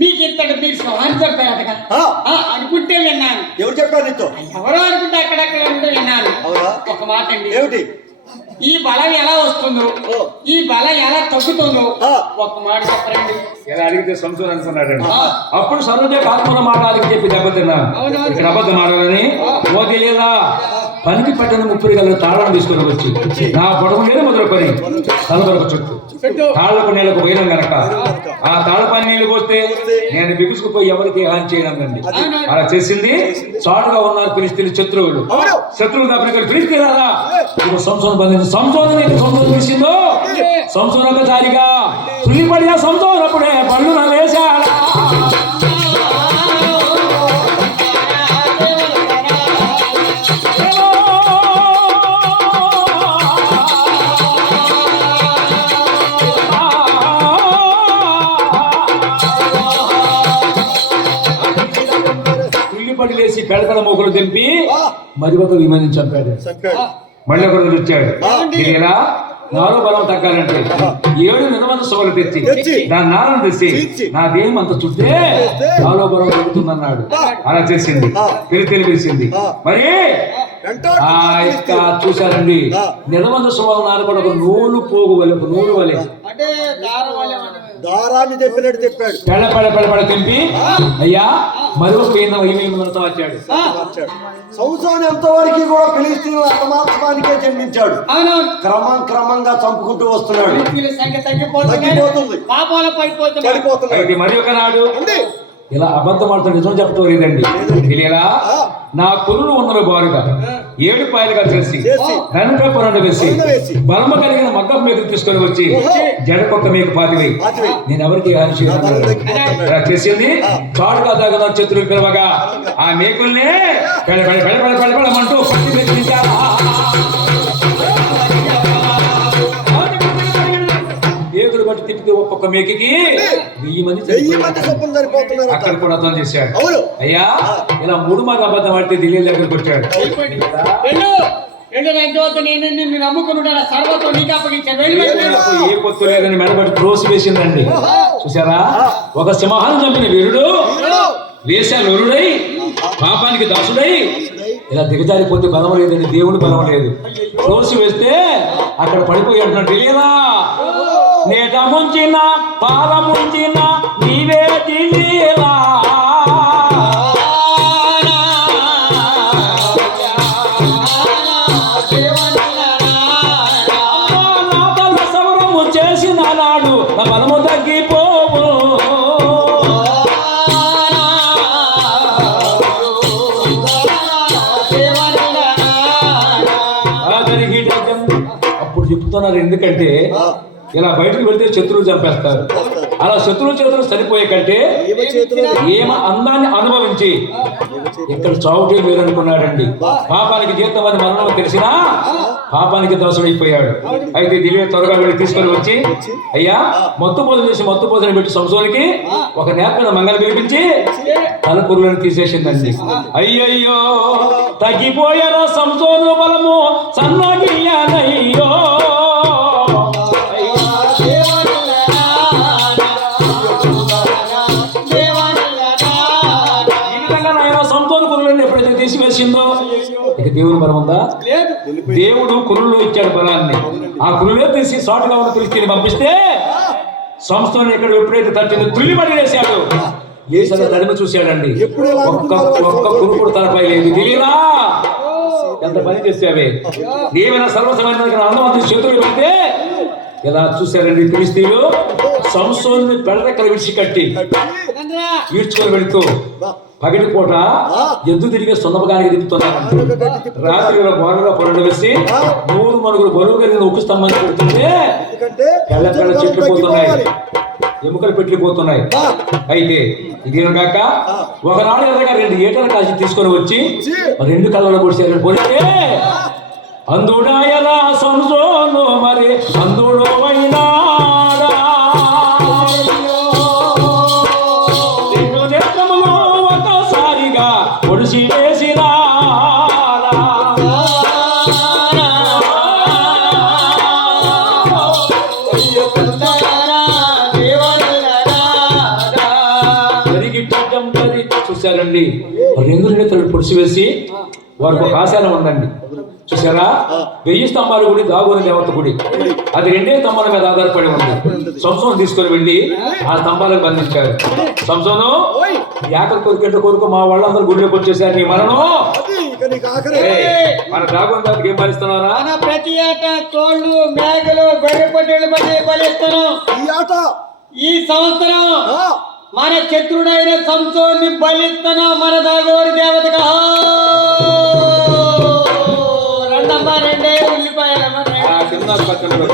మీకు ఇంతటి మీరు సింహాన్ని చంపారటగా ఆ, అనుకుంటే విన్నాను. ఎవరు చెప్పారు నీతో? ఎవరో అనుకుంటే అక్కడక్కడ ఉంటే విన్నాను. అవునా? ఒక మాట అండి. ఏమిటి? ఈ బలం ఎలా వస్తుందో, ఓ. ఈ బలం ఎలా తగ్గుతుందో ఆ. ఒక మాట చెప్పండి. ఎలా అడిగితే సంవత్సరం అనుకున్నాడండి. ఆ. అప్పుడు సరోజ ఆత్మల మాటలకి చెప్పి దెబ్బతిన్నాను. అవునవును. ఇక్కడ అబద్ధం ఆడాలని ఓ తెలియదా? పనికి పట్టని ముప్పై గల తాళం తీసుకొని వచ్చి నా పొడవు మీద మొదలుకొని తలదొరక చుట్టూ తాళ్లకు నీళ్లకు పోయినాం గనక ఆ తాళపని నీళ్లు పోస్తే నేను బిగుసుకుపోయి ఎవరికి హాని చేయనండి. అలా చేసింది. చాటుగా ఉన్నారు ఫిలిస్తీన్లు శత్రువులు. శత్రువులు తప్పని ఫిలిస్తీన్లారా ఇప్పుడు సంవత్సరం బంధించి సంవత్సరం తీసిందో సంవత్సరం ఒకసారిగా తుల్లిపడిన సంవత్సరం అప్పుడే పళ్ళు వేశాడా. తుల్లిపడి లేసి పెడతల మోకలు తెంపి మరి ఒక విమానం చంపాడు. చంపాడు. మళ్ళీ ఒకరు వచ్చాడు. ఇలా నాలో బలం తగ్గాలంటే 7 నిజమైన సభలు తెచ్చి దాని నారను తెచ్చి నా దేహం అంత చుట్టే నాలో బలం తగ్గుతుందన్నాడు. అలా చేసింది. తెలిసింది. మరి ఆ యొక్క చూశారండి నిజమైన సభలు నార కూడా ఒక నూలు పోగు వలె, ఒక నూలు వలె అంటే దారాన్ని తెప్పినట్టు చెప్పాడు. పెళ్ళ తెంపి అయ్యా మరి ఒక ఏమేమితో వచ్చాడు. సంవత్సరం ఎంతవరకు కూడా ఫిలిస్తీన్లు అంతమాత్రానికే జన్మించాడు. క్రమంగా చంపుకుంటూ వస్తున్నాడు. తగ్గిపోతుంది. పడిపోతుంది. అయితే మరి ఒక నాడు ఇలా అబద్ధం ఆడుతూ నిజం చెప్తూ లేదండి. తెలియలా నా కురులు ఉన్నవి బారుగా 7 పాయలుగా చేసి రణకపురం వేసి బలమ కలిగిన మగ్గం మీద తీసుకొని వచ్చి జడకొక్క మీకు పాతివై నేను ఎవరికి హాని చేయను చేసింది. చాటుగా తాగున్న శత్రువులు పిలవగా ఆ మేకుల్ని పెళ్ళమంటూ పట్టి పెట్టించారా. మేకులు బట్టి తిప్పితే ఒక్కొక్క మేకికి 1000 మంది అక్కడ కూడా అర్థం చేశాడు. అయ్యా ఇలా 3 మార్లు అబద్ధం ఆడితే ఢిల్లీ దగ్గరకు వచ్చాడు. ఏ పొత్తు లేదని మెడబడి త్రోసి వేసిందండి. చూసారా? ఒక సింహాన్ని చంపిన వీరుడు వేషాలుడై పాపానికి దాసుడై ఇలా దిగజారిపోతే బలం లేదండి. దేవుని బలం లేదు. త్రోసి వేస్తే అక్కడ పడిపోయి అంటున్నాడు. తెలియదా? నేట ముంచిన పాల ముంచిన నీవే తెలియలా. సవరము చేసిన నాడు నా బలము తగ్గిపోవు. అప్పుడు చెప్తున్నారు. ఎందుకంటే ఇలా బయటకు వెళ్తే శత్రువులు చంపేస్తారు. అలా శత్రువుల చేతులు చనిపోయే కంటే ఏమ అందాన్ని అనుభవించి ఇక్కడ చావుకే వేరనుకున్నాడండి. పాపానికి జీవితం అని మరణం తెలిసినా పాపానికి దోషమైపోయాడు. అయితే దివ్య త్వరగా వెళ్ళి తీసుకొని వచ్చి అయ్యా మత్తు భోజనం చేసి మత్తు భోజనం పెట్టి సంసోనికి ఒక నేర్పణ మంగళ పిలిపించి తల కురులను తీసేసిందండి. అయ్యయ్యో తగ్గిపోయారా సంసోను బలము సన్నగియ్యానయ్యో. దేవుని బలం ఉందా? లేదు. దేవుడు కురుల్లో ఇచ్చాడు బలాన్ని. ఆ కురులే తీసి సాటుగా ఉన్న ఫిలిస్తీని పంపిస్తే సంస్థను ఎక్కడ ఎప్పుడైతే తట్టిందో తుల్లిపడి వేశాడు. ఏసన్న తడిమి చూశాడండి. ఒక్క కురుకుడు తలపై లేదు. తెలియదా ఎంత పని చేసావే? ఏమైనా సర్వసమైన అందమంది చేతులు పెడితే ఇలా చూశారండి ఫిలిస్తీన్లు సంసోన్ని పెడరెక్కలు విడిచి కట్టి ఈడ్చుకొని వెళుతూ పగటిపూట ఎద్దు తిరిగి సున్నపగానికి దిగుతున్నారు. రాత్రి గోడలో పొరలు వేసి 3 మనుగులు బరువు కలిగిన ఉక్కు స్తంభాన్ని పెడుతుంటే కళ్ళెక్కడ చెట్లు పోతున్నాయి, ఎముకలు పెట్టిపోతున్నాయి. అయితే ఇదేం కాక ఒకనాడు ఎదగా 2 ఏటల కాసి తీసుకొని వచ్చి 2 కళ్ళలో పొడిచారు. పొడితే అందుడాయలా సంసోను మరి అందుడో అయినాడా, 2 నేత్రములు ఒకసారిగా పొడిచి వేసినా. చూశారండి 2 నేత్రులు పొడిచివేసి వారికి ఒక ఆశానం ఉందండి. చూసారా 1000 స్తంభాల గుడి దాగోని దేవత గుడి, అది 2 స్తంభాల మీద ఆధారపడి ఉంది. సంసోను తీసుకొని వెళ్ళి ఆ స్తంభాలకు బంధించారు. సంసోను యాకరి కోరికంటే కోరుకో మా వాళ్ళందరూ గుడిలోకి వచ్చేసారు. నీ మరణం మన దాగోని దేవతకి ఏం బలిస్తున్నారా? ప్రతి ఏటా కోళ్ళు మేకలు గొర్రె పొట్టేళ్ళు బలిస్తున్నాం. ఈ సంవత్సరం మన శత్రుడైన సంసోన్ని బలిస్తున్నాం మన దాగోని దేవతగా.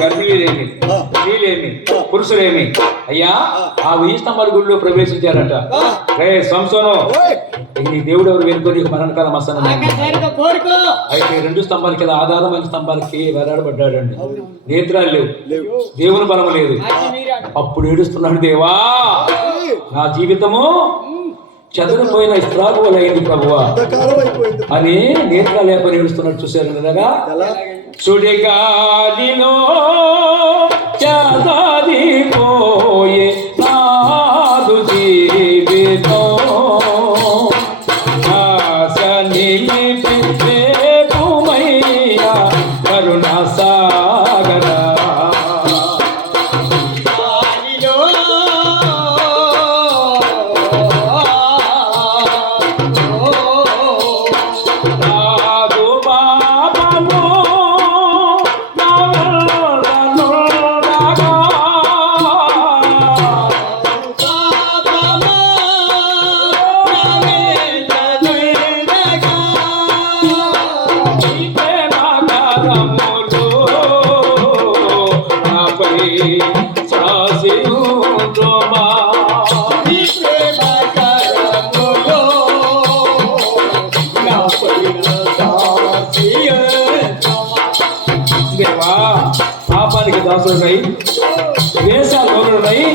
గర్భిణీలేమి స్త్రీలేమి పురుషులేమి అయ్యా ఆ 1000 స్తంభాల గుడిలో ప్రవేశించారట. రే సంసోను నీ దేవుడు ఎవరు వెనుకొని మరణకాలం అసలు. అయితే 2 స్తంభాల కింద ఆధారమైన స్తంభాలకి వేలాడబడ్డాడండి. నేత్రాలు లేవు, దేవుని బలం లేదు. అప్పుడు ఏడుస్తున్నాడు, దేవా నా జీవితము చదువుపోయిన ఇస్రాకులైంది ప్రభువా అని నేత్రాలు లేపని ఏడుస్తున్నాడు. చూశారు కదా సుడిగాలిలో చదరిపోయే నాదు జీవితం ఆశ నిలిపి రేపుమయ్యా కరుణ సాగరా. పాపానికి దాసుడున్నాయి, వేషాలున్నాయి.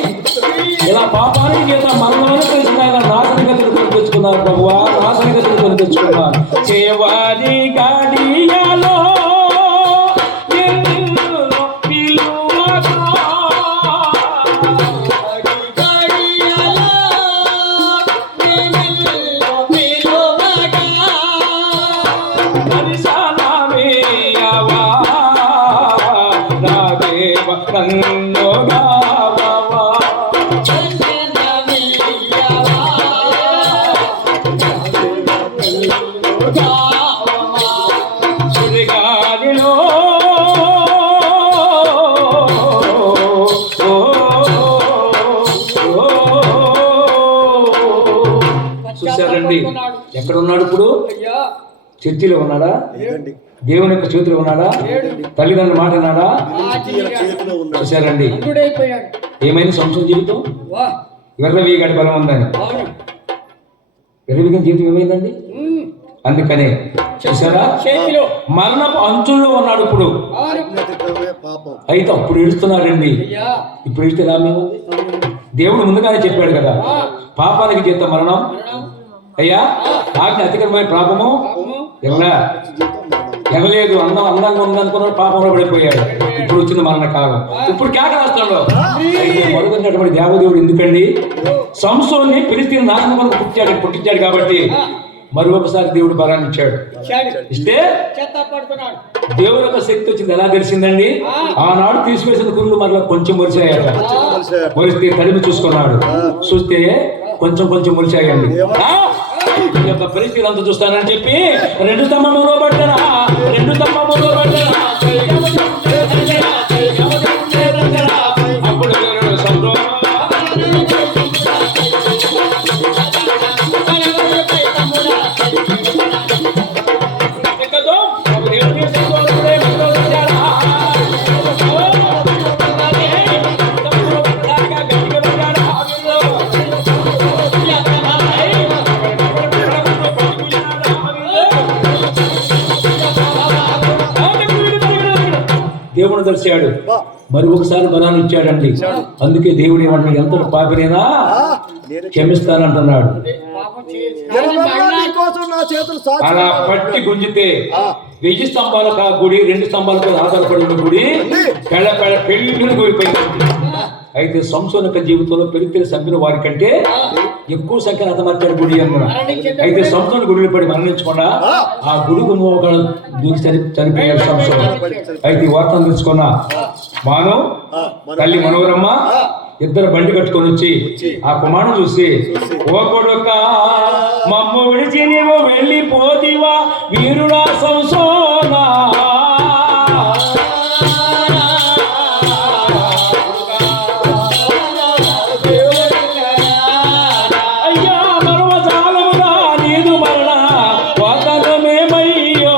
ఇలా పాపానికి చేత మనలోనే తెలిసిన నాశనగతులు కొని తెచ్చుకున్నారు ప్రభువా, నాశనగతులు కొని తెచ్చుకున్నారు. చేవారి గాడియాలో చూశారండి ఎక్కడ ఉన్నాడు ఇప్పుడు? చర్చిలో ఉన్నాడా? దేవుని యొక్క చేతిలో ఉన్నాడా? తల్లిదండ్రుల మాట విన్నాడా? చూశారండి ఏమైంది సంవత్సరం జీవితం? వెర్రవీగాడి బలం ఉందని. వెర్రవీగని జీవితం ఏమైందండి? అందుకనే చూసారా మరణపు అంచుల్లో ఉన్నాడు ఇప్పుడు. అయితే అప్పుడు ఏడుస్తున్నాడండి. ఇప్పుడు ఏడితే రామేముంది? దేవుడు ముందుగానే చెప్పాడు కదా, పాపానికి చేత మరణం అయ్యా, ఆజ్ఞ అతిక్రమమైన పాపము ఎనలేదు. అందంగా ఉందనుకున్నాడు, పాపంలో పడిపోయాడు. ఇప్పుడు వచ్చింది మరణ కాలం. ఇప్పుడు కేక రాష్ట్రంలో మొదలున్నటువంటి దేవదేవుడు ఎందుకండి సంసోన్ని ఫిలిస్తీన్ నాశనం పుట్టించాడు కాబట్టి మరొకసారి దేవుడు బలాన్ని ఇచ్చాడు. ఇచ్చాడు. ఇస్తే చెత్త పడుతున్నాడు. దేవుని యొక్క శక్తి వచ్చింది. ఎలా తెలిసిందండి? ఆనాడు తీసివేసిన కురులు మరలా కొంచెం మొలిచాయట. మొలిస్తే తడిమి చూసుకున్నాడు. చూస్తే కొంచెం కొంచెం మొలిచాయండి. ఈ యొక్క పరిస్థితులు అంతా చూస్తానని చెప్పి రెండు స్తంభములో పడ్డారా, రెండు స్తంభములో పడ్డారా. అప్పుడు దేవుడు దర్శాడు. మరి ఒకసారి బలాన్ని ఇచ్చాడండి. అందుకే దేవుడు ఏమంటున్నాడు? ఎంత పాపినైనా క్షమిస్తానంటున్నాడు. అలా పట్టి గుంజితే 1000 స్తంభాలకు ఆ గుడి, 2 స్తంభాలకు ఆధారపడి ఉన్న గుడి పెళ్లి కూలిపోయింది. అయితే సంసోను యొక్క జీవితంలో పెరిగిన సభ్యులు వారి కంటే ఎక్కువ సంఖ్యను హతమార్చాడు గుడి అన్న. అయితే సంసోను గుడిలో పడి మరణించకుండా ఆ గుడికి మోకాలు దూకి చనిపోయాడు సంసోను. అయితే ఈ వార్తను తెలుసుకున్న మానవ్ తల్లి మనోరమ్మ ఇద్దరు బండి కట్టుకొని వచ్చి ఆ కుమారుడు చూసి, ఓ కొడుక, మమ్మ విడిచి నీవు వెళ్ళిపోతివా వీరుడా సంసోనా, అయ్యా మరవజాలముగా నీదు మరణ వాదనమేమయ్యో,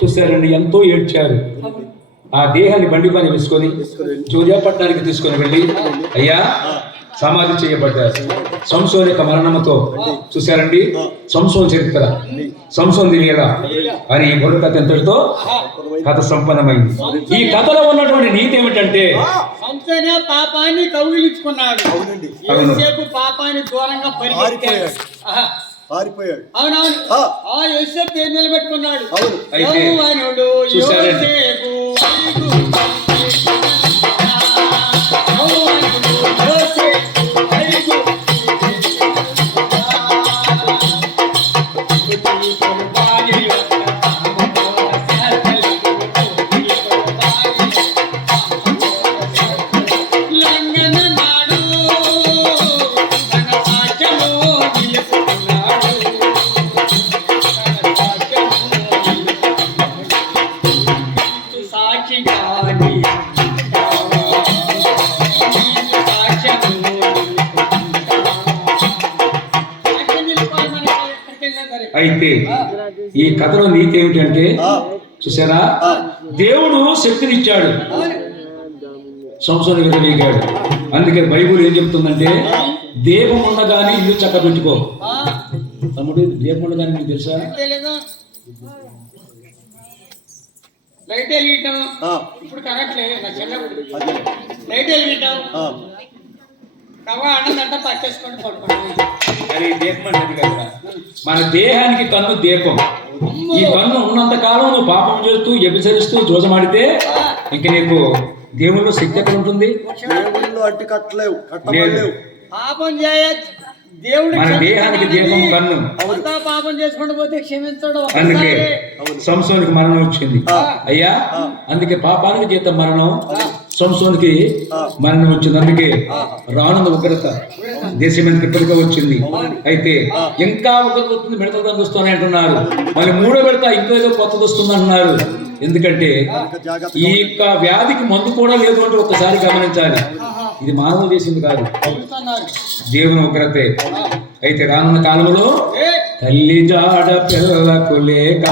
చూశారండి, ఎంతో ఏడ్చారు. ఆ దేహాన్ని బండి పని వేసుకొని జోర్యాపట్నానికి తీసుకొని వెళ్ళి అయ్యా సమాధి చేయబడ్డారు. సంసోన్ యొక్క మరణంతో చూశారండి సంసోన్ చరిత్ర, సంసోన్ లీల అని ఈ బుర్ర కథ ఎంతటితో కథ సంపన్నమైంది. ఈ కథలో ఉన్నటువంటి నీతి ఏమిటంటే, సంసోనే పాపాన్ని కౌగిలించుకున్నాడు. యోసేపు పాపాన్ని దూరంగా పరిగెత్తాడు. అవునవును. ఆ యోసేపు ఏం నిలబెట్టుకున్నాడు? యెహోవానుడు యోసేపు అయితే ఈ కథలో నీతి ఏమిటంటే చూసారా, దేవుడు శక్తినిచ్చాడు, సంసోను విరవీగాడు. అందుకే బైబుల్ ఏం చెప్తుందంటే, దీపం ఉండగానే ఇల్లు చక్క పెట్టుకో. తమ్ముడు, దీపం ఉండగానే మీకు తెలుసా? లైట్ వెలిగిటాం. ఇప్పుడు కరెక్ట్ లేదు, నా చిన్నప్పుడు లైట్ వెలిగిటాం. అన్నంతా పట్టేసుకొని పడుకున్నాం. అది దీపం అన్నది కదా. మన దేహానికి కన్ను దీపం. ఈ కన్ను ఉన్నంత కాలం నువ్వు పాపం చేస్తూ వ్యభిచరిస్తూ జోజమాడితే ఇంక నీకు దేవుళ్ళు శక్తి ఎక్కడ ఉంటుంది? పాపం చేయ దేవుడు మన దేహానికి దీపం కన్ను. పాపం చేసుకుంటూ పోతే క్షమించడు. అందుకే సంసోనికి మరణం వచ్చింది అయ్యా. అందుకే పాపానికి జీతం మరణం, సంసోనికి మరణం వచ్చింది. అందుకే రానున్న ఉగ్రత దేశమంతా ఇప్పటికే వచ్చింది. అయితే ఇంకా ఉగ్రత వస్తుంది, మిడతలు వస్తుంది అంటున్నారు. మళ్ళీ 3వ విడత ఇంకేదో కొత్తది వస్తుంది అంటున్నారు. ఎందుకంటే ఈ యొక్క వ్యాధికి మందు కూడా లేదు అంటే ఒక్కసారి గమనించాలి. ఇది మానవులు చేసింది కాదు, దేవుని ఉగ్రతే. అయితే రానున్న కాలంలో తల్లి జాడ పిల్లకు లేక,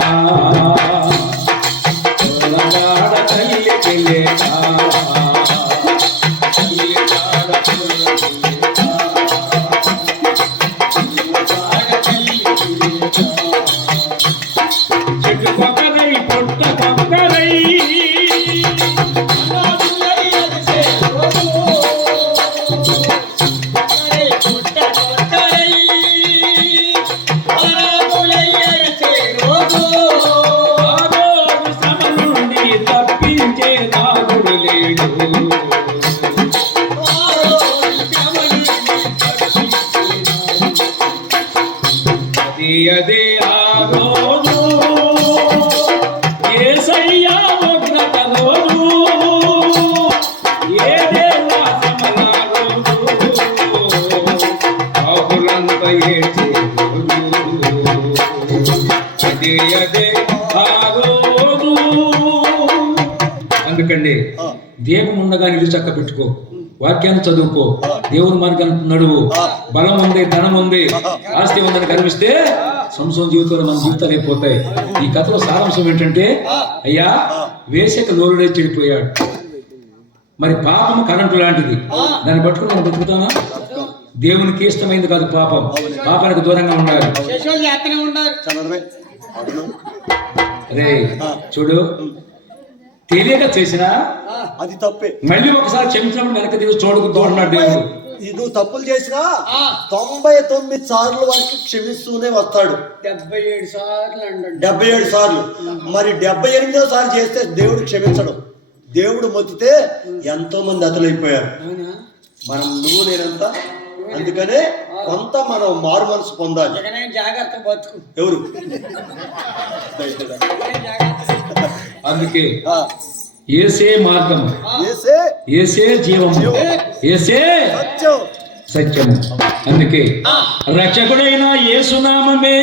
తల్లికి లేక, అందుకండి దేవం ఉండగా నిధి చక్క పెట్టుకో, వాక్యాన్ని చదువుకో, దేవుని మార్గాన్ని నడువు. బలం ఉంది, ధనం ఉంది, ఆస్తి ఉందని కనిపిస్తే సంవత్సరం జీవితంలో మన జీవితాలు అయిపోతాయి. ఈ కథలో సారాంశం ఏంటంటే, అయ్యా వేసక లోరుడే చెడిపోయాడు. మరి పాపం కరెంటు లాంటిది, దాన్ని పట్టుకుని మనం బతుకుతామా? దేవునికి ఇష్టమైంది కాదు పాపం, పాపానికి దూరంగా ఉండాలి. అరే చూడు, తెలియక చేసినా అది తప్పే. మళ్ళీ ఒకసారి క్షమించినప్పుడు వెనక దిగి చూడకూడదు అన్నాడు దేవుడు. నువ్వు తప్పులు చేసినా 99 సార్లు వరకు క్షమిస్తూనే వస్తాడు. 77 సార్లు అన్నాడు. 77 సార్లు. మరి 78వ సారి చేస్తే దేవుడు క్షమించడు. దేవుడు మొత్తితే ఎంతో మంది అతలైపోయారు. మనం నువ్వు నేనంతా. అందుకనే కొంత మనం మారు మనసు పొందాలి. జాగ్రత్త బతుకు. ఎవరు? అందుకే ఏసే మార్గం, ఏసే జీవము, ఏసే సత్యము. అందుకే రక్షకుడైన యేసునామమే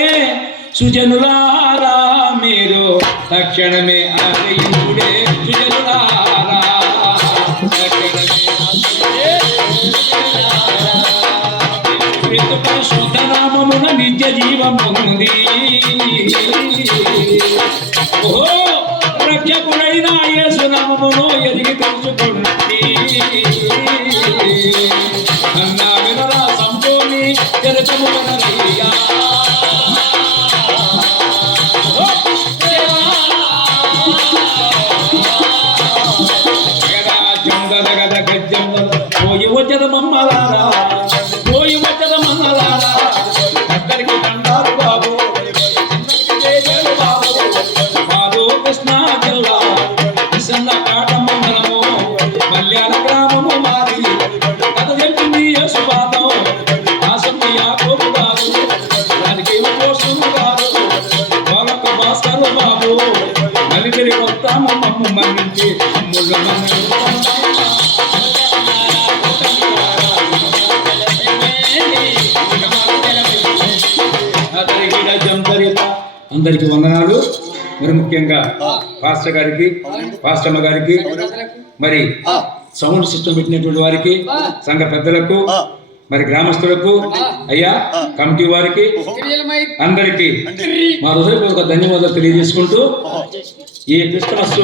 సుజనులారా మీరు తక్షణమే ఆశ్రయించుడే. సుజనులారా పరిశుద్ధ నామమున నిత్య జీవముంది. ఓ రక్షకుడైన యేసు నామమును ఎదిగి తెలుసుకోండి. అన్నా వినరా సంపూర్ణి తెలుసము వినరయ్యా. పోయి వచ్చద మమ్మలారా, పోయి వచ్చద మమ్మలారా, అక్కడికి దండారు బాబు, బాబు మాదో కృష్ణా జిల్లా విసన్న కాట మండలము మల్యాల గ్రామము మాది. కథ చెప్పింది యేసుపాదం, ఆసక్తి యాకోబు కాదు, దానికి పోషణ కాదు, వాళ్ళకు భాస్కరు బాబు. మళ్ళీ తిరిగి వస్తాము మమ్ము మన్నించి ముళ్ళు మన్ను. అందరికి వందనాలు. మరి ముఖ్యంగా పాస్టర్ గారికి, పాస్టమ్మ గారికి, మరి సౌండ్ సిస్టమ్ పెట్టినటువంటి వారికి, సంఘ పెద్దలకు, మరి గ్రామస్తులకు, అయ్యా కమిటీ వారికి అందరికి మా హృదయపూర్వక ధన్యవాదాలు తెలియజేసుకుంటూ ఈ క్రిస్మస్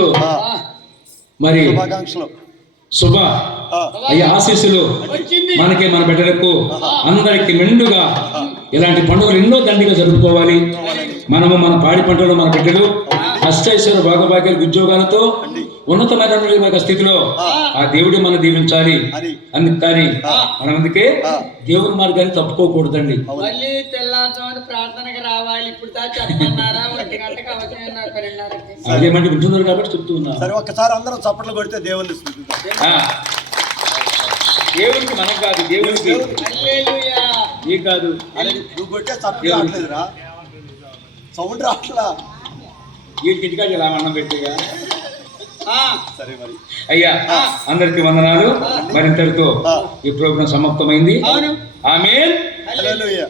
మరి శుభ అయ్యా ఆశీస్సులు మనకి, మన బిడ్డలకు అందరికి మెండుగా ఇలాంటి పండుగలు ఎన్నో దండిగా జరుపుకోవాలి. మనము మన పాడి పంటలు, మన బిడ్డలు అష్టైశ్వర్య భాగభాగ్యాలు, ఉద్యోగాలతో ఉన్నతమైన స్థితిలో ఆ దేవుడి మనం దీవించాలి. కానీ మనం అందుకే దేవుడి మార్గాన్ని తప్పుకోకూడదండి. మళ్ళీ తెల్లారుజామున ప్రార్థనకి రావాలి. ఇప్పుడు చెప్పన్నారా 1 గంటకు అదేమంటే వింటున్నారు కాబట్టి చెప్తూ ఉన్నారు. సరే ఒక్కసారి అందరం చప్పట్లు కొడితే దేవుని దేవునికి మనం కాదు, దేవునికి ఈ కాదు. నువ్వు కొట్టే చప్పట్లు రావట్లేదురా, సౌండ్ రావట్లా. ఈ కిటికాకి ఇలా అన్నం పెట్టేగా. సరే మరి అయ్యా అందరికి వందనాలు. మరింతటితో ఈ ప్రోగ్రాం సమాప్తమైంది. ఆమేన్. హల్లెలూయా.